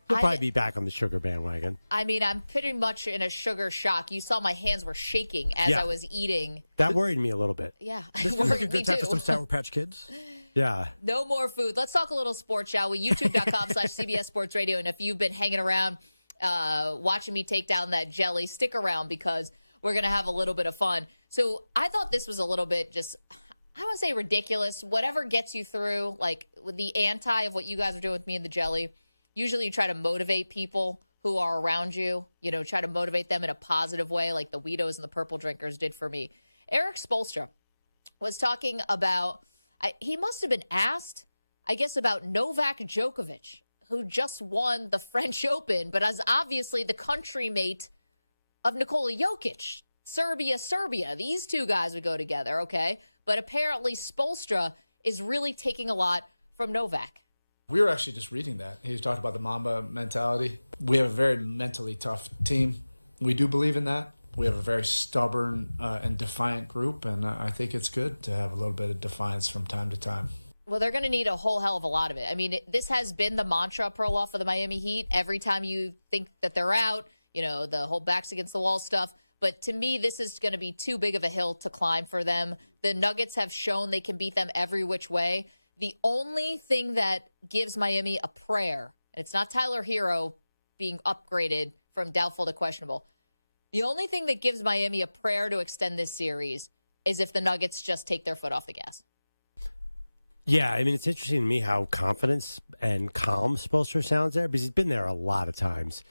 You'll probably be back on the sugar bandwagon. I mean, I'm pretty much in a sugar shock. You saw my hands were shaking as I was eating. That worried me a little bit. Yeah, This it feels like a worried me good time for too. some Sour Patch Kids. Yeah. No more food. Let's talk a little sports, shall we? YouTube.com/CBS Sports Radio. And if you've been hanging around watching me take down that jelly, stick around because we're going to have a little bit of fun. So I thought this was a little bit just, I want to say ridiculous. Whatever gets you through, like with the anti of what you guys are doing with me and the jelly. Usually you try to motivate people who are around you, try to motivate them in a positive way like the Weedos and the Purple Drinkers did for me. Eric Spoelstra was talking about, he must have been asked, I guess, about Novak Djokovic, who just won the French Open, but is obviously the country mate of Nikola Jokic. Serbia. These two guys would go together, okay? But apparently Spoelstra is really taking a lot from Novak. We were actually just reading that. He was talking about the Mamba mentality. We have a very mentally tough team. We do believe in that. We have a very stubborn and defiant group, and I think it's good to have a little bit of defiance from time to time. Well, they're going to need a whole hell of a lot of it. I mean, this has been the mantra, Perloff, of the Miami Heat. Every time you think that they're out, the whole backs against the wall stuff. But to me, this is going to be too big of a hill to climb for them. The Nuggets have shown they can beat them every which way. The only thing that gives Miami a prayer, and it's not Tyler Hero being upgraded from doubtful to questionable. The only thing that gives Miami a prayer to extend this series is if the Nuggets just take their foot off the gas. Yeah, I mean, it's interesting to me how confident and calm Spoelstra sounds there because he's been there a lot of times.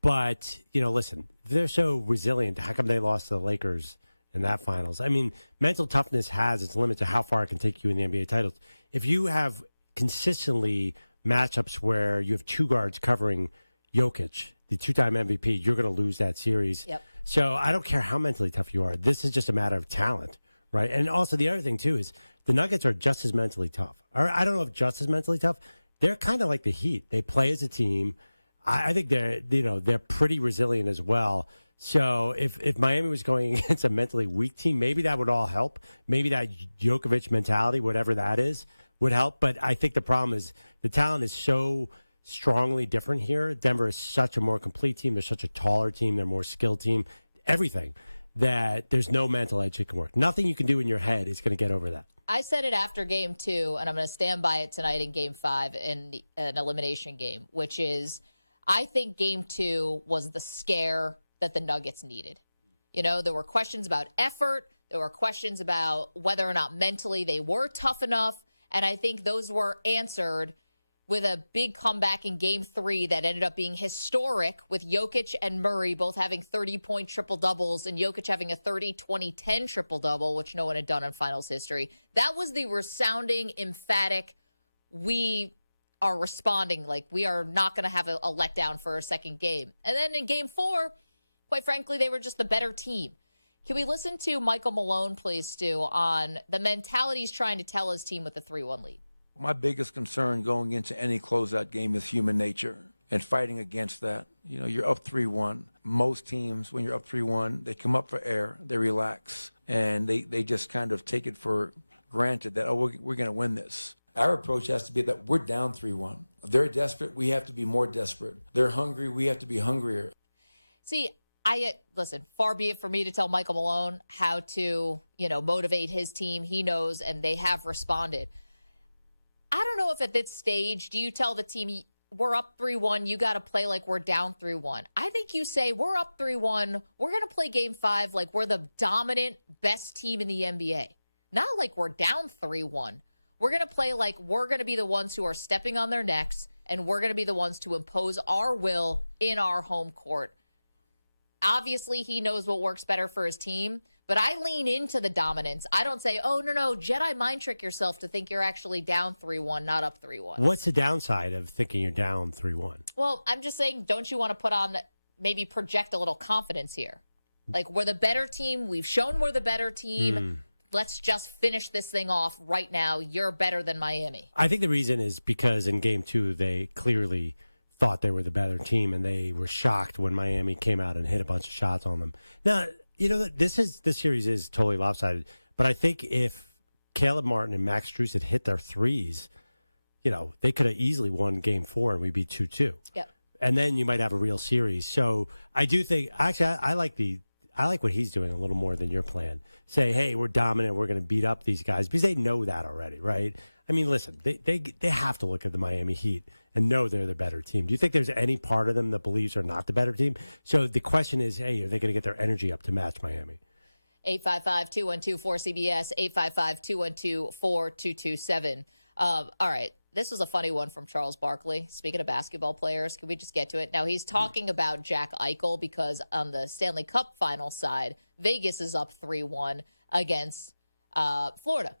But, listen, they're so resilient. How come they lost to the Lakers in that finals? I mean, mental toughness has its limit to how far it can take you in the NBA titles. If you have consistently matchups where you have two guards covering Jokic, the two-time MVP, you're going to lose that series. Yep. So I don't care how mentally tough you are. This is just a matter of talent, right? And also the other thing, too, is the Nuggets are just as mentally tough. Or I don't know if just as mentally tough. They're kind of like the Heat. They play as a team. I think they're pretty resilient as well. So if Miami was going against a mentally weak team, maybe that would all help. Maybe that Djokovic mentality, whatever that is, would help. But I think the problem is the talent is so strongly different here. Denver is such a more complete team. They're such a taller team. They're a more skilled team. Everything that there's no mental edge that can work. Nothing you can do in your head is going to get over that. I said it after game 2, and I'm going to stand by it tonight in game 5 in an elimination game, which is I think game 2 was the scare that the Nuggets needed. There were questions about effort. There were questions about whether or not mentally they were tough enough. And I think those were answered with a big comeback in game 3 that ended up being historic with Jokic and Murray both having 30-point triple-doubles and Jokic having a 30-20-10 triple-double, which no one had done in finals history. That was the resounding, emphatic, we are responding like we are not going to have a letdown for a second game. And then in game 4, quite frankly, they were just the better team. Can we listen to Michael Malone, please, Stu, on the mentality he's trying to tell his team with the 3-1 lead? My biggest concern going into any closeout game is human nature and fighting against that. You're up 3-1. Most teams, when you're up 3-1, they come up for air, they relax, and they just kind of take it for granted that, we're going to win this. Our approach has to be that we're down 3-1. They're desperate, we have to be more desperate. They're hungry, we have to be hungrier. See, listen, far be it for me to tell Michael Malone how to, motivate his team. He knows, and they have responded. I don't know if at this stage, do you tell the team, we're up 3-1, you got to play like we're down 3-1. I think you say, we're up 3-1, we're going to play game 5 like we're the dominant, best team in the NBA. Not like we're down 3-1. We're going to play like we're going to be the ones who are stepping on their necks, and we're going to be the ones to impose our will in our home court. Obviously, he knows what works better for his team, but I lean into the dominance. I don't say, oh, no, Jedi mind trick yourself to think you're actually down 3-1, not up 3-1. What's the downside of thinking you're down 3-1? Well, I'm just saying, don't you want to maybe project a little confidence here? Like, we're the better team. We've shown we're the better team. Let's just finish this thing off right now. You're better than Miami. I think the reason is because in game 2, they clearly thought they were the better team, and they were shocked when Miami came out and hit a bunch of shots on them. Now, this series is totally lopsided, but I think if Caleb Martin and Max Strus had hit their threes, they could have easily won game 4 and we'd be 2-2. Yep. And then you might have a real series. So I do think, actually, I like what he's doing a little more than your plan. Say, hey, we're dominant, we're going to beat up these guys, because they know that already, right? I mean, listen, they have to look at the Miami Heat and know they're the better team. Do you think there's any part of them that believes they're not the better team? So the question is, hey, are they going to get their energy up to match Miami? 855-212-4CBS, 855-212-4227. All right, this was a funny one from Charles Barkley. Speaking of basketball players, can we just get to it? Now, he's talking about Jack Eichel because on the Stanley Cup final side, Vegas is up 3-1 against Florida.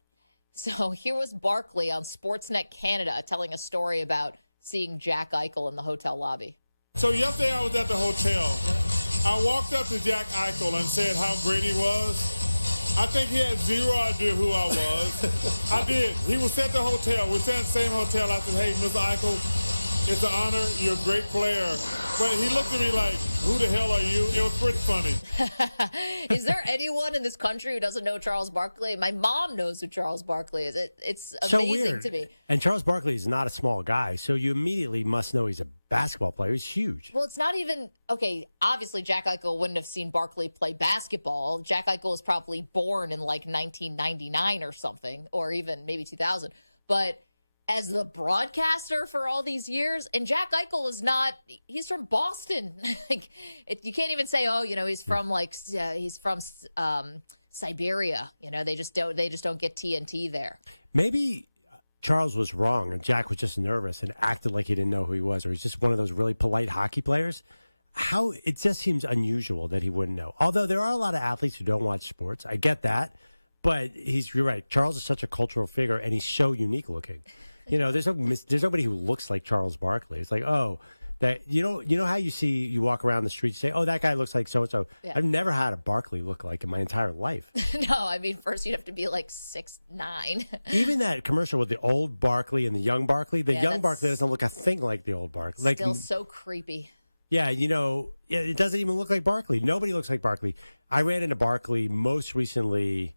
So here was Barkley on Sportsnet Canada telling a story about seeing Jack Eichel in the hotel lobby. So yesterday I was at the hotel. I walked up to Jack Eichel and said how great he was. I think he had zero idea who I was. I did. He was at the hotel. We sat in the same hotel. I said, hey, Mr. Eichel, it's an honor. You're a great player. But he looked at me like, who the hell are you? It was pretty funny. Is there anyone in this country who doesn't know Charles Barkley? My mom knows who Charles Barkley is. It's amazing to me. And Charles Barkley is not a small guy, so you immediately must know he's a basketball player. He's huge. Well, it's not even, okay, obviously Jack Eichel wouldn't have seen Barkley play basketball. Jack Eichel was probably born in like 1999 or something, or even maybe 2000. But as the broadcaster for all these years, and Jack Eichel is not, he's from Boston. You can't even say, he's from Siberia. They just don't get TNT there. Maybe Charles was wrong and Jack was just nervous and acted like he didn't know who he was, or he's just one of those really polite hockey players. It just seems unusual that he wouldn't know. Although there are a lot of athletes who don't watch sports. I get that. But you're right. Charles is such a cultural figure, and he's so unique looking. There's nobody who looks like Charles Barkley. It's like, that you know how you walk around the street, you say, oh, that guy looks like so and so. I've never had a Barkley look like in my entire life. No, I mean, first you'd have to be like 6'9". Even that commercial with the old Barkley and the young Barkley, young Barkley doesn't look a thing like the old Barkley. Still so creepy. Yeah, it doesn't even look like Barkley. Nobody looks like Barkley. I ran into Barkley most recently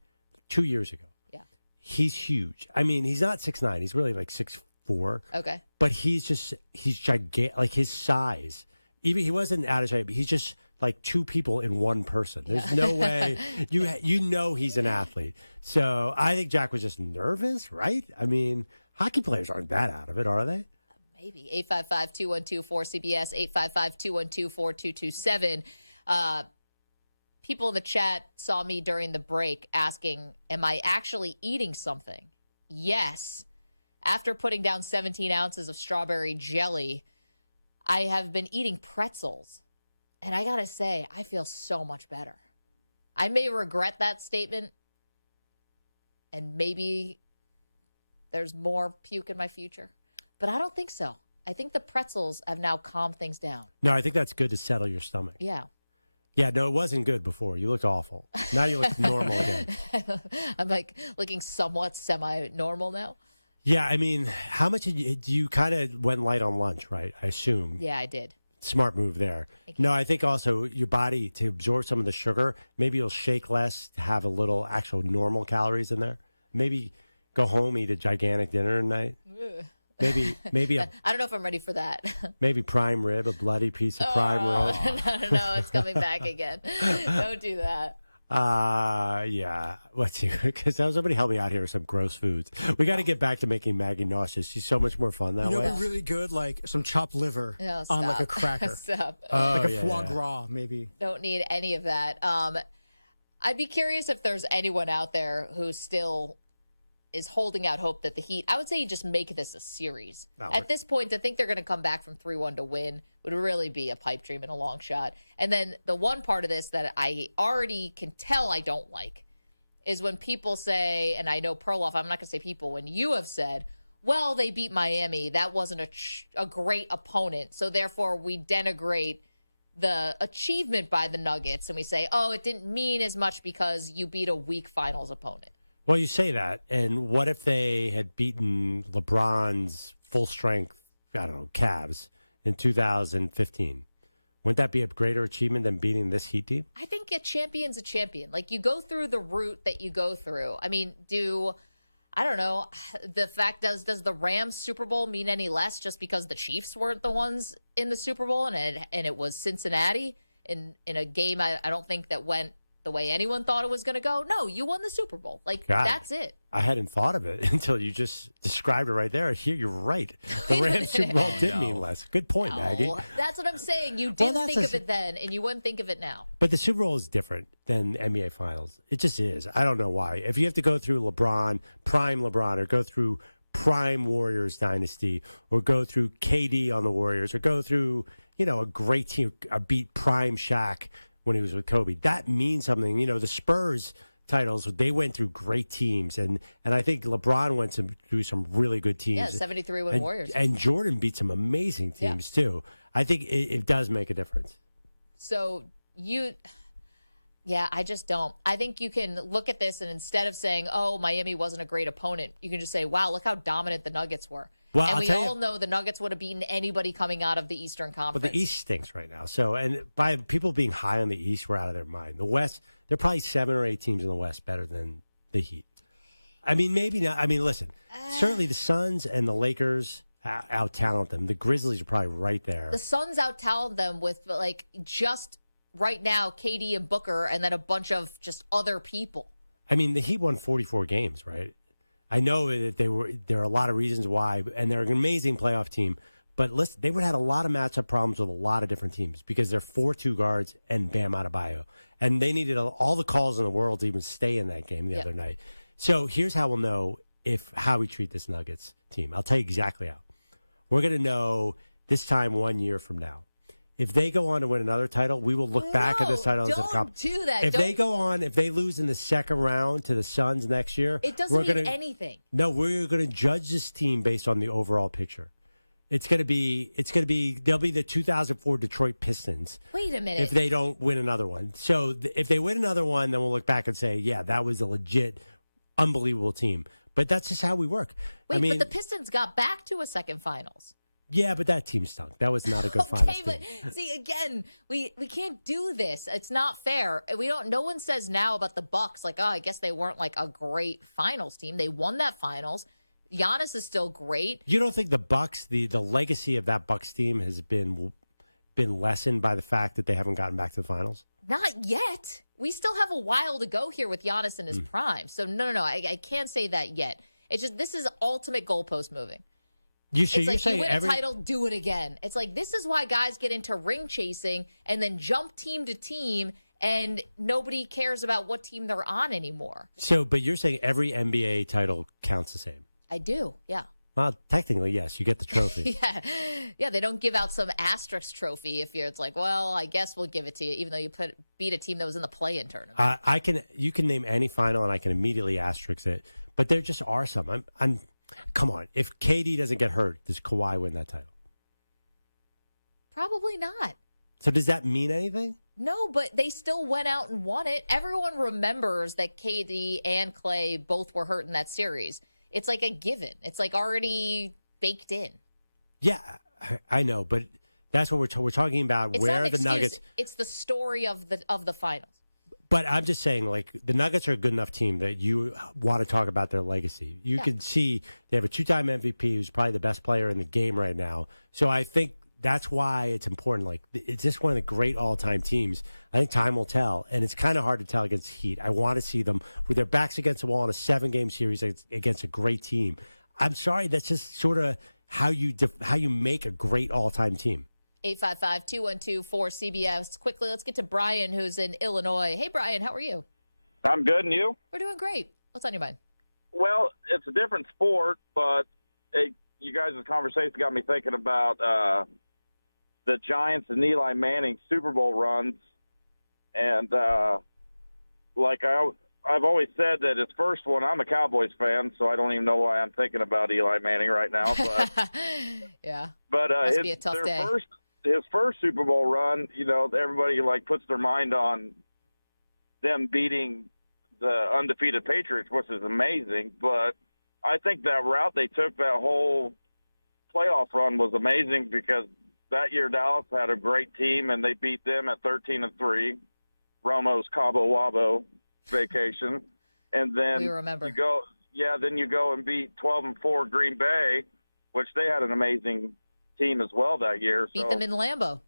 2 years ago. Yeah. He's huge. I mean, he's not 6'9". He's really like 6'4". Okay. But he's gigantic. Like his size. Even he wasn't out of shape. He's just like two people in one person. There's no way. He's an athlete. So I think Jack was just nervous, right? I mean, hockey players aren't that out of it, are they? Maybe. 855-212-4CBS, 855-212-4227. People in the chat saw me during the break asking, am I actually eating something? Yes. After putting down 17 ounces of strawberry jelly, I have been eating pretzels. And I got to say, I feel so much better. I may regret that statement, and maybe there's more puke in my future. But I don't think so. I think the pretzels have now calmed things down. No, I think that's good to settle your stomach. Yeah. Yeah, no, it wasn't good before. You looked awful. Now you look normal again. I'm like looking somewhat semi-normal now. Yeah, I mean, how much did you kind of went light on lunch, right? I assume. Yeah, I did. Smart move there. No, I think also your body, to absorb some of the sugar, maybe you'll shake less to have a little actual normal calories in there. Maybe go home, eat a gigantic dinner tonight. Maybe I don't know if I'm ready for that. maybe prime rib, a bloody piece of prime rib. No, it's coming back again. Don't do that. Yeah. Let's see. Because somebody help me out here with some gross foods. We got to get back to making Maggie nauseous. She's so much more fun that You know, way. it'd be really good, like some chopped liver No, on like a stop. cracker. Stop. Like a yeah, foie yeah. gras, maybe. Don't need any of that. I'd be curious if there's anyone out there who still is holding out hope that the Heat, I would say you just make this a series. At this point, to think they're going to come back from 3-1 to win would really be a pipe dream and a long shot. And then the one part of this that I already can tell I don't like is when people say, and I know Perloff, I'm not going to say people, when you have said, well, they beat Miami, that wasn't a great opponent, so therefore we denigrate the achievement by the Nuggets, and we say, oh, it didn't mean as much because you beat a weak finals opponent. Well, you say that, and what if they had beaten LeBron's full strength, I don't know, Cavs in 2015? Wouldn't that be a greater achievement than beating this Heat team? I think a champion's a champion. Like, you go through the route that you go through. I mean, I don't know, the fact does the Rams Super Bowl mean any less just because the Chiefs weren't the ones in the Super Bowl and it was Cincinnati in a game I don't think that went the way anyone thought it was going to go? No, you won the Super Bowl. Like, that's it. I hadn't thought of it until you just described it right there. Here, you're right. The Rams Super Bowl did mean less. Good point, Maggie. That's what I'm saying. You didn't think of it then, and you wouldn't think of it now. But the Super Bowl is different than NBA Finals. It just is. I don't know why. If you have to go through LeBron, prime LeBron, or go through prime Warriors dynasty, or go through KD on the Warriors, or go through, a great team, or beat prime Shaq when he was with Kobe, that means something. The Spurs titles, they went through great teams, and I think LeBron went through some really good teams. Yeah, 73-win Warriors. And Jordan beat some amazing teams, too. I think it does make a difference. So I just don't. I think you can look at this, and instead of saying, oh, Miami wasn't a great opponent, you can just say, wow, look how dominant the Nuggets were. Well, and we all know the Nuggets would have beaten anybody coming out of the Eastern Conference. But the East stinks right now. So, and by people being high on the East, we're out of their mind. The West, there are probably 7 or 8 teams in the West better than the Heat. I mean, maybe not. I mean, listen, certainly the Suns and the Lakers out-talent them. The Grizzlies are probably right there. The Suns out-talent them with, just right now, KD and Booker, and then a bunch of just other people. I mean, the Heat won 44 games, right? I know that there are a lot of reasons why, and they're an amazing playoff team. But listen, they would have had a lot of matchup problems with a lot of different teams because they're 4-2 guards and Bam Adebayo. And they needed all the calls in the world to even stay in that game the other night. So here's how we'll know how we treat this Nuggets team. I'll tell you exactly how. We're going to know this time 1 year from now. If they go on to win another title, we will look back at this title as a cup. Do that. If they go on, if they lose in the second round to the Suns next year, it doesn't mean anything. No, we're going to judge this team based on the overall picture. They'll be the 2004 Detroit Pistons. Wait a minute. If they don't win another one. So if they win another one, then we'll look back and say, yeah, that was a legit, unbelievable team. But that's just how we work. Wait, but the Pistons got back to a second finals. Yeah, but that team stunk. That was not a good finals team. But see, again, we can't do this. It's not fair. No one says now about the Bucks, like, oh, I guess they weren't like a great finals team. They won that finals. Giannis is still great. You don't think the Bucks, the legacy of that Bucks team has been lessened by the fact that they haven't gotten back to the finals? Not yet. We still have a while to go here with Giannis in his prime. So no, I can't say that yet. It's just this is ultimate goalpost moving. It's like you win a title, do it again. It's like this is why guys get into ring chasing and then jump team to team, and nobody cares about what team they're on anymore. So, but you're saying every NBA title counts the same? I do, yeah. Well, technically, yes. You get the trophy. Yeah. They don't give out some asterisk trophy if it's like, well, I guess we'll give it to you, even though you beat a team that was in the play-in tournament. You can name any final, and I can immediately asterisk it. But there just are some. Come on. If KD doesn't get hurt, does Kawhi win that title? Probably not. So does that mean anything? No, but they still went out and won it. Everyone remembers that KD and Clay both were hurt in that series. It's like a given. It's like already baked in. Yeah, I know, but that's what we're talking about. It's where not an the excuse. Nuggets. It's the story of the finals. But I'm just saying, like, the Nuggets are a good enough team that you want to talk about their legacy. You can see they have a 2-time MVP who's probably the best player in the game right now. So I think that's why it's important. Like, it's just one of the great all-time teams. I think time will tell, and it's kind of hard to tell against Heat. I want to see them with their backs against the wall in a 7-game series against a great team. I'm sorry, that's just sort of how you make a great all-time team. 855-212-4CBS. Quickly, let's get to Brian, who's in Illinois. Hey, Brian, how are you? I'm good, and you? We're doing great. What's on your mind? Well, it's a different sport, but you guys' conversation got me thinking about the Giants and Eli Manning Super Bowl runs. And, I've always said that his first one, I'm a Cowboys fan, so I don't even know why I'm thinking about Eli Manning right now. But yeah. But must be a tough day. His first Super Bowl run, everybody puts their mind on them beating the undefeated Patriots, which is amazing. But I think that route they took, that whole playoff run, was amazing because that year Dallas had a great team and they beat them at 13-3, Romo's Cabo Wabo vacation, and then we remember. Then you go and beat 12-4 Green Bay, which they had an amazing team as well that year. Beat them in Lambeau.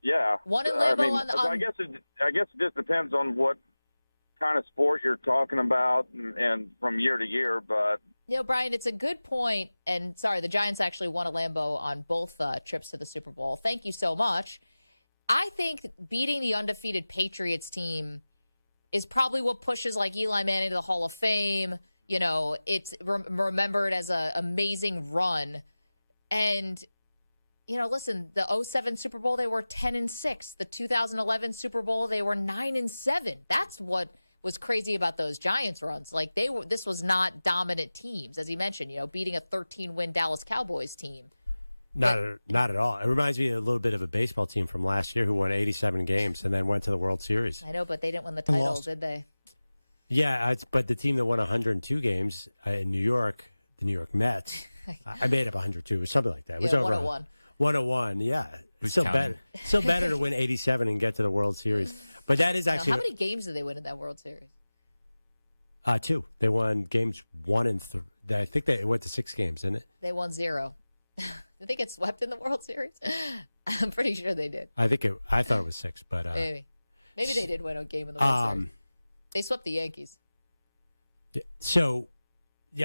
Yeah, one in Lambeau. I guess it just depends on what kind of sport you're talking about and from year to year. But Brian, it's a good point. And sorry, the Giants actually won a Lambeau on both trips to the Super Bowl. Thank you so much. I think beating the undefeated Patriots team is probably what pushes Eli Manning to the Hall of Fame. It's remembered as an amazing run. And, listen, the 2007 Super Bowl, they were 10-6. The 2011 Super Bowl, they were 9-7. That's what was crazy about those Giants runs. This was not dominant teams, as he mentioned, beating a 13-win Dallas Cowboys team. Not at all. It reminds me a little bit of a baseball team from last year who won 87 games and then went to the World Series. I know, but they didn't win the title, did they? Yeah, but the team that won 102 games in New York, the New York Mets, I made up 102. It was something like that. It was over 101. 101, yeah. It's still better. Still better to win 87 and get to the World Series. But that is actually... How many games did they win in that World Series? 2. They won games 1 and 3. I think they went to 6 games, didn't it? They won 0. Did they get swept in the World Series? I'm pretty sure they did. I thought it was 6, but maybe they did win a game in the World Series. They swept the Yankees. So,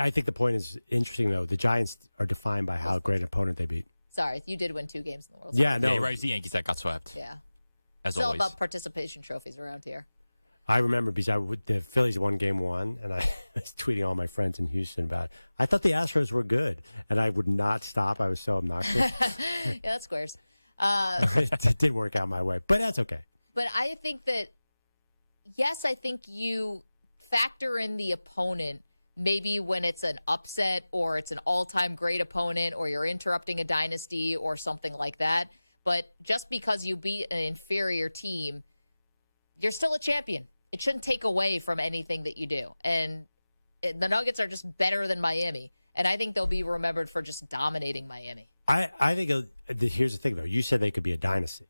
I think the point is interesting though. The Giants are defined by how great an opponent they beat. Sorry, you did win 2 games in the World Series. Yeah, no, you're right. It was the Yankees that got swept. Yeah, as it's always. all about participation trophies around here. I remember because the Phillies won game 1, and I was tweeting all my friends in Houston about it. I thought the Astros were good, and I would not stop. I was so obnoxious. Yeah, that's squares. It did work out my way, but that's okay. But I think that, yes, I think you factor in the opponent maybe when it's an upset or it's an all-time great opponent or you're interrupting a dynasty or something like that. But just because you beat an inferior team, you're still a champion. It shouldn't take away from anything that you do. And the Nuggets are just better than Miami. And I think they'll be remembered for just dominating Miami. I think here's the thing, though. You said they could be a dynasty.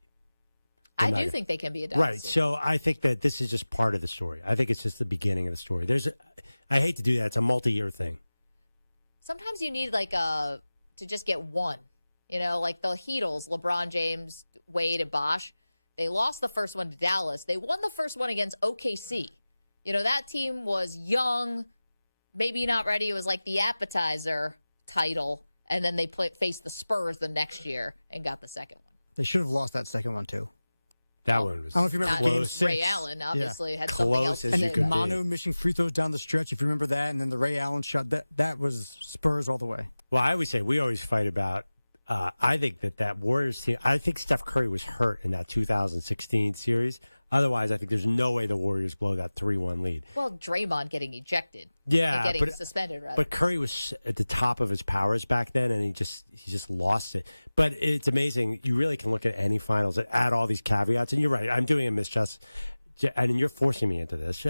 I do think they can be a dynasty. Right. So I think that this is just part of the story. I think it's just the beginning of the story. I hate to do that. It's a multi-year thing. Sometimes you need to just get one. Like the Heatles, LeBron James, Wade, and Bosh. They lost the first one to Dallas. They won the first one against OKC. That team was young, maybe not ready. It was like the appetizer title. And then they faced the Spurs the next year and got the second one. They should have lost that second one, too. That one was. I don't know if you remember Game 6. Ray Allen obviously had something else to say. And Manu missing free throws down the stretch, if you remember that. And then the Ray Allen shot, that was Spurs all the way. Well, I always say we always fight about. I think that Warriors team. I think Steph Curry was hurt in that 2016 series. Otherwise, I think there's no way the Warriors blow that 3-1 lead. Well, Draymond getting ejected. Yeah, and getting suspended, rather. But Curry was at the top of his powers back then, and he just lost it. But it's amazing. You really can look at any finals and add all these caveats. And you're right. I'm doing a misjustice, and you're forcing me into this,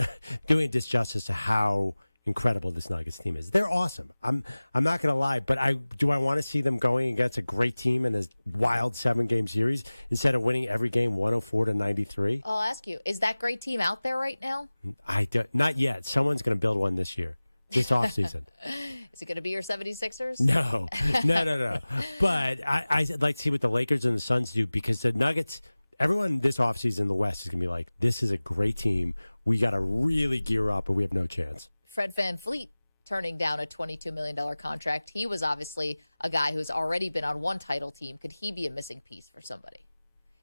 doing a disjustice to how incredible this Nuggets team is. They're awesome. I'm not going to lie, but I want to see them going against a great team in a wild 7-game series instead of winning every game 104-93? I'll ask you, is that great team out there right now? Not yet. Someone's going to build one this year, this offseason. Is it going to be your 76ers? No. But I'd like to see what the Lakers and the Suns do, because the Nuggets, everyone this offseason in the West is going to be like, this is a great team. We got to really gear up or we have no chance. Fred VanVleet turning down a $22 million contract. He was obviously a guy who's already been on one title team. Could he be a missing piece for somebody?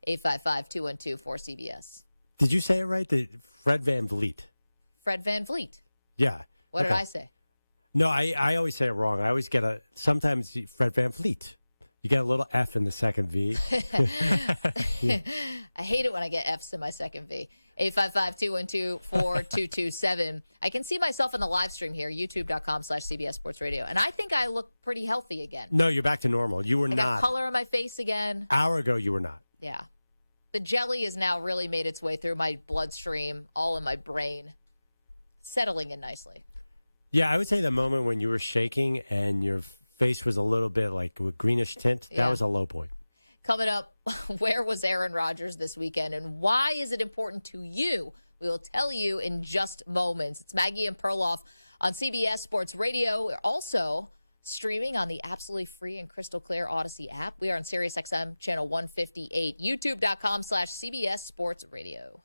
855-212-4CBS. Did you say it right? Fred VanVleet. Fred VanVleet. Yeah. What did I say? No, I always say it wrong. I always get sometimes Fred VanVleet. You get a little F in the second V. I hate it when I get Fs in my second V. 855-212-4227. I can see myself in the live stream here, youtube.com/CBS Sports Radio. And I think I look pretty healthy again. No, you're back to normal. You were not. I got color in my face again. Hour ago, you were not. Yeah. The jelly has now really made its way through my bloodstream, all in my brain, settling in nicely. Yeah, I would say the moment when you were shaking and your face was a little bit like with greenish tint, that was a low point. Coming up, where was Aaron Rodgers this weekend and why is it important to you? We will tell you in just moments. It's Maggie and Perloff on CBS Sports Radio. We're also streaming on the absolutely free and crystal clear Odyssey app. We are on SiriusXM channel 158, youtube.com/CBS Sports Radio.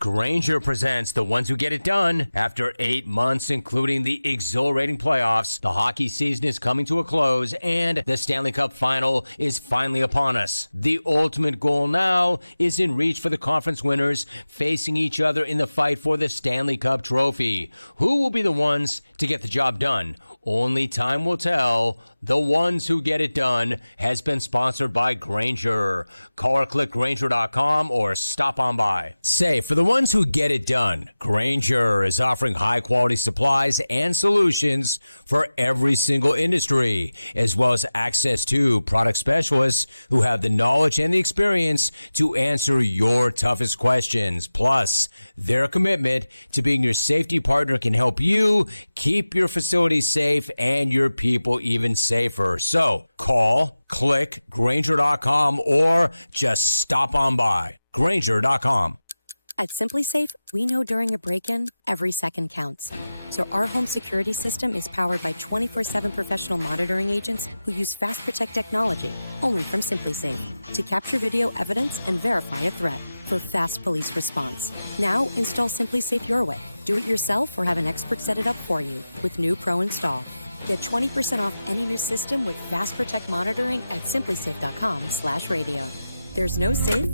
Grainger presents the ones who get it done. After 8 months, including the exhilarating playoffs, the hockey season is coming to a close, and the Stanley Cup final is finally upon us. The ultimate goal now is in reach for the conference winners, facing each other in the fight for the Stanley Cup trophy. Who will be the ones to get the job done? Only time will tell. The ones who get it done has been sponsored by Grainger. Call or click Grainger.com or stop on by. Say, for the ones who get it done, Grainger is offering high-quality supplies and solutions for every single industry, as well as access to product specialists who have the knowledge and the experience to answer your toughest questions. Plus, their commitment to being your safety partner can help you keep your facility safe and your people even safer. So call, click Grainger.com or just stop on by. Grainger.com. At SimpliSafe, we know during a break-in, every second counts. So our home security system is powered by 24/7 professional monitoring agents who use Fast Protect technology, only from SimpliSafe, to capture video evidence and verify a threat for fast police response. Now install SimpliSafe your way. Do it yourself or have an expert set it up for you with new Pro Install. Get 20% off any new system with Fast Protect monitoring at simplisafe.com/radio. There's no safe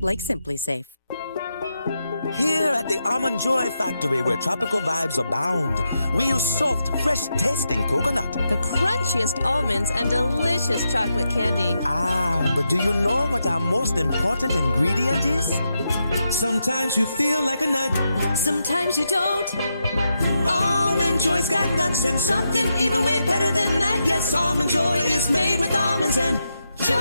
like SimpliSafe. Here at the Almond Joy Factory, where tropical vibes abound, we use soft, fresh-tasting coconut. The crunchiest almonds and delicious chocolate candy. Ah, but do you know what our most important ingredient is? Sometimes you feel like a nut. Sometimes you don't. Almond Joy's got nuts and something even way better than that. Yes, Almond Joy is made with almonds and joy.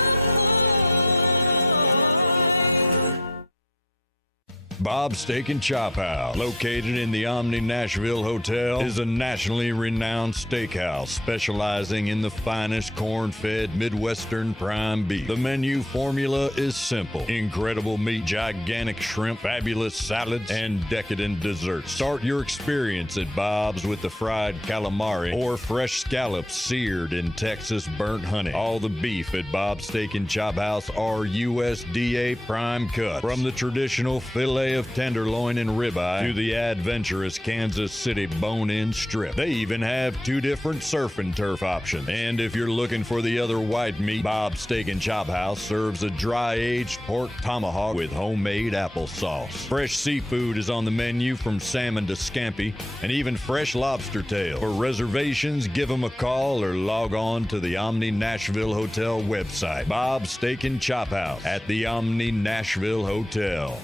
Bob's Steak and Chop House, located in the Omni Nashville Hotel, is a nationally renowned steakhouse specializing in the finest corn-fed Midwestern prime beef. The menu formula is simple: incredible meat, gigantic shrimp, fabulous salads, and decadent desserts. Start your experience at Bob's with the fried calamari or fresh scallops seared in Texas burnt honey. All the beef at Bob's Steak and Chop House are USDA prime cuts, from the traditional filet of tenderloin and ribeye to the adventurous Kansas City bone-in strip. They even have 2 different surf and turf options. And if you're looking for the other white meat, Bob's Steak and Chop House serves a dry-aged pork tomahawk with homemade applesauce. Fresh seafood is on the menu, from salmon to scampi, and even fresh lobster tail. For reservations, give them a call or log on to the Omni Nashville Hotel website. Bob's Steak and Chop House at the Omni Nashville Hotel.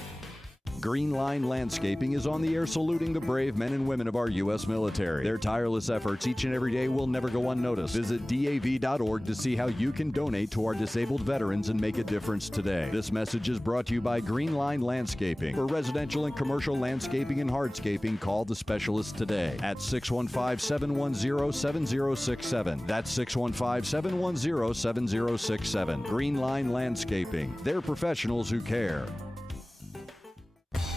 Green Line Landscaping is on the air saluting the brave men and women of our U.S. military. Their tireless efforts each and every day will never go unnoticed. Visit DAV.org to see how you can donate to our disabled veterans and make a difference today. This message is brought to you by Green Line Landscaping. For residential and commercial landscaping and hardscaping, call the specialist today at 615-710-7067. That's 615-710-7067. Green Line Landscaping. They're professionals who care.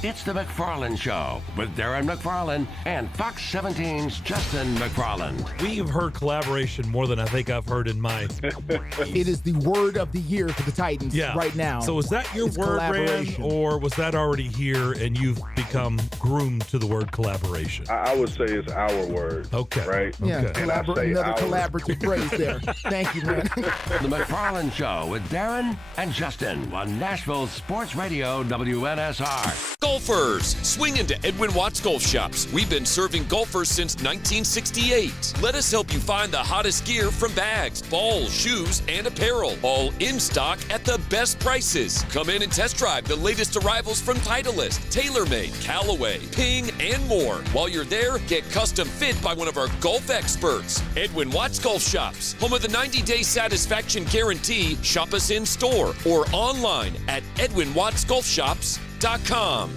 It's the McFarland Show with Darren McFarland and Fox 17's Justin McFarland. We've heard collaboration more than I think I've heard in my... It is the word of the year for the Titans right now. So is that your It's word, Rand, collaboration. or was that already here and you've become groomed to the word collaboration? I would say it's our word. Okay. Right? Yeah, And I say another our. collaborative phrase there. Thank you, man. The McFarland Show with Darren and Justin on Nashville Sports Radio WNSR. Golfers, swing into Edwin Watts Golf Shops. We've been serving golfers since 1968. Let us help you find the hottest gear from bags, balls, shoes, and apparel. All in stock at the best prices. Come in and test drive the latest arrivals from Titleist, TaylorMade, Callaway, Ping, and more. While you're there, get custom fit by one of our golf experts. Edwin Watts Golf Shops, home of the 90-day satisfaction guarantee. Shop us in store or online at EdwinWattsGolfShops.com.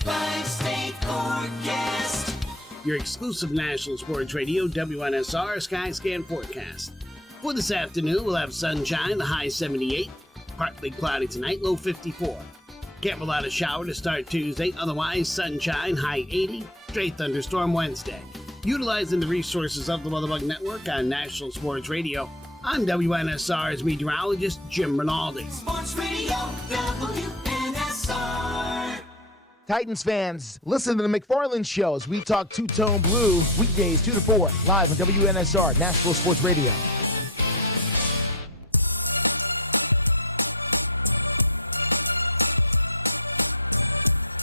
Five-state forecast. Your exclusive National Sports Radio WNSR Skyscan forecast. For this afternoon, we'll have sunshine, the high 78. Partly cloudy tonight, low 54. Can't rule out a shower to start Tuesday, otherwise sunshine, high 80. Straight thunderstorm Wednesday. Utilizing the resources of the Weatherbug Network on National Sports Radio, I'm WNSR's meteorologist Jim Rinaldi. Sports Radio WNSR. Titans fans, listen to the McFarland Show as we talk two-tone blue weekdays 2 to 4 live on WNSR, National Sports Radio.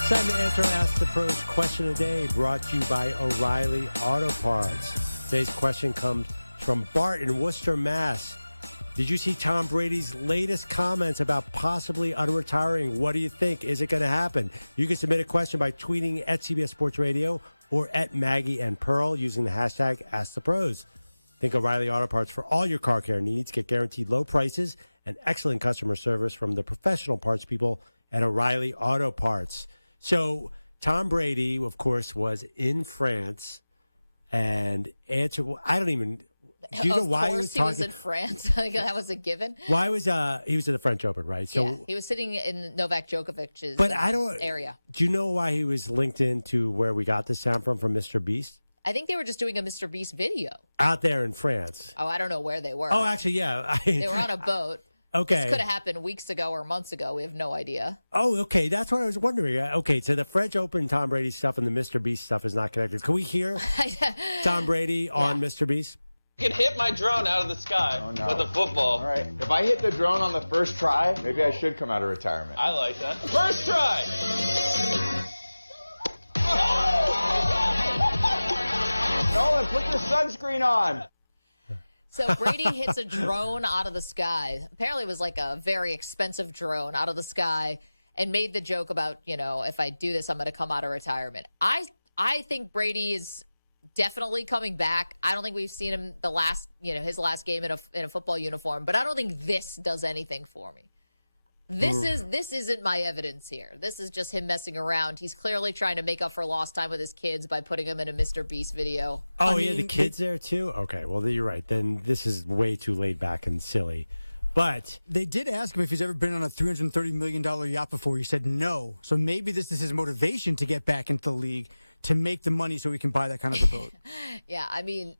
Time to answer Ask the Pros question of the day, brought to you by O'Reilly Auto Parts. Today's question comes from Bart in Worcester, Mass. Did you see Tom Brady's latest comments about possibly unretiring? What do you think? Is it going to happen? You can submit a question by tweeting at CBS Sports Radio or at Maggie and Pearl using the hashtag AskThePros. Think O'Reilly Auto Parts for all your car care needs. Get guaranteed low prices and excellent customer service from the professional parts people at O'Reilly Auto Parts. So Tom Brady, of course, was in France and answered. I don't even. Do you know why he was talking? Of course, he was in France. Like, that was a given. Why was he was in the French Open, right? So yeah, he was sitting in Novak Djokovic's area. Do you know why he was linked into where we got this sound from Mr. Beast? I think they were just doing a Mr. Beast video. Out there in France. Oh, I don't know where they were. Oh, actually, yeah. They were on a boat. Okay. This could have happened weeks ago or months ago. We have no idea. Oh, okay. That's what I was wondering. Okay, so the French Open Tom Brady stuff and the Mr. Beast stuff is not connected. Can we hear Tom Brady on Mr. Beast? You can hit my drone out of the sky with a football. All right. If I hit the drone on the first try, maybe I should come out of retirement. I like that. First try! Nolan, put your sunscreen on. So Brady hits a drone out of the sky. Apparently it was like a very expensive drone out of the sky and made the joke about, if I do this, I'm going to come out of retirement. I think Brady is definitely coming back. I don't think we've seen him his last game in a football uniform, but I don't think this does anything for me. This isn't my evidence here. This is just him messing around. He's clearly trying to make up for lost time with his kids by putting them in a Mr. Beast video. Oh, yeah, the kids there too? Okay, well, you're right. Then this is way too laid back and silly. But they did ask him if he's ever been on a $330 million yacht before. He said no. So maybe this is his motivation to get back into the league, to make the money so he can buy that kind of a boat. Yeah, I mean,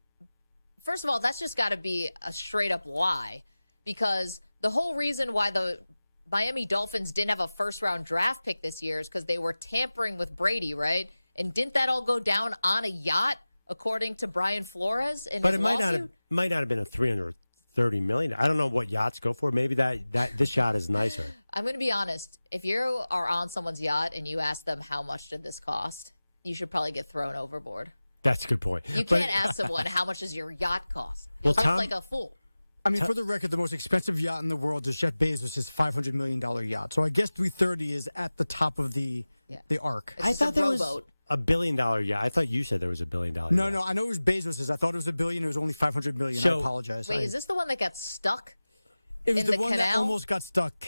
first of all, that's just got to be a straight up lie, because the whole reason why the Miami Dolphins didn't have a first-round draft pick this year is because they were tampering with Brady, right? And didn't that all go down on a yacht, according to Brian Flores? But it might not have been a $330 million. I don't know what yachts go for. Maybe this yacht is nicer. I'm going to be honest. If you are on someone's yacht and you ask them how much did this cost, you should probably get thrown overboard. That's a good point. You can't ask someone how much does your yacht cost. Well, You'll look like a fool. I mean, for the record, the most expensive yacht in the world is Jeff Bezos' $500 million yacht. So I guess 330 is at the top of the arc. It's just a rowboat. A $1 billion yacht. I thought you said there was a $1 billion yacht. No, I know it was Bezos's. I thought it was $1 billion. It was only $500 million. I apologize. Wait, is this the one that got stuck? It was in the one canal? that almost got stuck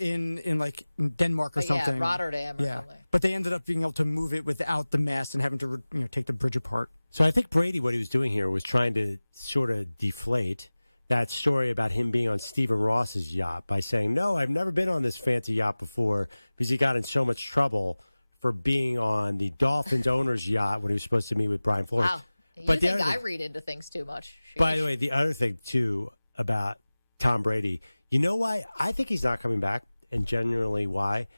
in like Denmark or something. Yeah, Rotterdam or something. But they ended up being able to move it without the mast and having to take the bridge apart. So I think Brady, what he was doing here was trying to sort of deflate that story about him being on Stephen Ross's yacht by saying, no, I've never been on this fancy yacht before, because he got in so much trouble for being on the Dolphins owner's yacht when he was supposed to meet with Brian Flores. Wow. You think I read into things too much. By the way, the other thing, too, about Tom Brady, you know why? I think he's not coming back, and generally why?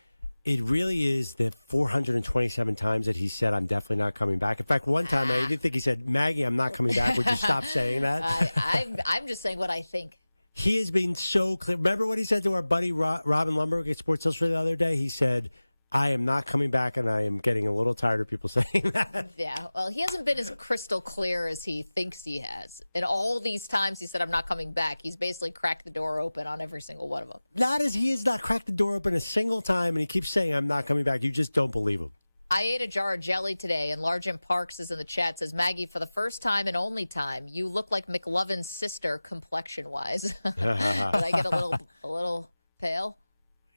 It really is the 427 times that he said, I'm definitely not coming back. In fact, one time I did think he said, Maggie, I'm not coming back. Would you stop saying that? I'm just saying what I think. He has been so clear. Remember what he said to our buddy Robin Lumberg at Sports Illustrated the other day? He said, I am not coming back, and I am getting a little tired of people saying that. Yeah, well, he hasn't been as crystal clear as he thinks he has. And all these times he said, I'm not coming back, he's basically cracked the door open on every single one of them. Not as he has not cracked the door open a single time, and he keeps saying, I'm not coming back. You just don't believe him. I ate a jar of jelly today, and Largent Parks is in the chat, says, Maggie, for the first time and only time, you look like McLovin's sister complexion-wise. Did I get a little pale?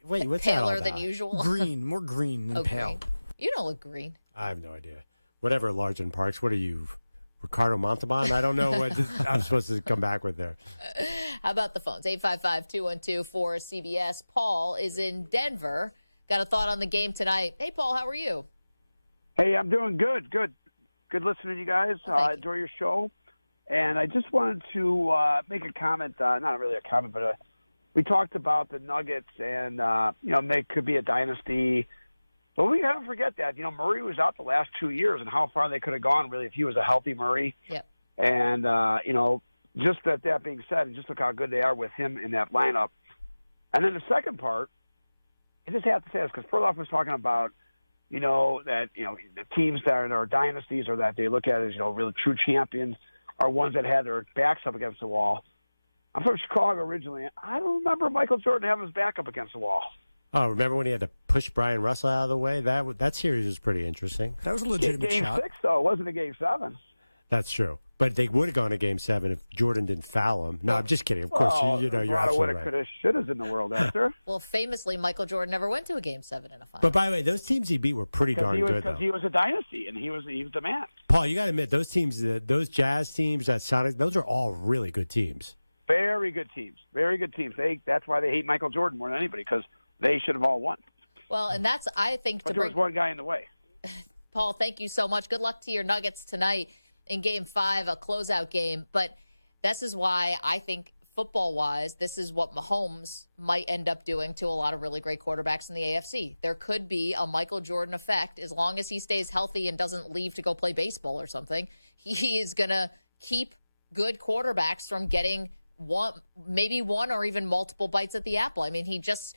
Wait, what's that all paler about? than usual? Green, more green than pale. Green. You don't look green. I have no idea. Whatever, Largent Parks. What are you, Ricardo Montalban? I don't know what I'm supposed to come back with there. How about the phones? 855-212-4CBS. Paul is in Denver. Got a thought on the game tonight. Hey, Paul, how are you? Hey, I'm doing good. Good listening to you guys. Enjoy your show. And I just wanted to make a comment, not really a comment, but we talked about the Nuggets and, they could be a dynasty. But we haven't forget that, Murray was out the last 2 years and how far they could have gone, really, if he was a healthy Murray. Yep. And, just that being said, and just look how good they are with him in that lineup. And then the second part, I just have to say this because Perloff was talking about, that, the teams that are dynasties or that they look at as, really true champions are ones that had their backs up against the wall. I'm from Chicago originally. I don't remember Michael Jordan having his back up against the wall. Oh, remember when he had to push Brian Russell out of the way? That series was pretty interesting. That was a legitimate game shot. Game 6, though. It wasn't a Game 7. That's true. But they would have gone to Game 7 if Jordan didn't foul him. No, I'm just kidding. Of course, you're absolutely right. Coulda, shouldas in the world after. Well, famously, Michael Jordan never went to a Game 7 in a final. But by the way, those teams he beat were pretty darn good, though. Because he was a dynasty, and he was the man. Paul, you got to admit, those teams, those Jazz teams, that Sonics, those are all really good teams. Very good teams. Very good teams. That's why they hate Michael Jordan more than anybody, because they should have all won. Well, and that's, I think, but there was one guy in the way. Paul, thank you so much. Good luck to your Nuggets tonight in Game 5, a closeout game. But this is why I think football-wise, this is what Mahomes might end up doing to a lot of really great quarterbacks in the AFC. There could be a Michael Jordan effect as long as he stays healthy and doesn't leave to go play baseball or something. He is going to keep good quarterbacks from getting maybe one or even multiple bites at the apple. I mean, he just,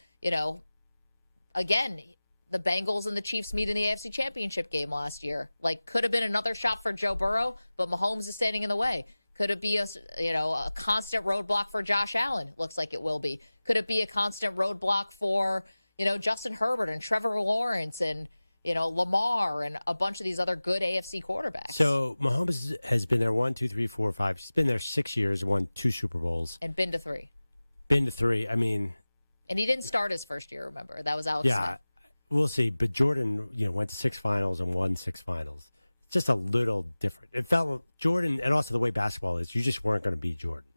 again, the Bengals and the Chiefs meet in the AFC Championship game last year. Could have been another shot for Joe Burrow, but Mahomes is standing in the way. Could it be a constant roadblock for Josh Allen? Looks like it will be. Could it be a constant roadblock for, Justin Herbert and Trevor Lawrence and, Lamar and a bunch of these other good AFC quarterbacks? So Mahomes has been there 1, 2, 3, 4, 5. He's been there 6 years, won 2 Super Bowls. And been to 3. Been to 3. I mean. And he didn't start his first year, remember? That was Alex Smith. We'll see. But Jordan, went to 6 finals and won 6 finals. It's just a little different. It felt Jordan, and also the way basketball is, you just weren't going to beat Jordan.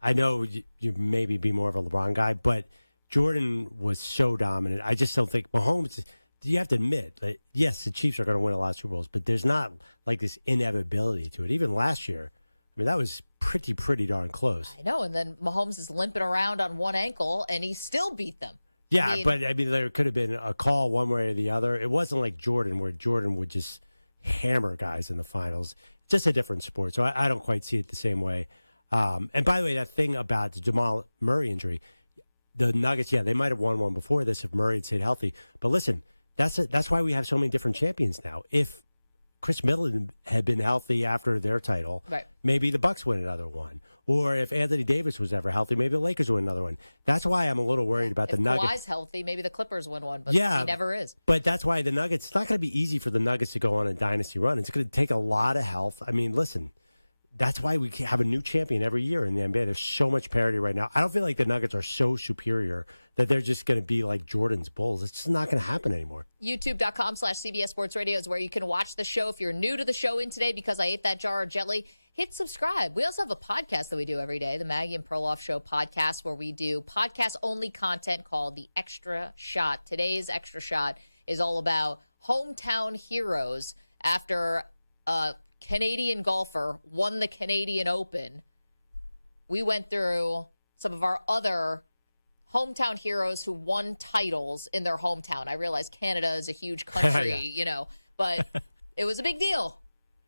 I know you maybe be more of a LeBron guy, but Jordan was so dominant. I just don't think Mahomes, you have to admit, yes, the Chiefs are going to win a lot of Super Bowls, but there's not this inevitability to it. Even last year, I mean, that was pretty darn close. I know, and then Mahomes is limping around on one ankle, and he still beat them. Yeah, but there could have been a call one way or the other. It wasn't like Jordan, where Jordan would just hammer guys in the finals. It's just a different sport, so I don't quite see it the same way. And by the way, that thing about the Jamal Murray injury, the Nuggets, they might have won one before this if Murray had stayed healthy. But listen, that's why we have so many different champions now. If Chris Middleton had been healthy after their title, right, maybe the Bucks win another one. Or if Anthony Davis was ever healthy, maybe the Lakers win another one. That's why I'm a little worried about the Nuggets. If Kawhi's healthy, maybe the Clippers win one, but yeah, he never is. But that's why the Nuggets, it's not going to be easy for the Nuggets to go on a dynasty run. It's going to take a lot of health. I mean, listen, that's why we have a new champion every year in the NBA. There's so much parity right now. I don't feel like the Nuggets are so superior that they're just going to be like Jordan's Bulls. It's just not going to happen anymore. YouTube.com/CBS Sports Radio is where you can watch the show. If you're new to the show in today because I ate that jar of jelly, hit subscribe. We also have a podcast that we do every day, the Maggie and Perloff Show podcast, where we do podcast-only content called The Extra Shot. Today's Extra Shot is all about hometown heroes after Canadian golfer won the Canadian Open. We went through some of our other hometown heroes who won titles in their hometown. I realize Canada is a huge country, but it was a big deal.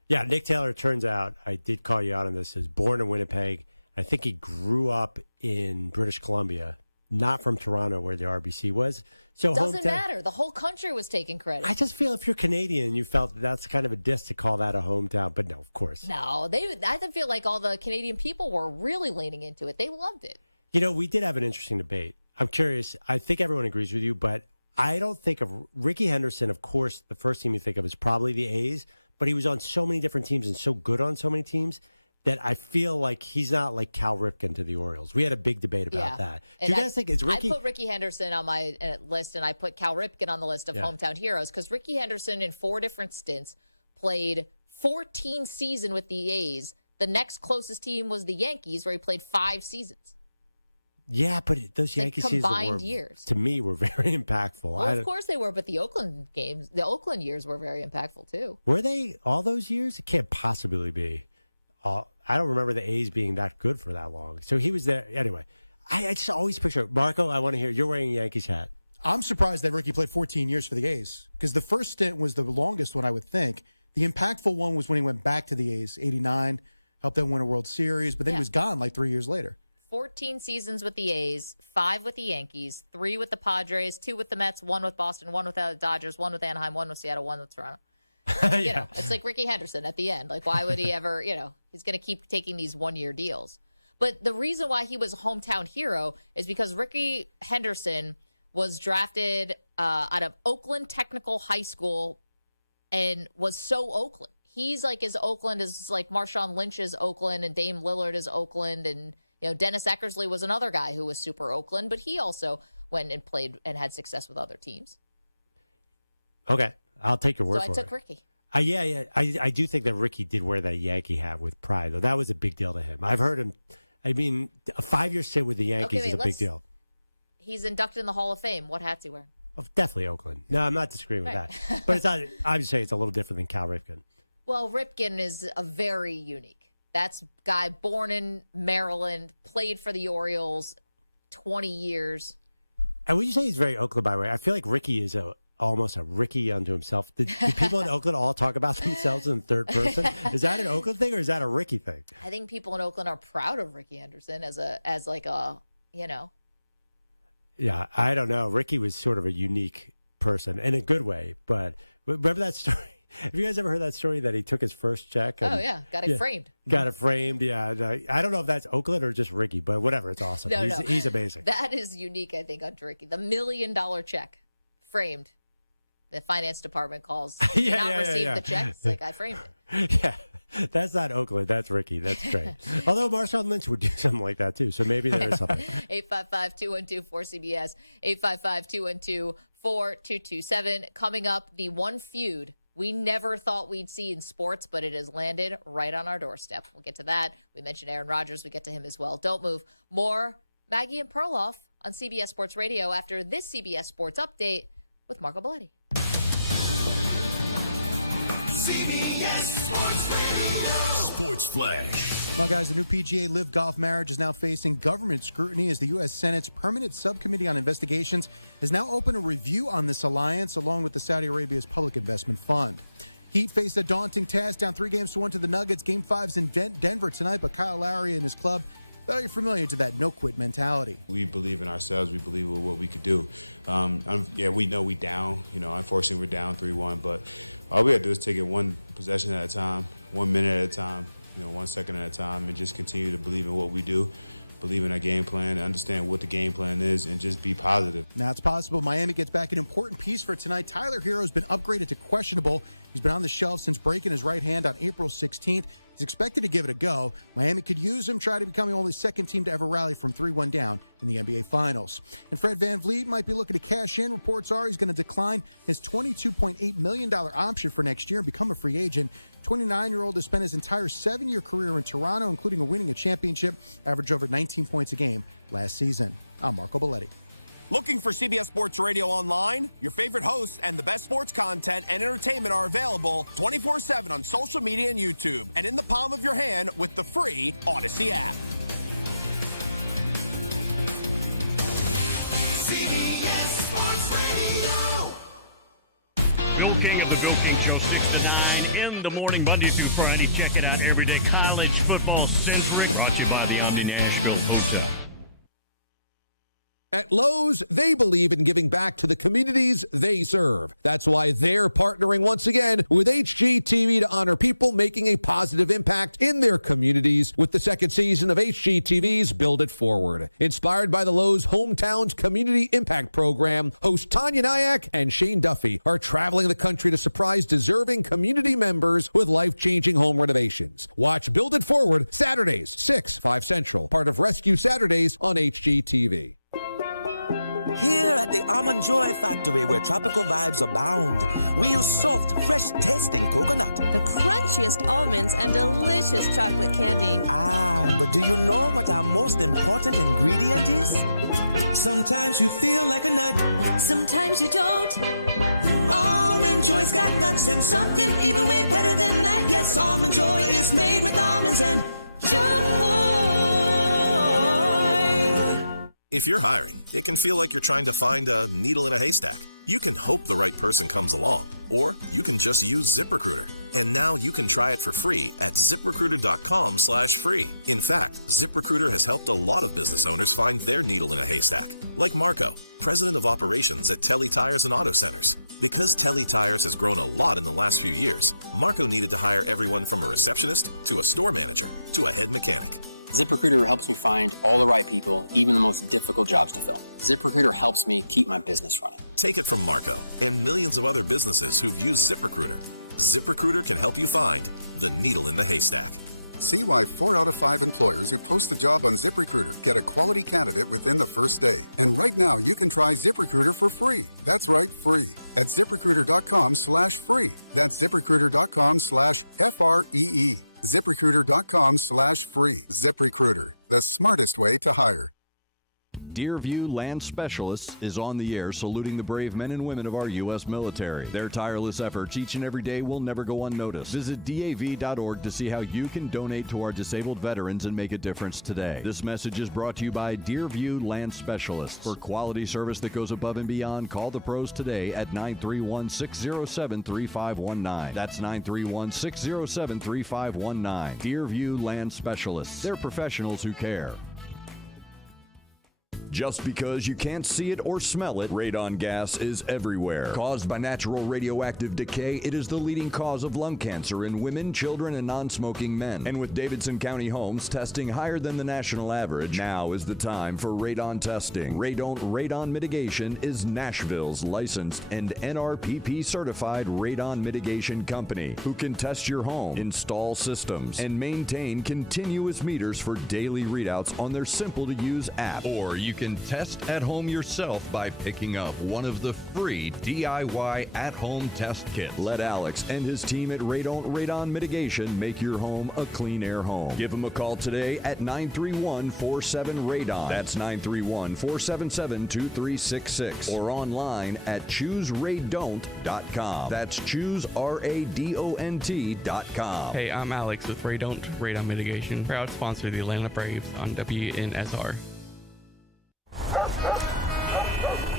Yeah, Nick Taylor, turns out, I did call you out on this, is born in Winnipeg. I think he grew up in British Columbia, not from Toronto where the RBC was. So doesn't matter. The whole country was taking credit. I just feel if you're Canadian, you felt that's kind of a diss to call that a hometown. But no, of course. No, I feel like all the Canadian people were really leaning into it. They loved it. We did have an interesting debate. I'm curious. I think everyone agrees with you, but I don't think of Ricky Henderson. Of course, the first team you think of is probably the A's, but he was on so many different teams and so good on so many teams that I feel like he's not like Cal Ripken to the Orioles. We had a big debate about that. Do you guys think it's Ricky? I put Ricky Henderson on my list, and I put Cal Ripken on the list of hometown heroes because Ricky Henderson, in 4 different stints, played 14 seasons with the A's. The next closest team was the Yankees, where he played 5 seasons. Yeah, but those Yankee seasons combined years to me were very impactful. Well, of course they were, but the Oakland years were very impactful too. Were they all those years? It can't possibly be. I don't remember the A's being that good for that long. So he was there. Anyway, I just always picture, Marco, I want to hear, you're wearing a Yankees hat. I'm surprised that Ricky played 14 years for the A's because the first stint was the longest one, I would think. The impactful one was when he went back to the A's, 89, helped them win a World Series, but then he was gone like 3 years later. 14 seasons with the A's, 5 with the Yankees, 3 with the Padres, 2 with the Mets, 1 with Boston, 1 with the Dodgers, 1 with Anaheim, 1 with Seattle, 1 with Toronto. It's like Ricky Henderson at the end. Like, why would he ever, he's going to keep taking these 1-year deals. But the reason why he was a hometown hero is because Ricky Henderson was drafted out of Oakland Technical High School and was so Oakland. He's like as Oakland as like Marshawn Lynch's Oakland and Dame Lillard is Oakland. And, Dennis Eckersley was another guy who was super Oakland, but he also went and played and had success with other teams. Okay. I'll take your word for it. So I took Ricky. Yeah. I do think that Ricky did wear that Yankee hat with pride, though. That was a big deal to him. I've heard him. I mean, a 5-year stint with the Yankees is a big deal. He's inducted in the Hall of Fame. What hat's he wearing? Oh, definitely Oakland. No, I'm not disagreeing with that. But it's not. I'm just saying it's a little different than Cal Ripken. Well, Ripken is a very unique. That's guy born in Maryland, played for the Orioles 20 years. And when you say he's very Oakland, by the way, I feel like Ricky is almost a Ricky unto himself. Do people in Oakland all talk about themselves in third person? Is that an Oakland thing or is that a Ricky thing? I think people in Oakland are proud of Ricky Henderson as like a. Yeah, I don't know. Ricky was sort of a unique person in a good way. But remember that story? Have you guys ever heard that story that he took his first check? And, got it framed. Got it framed, yeah. I don't know if that's Oakland or just Ricky, but whatever. It's awesome. He's amazing. That is unique, I think, on Ricky. The $1 million check framed. The finance department calls. Did you not receive the check? It's like, I framed it. Yeah. That's not Oakland. That's Ricky. That's great. Although Marshawn Lynch would do something like that, too. So maybe there is something. 855-212-4CBS. 855-212-4227. Coming up, the one feud we never thought we'd see in sports, but it has landed right on our doorstep. We'll get to that. We mentioned Aaron Rodgers. We get to him as well. Don't move. More Maggie and Perloff on CBS Sports Radio after this CBS Sports Update with Marco Belletti. CBS Sports Radio. Sports Flash. Well, guys, the new PGA Live Golf marriage is now facing government scrutiny as the U.S. Senate's Permanent Subcommittee on Investigations has now opened a review on this alliance along with the Saudi Arabia's Public Investment Fund. Heat faced a daunting task, down 3-1 to the Nuggets. Game 5's in Denver tonight, but Kyle Lowry and his club very familiar to that no-quit mentality. We believe in ourselves. We believe in what we could do. We know we down. Unfortunately, we're down 3-1, but all we got to do is take it one possession at a time, 1 minute at a time, 1 second at a time, and just continue to believe in what we do, believe in our game plan, understand what the game plan is, and just be positive. Now it's possible Miami gets back an important piece for tonight. Tyler Hero has been upgraded to questionable. He's been on the shelf since breaking his right hand on April 16th. He's expected to give it a go. Miami could use him, try to become the only second team to ever rally from 3-1 down in the NBA Finals. And Fred VanVleet might be looking to cash in. Reports are he's going to decline his $22.8 million option for next year and become a free agent. 29-year-old has spent his entire 7-year career in Toronto, including winning a championship, averaged over 19 points a game last season. I'm Marco Belletti. Looking for CBS Sports Radio online? Your favorite hosts and the best sports content and entertainment are available 24/7 on social media and YouTube, and in the palm of your hand with the free Odyssey app. CBS Sports Radio. Bill King of the Bill King Show, 6 to 9 in the morning, Monday through Friday. Check it out every day. College football centric, brought to you by the Omni Nashville Hotel. At Lowe's, they believe in giving back to the communities they serve. That's why they're partnering once again with HGTV to honor people making a positive impact in their communities with the second season of HGTV's Build It Forward. Inspired by the Lowe's Hometowns Community Impact Program, hosts Tanya Nyack and Shane Duffy are traveling the country to surprise deserving community members with life-changing home renovations. Watch Build It Forward Saturdays, 6, 5 Central, part of Rescue Saturdays on HGTV. Here at the Almond Joy Factory, where tropical vibes abound, we use soft, fresh-tasting coconut. The crunchiest almonds and delicious chocolate candy. Ah, but do you know what our most important ingredient is? Sometimes you feel like a nut. Sometimes you don't. Almond Joy's got nuts and something even way better than that. Yes, Almond Joy is made with almonds and joy. If you're hiring, it can feel like you're trying to find a needle in a haystack. You can hope the right person comes along, or you can just use ZipRecruiter. And now you can try it for free at ZipRecruiter.com/free. In fact, ZipRecruiter has helped a lot of business owners find their needle in a haystack, like Marco, president of operations at Telly Tires and Auto Centers. Because Telly Tires has grown a lot in the last few years, Marco needed to hire everyone from a receptionist to a store manager to a head mechanic. ZipRecruiter helps me find all the right people, even the most difficult jobs to fill. ZipRecruiter helps me keep my business running. Take it from Marco and millions of other businesses who've used ZipRecruiter. ZipRecruiter can help you find the needle in the haystack. See why 4 out of 5 employers who post a job on ZipRecruiter get a quality candidate within the first day. And right now, you can try ZipRecruiter for free. That's right, free. At ZipRecruiter.com/free. That's ZipRecruiter.com/FREE. ZipRecruiter.com/free. ZipRecruiter, the smartest way to hire. Deerview Land Specialists is on the air saluting the brave men and women of our U.S. military. Their tireless efforts each and every day will never go unnoticed. Visit DAV.org to see how you can donate to our disabled veterans and make a difference today. This message is brought to you by Deerview Land Specialists. For quality service that goes above and beyond, call the pros today at 931-607-3519. That's 931-607-3519. Deerview Land Specialists. They're professionals who care. Just because you can't see it or smell it, radon gas is everywhere. Caused by natural radioactive decay, it is the leading cause of lung cancer in women, children, and non-smoking men. And with Davidson County homes testing higher than the national average, now is the time for radon testing. Radon Mitigation is Nashville's licensed and NRPP certified radon mitigation company who can test your home, install systems, and maintain continuous meters for daily readouts on their simple-to-use app. Or you can test at home yourself by picking up one of the free DIY at-home test kits. Let Alex and his team at Radon Mitigation make your home a clean air home. Give them a call today at 931-47-RADON. That's 931-477-2366. Or online at ChooseRadont.com. That's ChooseRadont.com. Hey, I'm Alex with Radon Mitigation, proud sponsor of the Atlanta Braves on WNSR.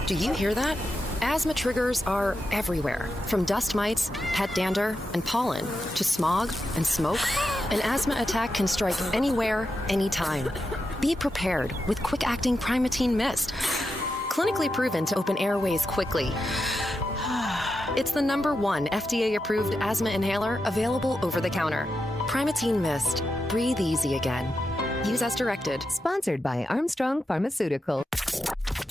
Do you hear that? Asthma triggers are everywhere, from dust mites, pet dander, and pollen, to smog and smoke. An asthma attack can strike anywhere, anytime. Be prepared with quick-acting Primatene Mist. Clinically proven to open airways quickly. It's the #1 FDA-approved asthma inhaler available over the counter. Primatene Mist. Breathe easy again. Use as directed. Sponsored by Armstrong Pharmaceutical.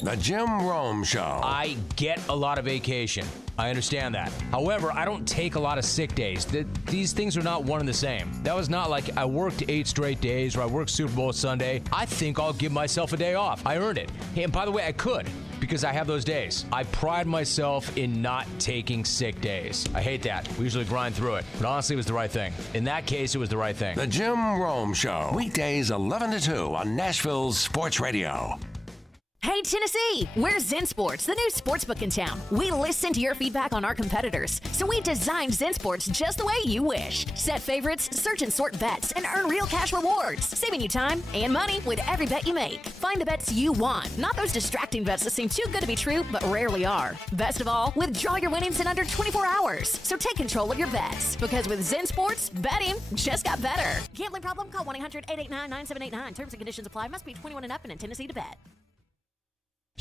The Jim Rome Show. I get a lot of vacation. I understand that. However, I don't take a lot of sick days. These things are not one and the same. That was not like I worked 8 straight days or I worked Super Bowl Sunday. I think I'll give myself a day off. I earned it. Hey, and by the way, I could because I have those days. I pride myself in not taking sick days. I hate that. We usually grind through it. But honestly, it was the right thing. In that case, it was the right thing. The Jim Rome Show. Weekdays 11 to 2 on Nashville's Sports Radio. Hey, Tennessee! We're Zen Sports, the new sportsbook in town. We listen to your feedback on our competitors, so we designed Zen Sports just the way you wish. Set favorites, search and sort bets, and earn real cash rewards, saving you time and money with every bet you make. Find the bets you want, not those distracting bets that seem too good to be true but rarely are. Best of all, withdraw your winnings in under 24 hours. So take control of your bets, because with Zen Sports, betting just got better. Gambling problem? Call 1-800-889-9789. Terms and conditions apply. Must be 21 and up and in Tennessee to bet.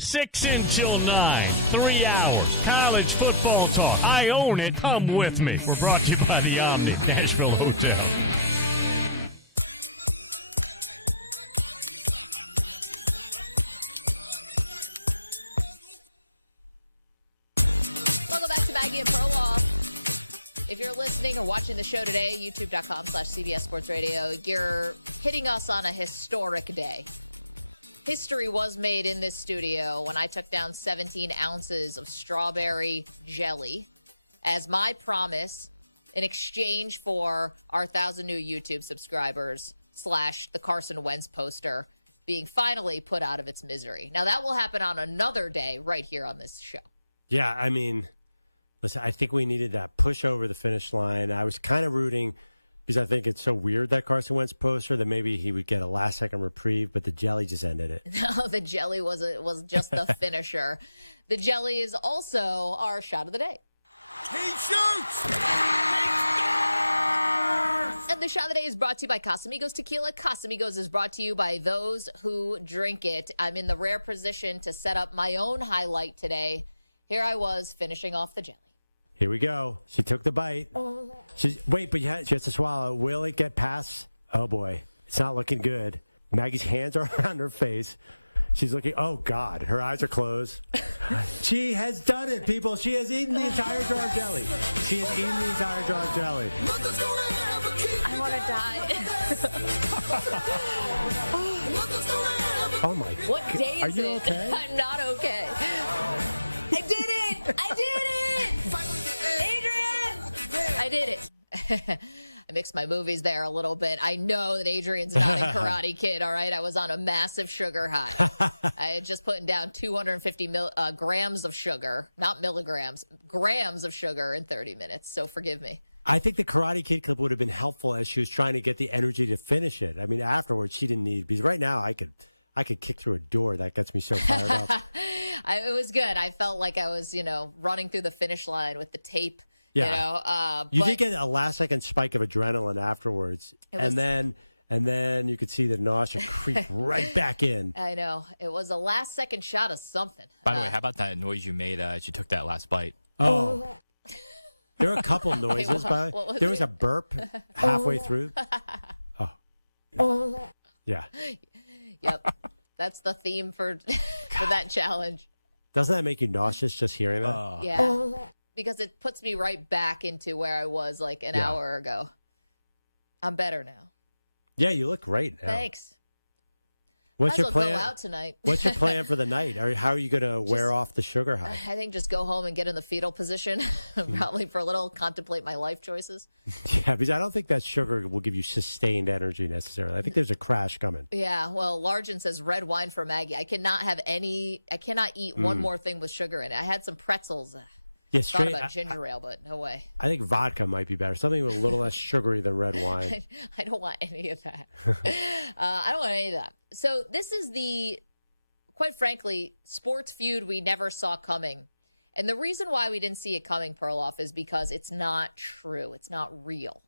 6 until 9, 3 hours. College football talk. I own it. Come with me. We're brought to you by the Omni Nashville Hotel. Welcome back to Maggie and Perloff. If you're listening or watching the show today, youtube.com/CBS Sports Radio, you're hitting us on a historic day. History was made in this studio when I took down 17 ounces of strawberry jelly as my promise in exchange for our 1,000 new YouTube subscribers / the Carson Wentz poster being finally put out of its misery. Now, that will happen on another day right here on this show. Yeah, I mean, listen, I think we needed that push over the finish line. I was kind of rooting because I think it's so weird, that Carson Wentz poster, that maybe he would get a last-second reprieve, but the jelly just ended it. No, the jelly was just the finisher. The jelly is also our shot of the day. He shoots! He scores! And the shot of the day is brought to you by Casamigos Tequila. Casamigos is brought to you by those who drink it. I'm in the rare position to set up my own highlight today. Here I was finishing off the jelly. Here we go. She took the bite. Wait, but she has to swallow. Will it get past? Oh, boy. It's not looking good. Maggie's hands are around her face. She's looking. Oh, God. Her eyes are closed. She has done it, people. She has eaten the entire jar of jelly. She has eaten the entire jar of jelly. I want to die. Oh, my God. What day is Are you it? okay? I'm not okay. I did it. I did it. Adrian! I did it. I mixed my movies there a little bit. I know that Adrian's not in Karate Kid, all right? I was on a massive sugar high. I had just put down 250 grams of sugar, not milligrams, grams of sugar in 30 minutes, so forgive me. I think the Karate Kid clip would have been helpful as she was trying to get the energy to finish it. I mean, afterwards, she didn't need, because right now I could kick through a door. That gets me so fired up. It was good. I felt like I was, running through the finish line with the tape. Yeah. You did get a last-second spike of adrenaline afterwards, and then you could see the nausea creep right back in. I know. It was a last-second shot of something. By the way, how about that noise you made as you took that last bite? Oh. There were a couple noises. There was a burp halfway through. Oh. Yeah. Yep. That's the theme for that challenge. Doesn't that make you nauseous just hearing that? Yeah. Because it puts me right back into where I was like an hour ago. I'm better now. Yeah, you look great now. Thanks. What's your plan? Go out tonight. What's your plan for the night? How are you going to wear off the sugar high? I think just go home and get in the fetal position, probably for a little, contemplate my life choices. Yeah, because I don't think that sugar will give you sustained energy necessarily. I think there's a crash coming. Yeah, well, Largen says red wine for Maggie. I cannot eat one more thing with sugar in it. I had some pretzels. Yeah, thought about ginger ale, but no way. I think vodka might be better. Something with a little less sugary than red wine. I don't want any of that. I don't want any of that. So this is the, quite frankly, sports feud we never saw coming. And the reason why we didn't see it coming, Perloff, is because it's not true. It's not real.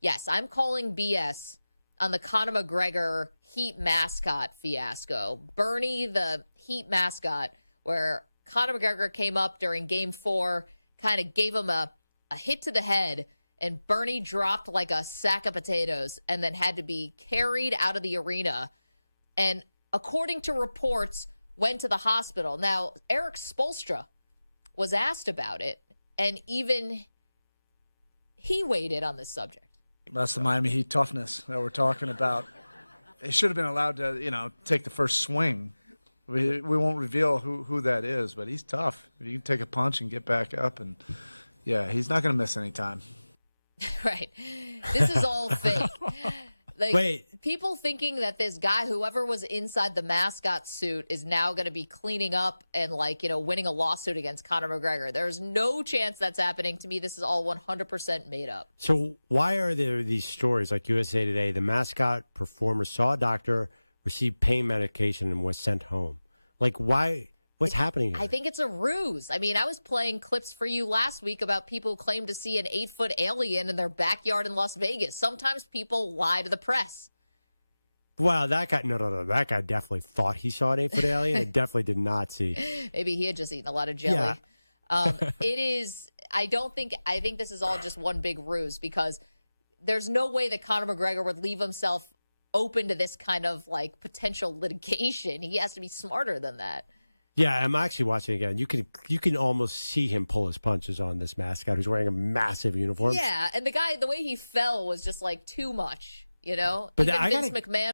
Yes, I'm calling BS on the Conor McGregor Heat mascot fiasco. Bernie, the Heat mascot, where Conor McGregor came up during Game 4, kind of gave him a hit to the head, and Bernie dropped like a sack of potatoes and then had to be carried out of the arena. And according to reports, went to the hospital. Now, Eric Spoelstra was asked about it, and even he weighed in on this subject. That's the Miami Heat toughness that we're talking about. They should have been allowed to, take the first swing. We won't reveal who that is, but he's tough. You can take a punch and get back up, and yeah, he's not going to miss any time. Right. This is all fake. Wait. People thinking that this guy, whoever was inside the mascot suit, is now going to be cleaning up and, winning a lawsuit against Conor McGregor. There's no chance that's happening. To me, this is all 100% made up. So why are there these stories like USA Today? The mascot performer saw a doctor, received pain medication, and was sent home. Like, why? What's happening here? I think it's a ruse. I mean, I was playing clips for you last week about people who claim to see an 8-foot alien in their backyard in Las Vegas. Sometimes people lie to the press. Wow, that guy, no. That guy definitely thought he saw an 8-foot alien. It definitely did not see. Maybe he had just eaten a lot of jelly. Yeah. I think this is all just one big ruse, because there's no way that Conor McGregor would leave himself open to this kind of potential litigation. He has to be smarter than that. Yeah, I'm actually watching again. You can almost see him pull his punches on this mascot who's wearing a massive uniform. Yeah, and the way he fell was just too much, But Even Vince McMahon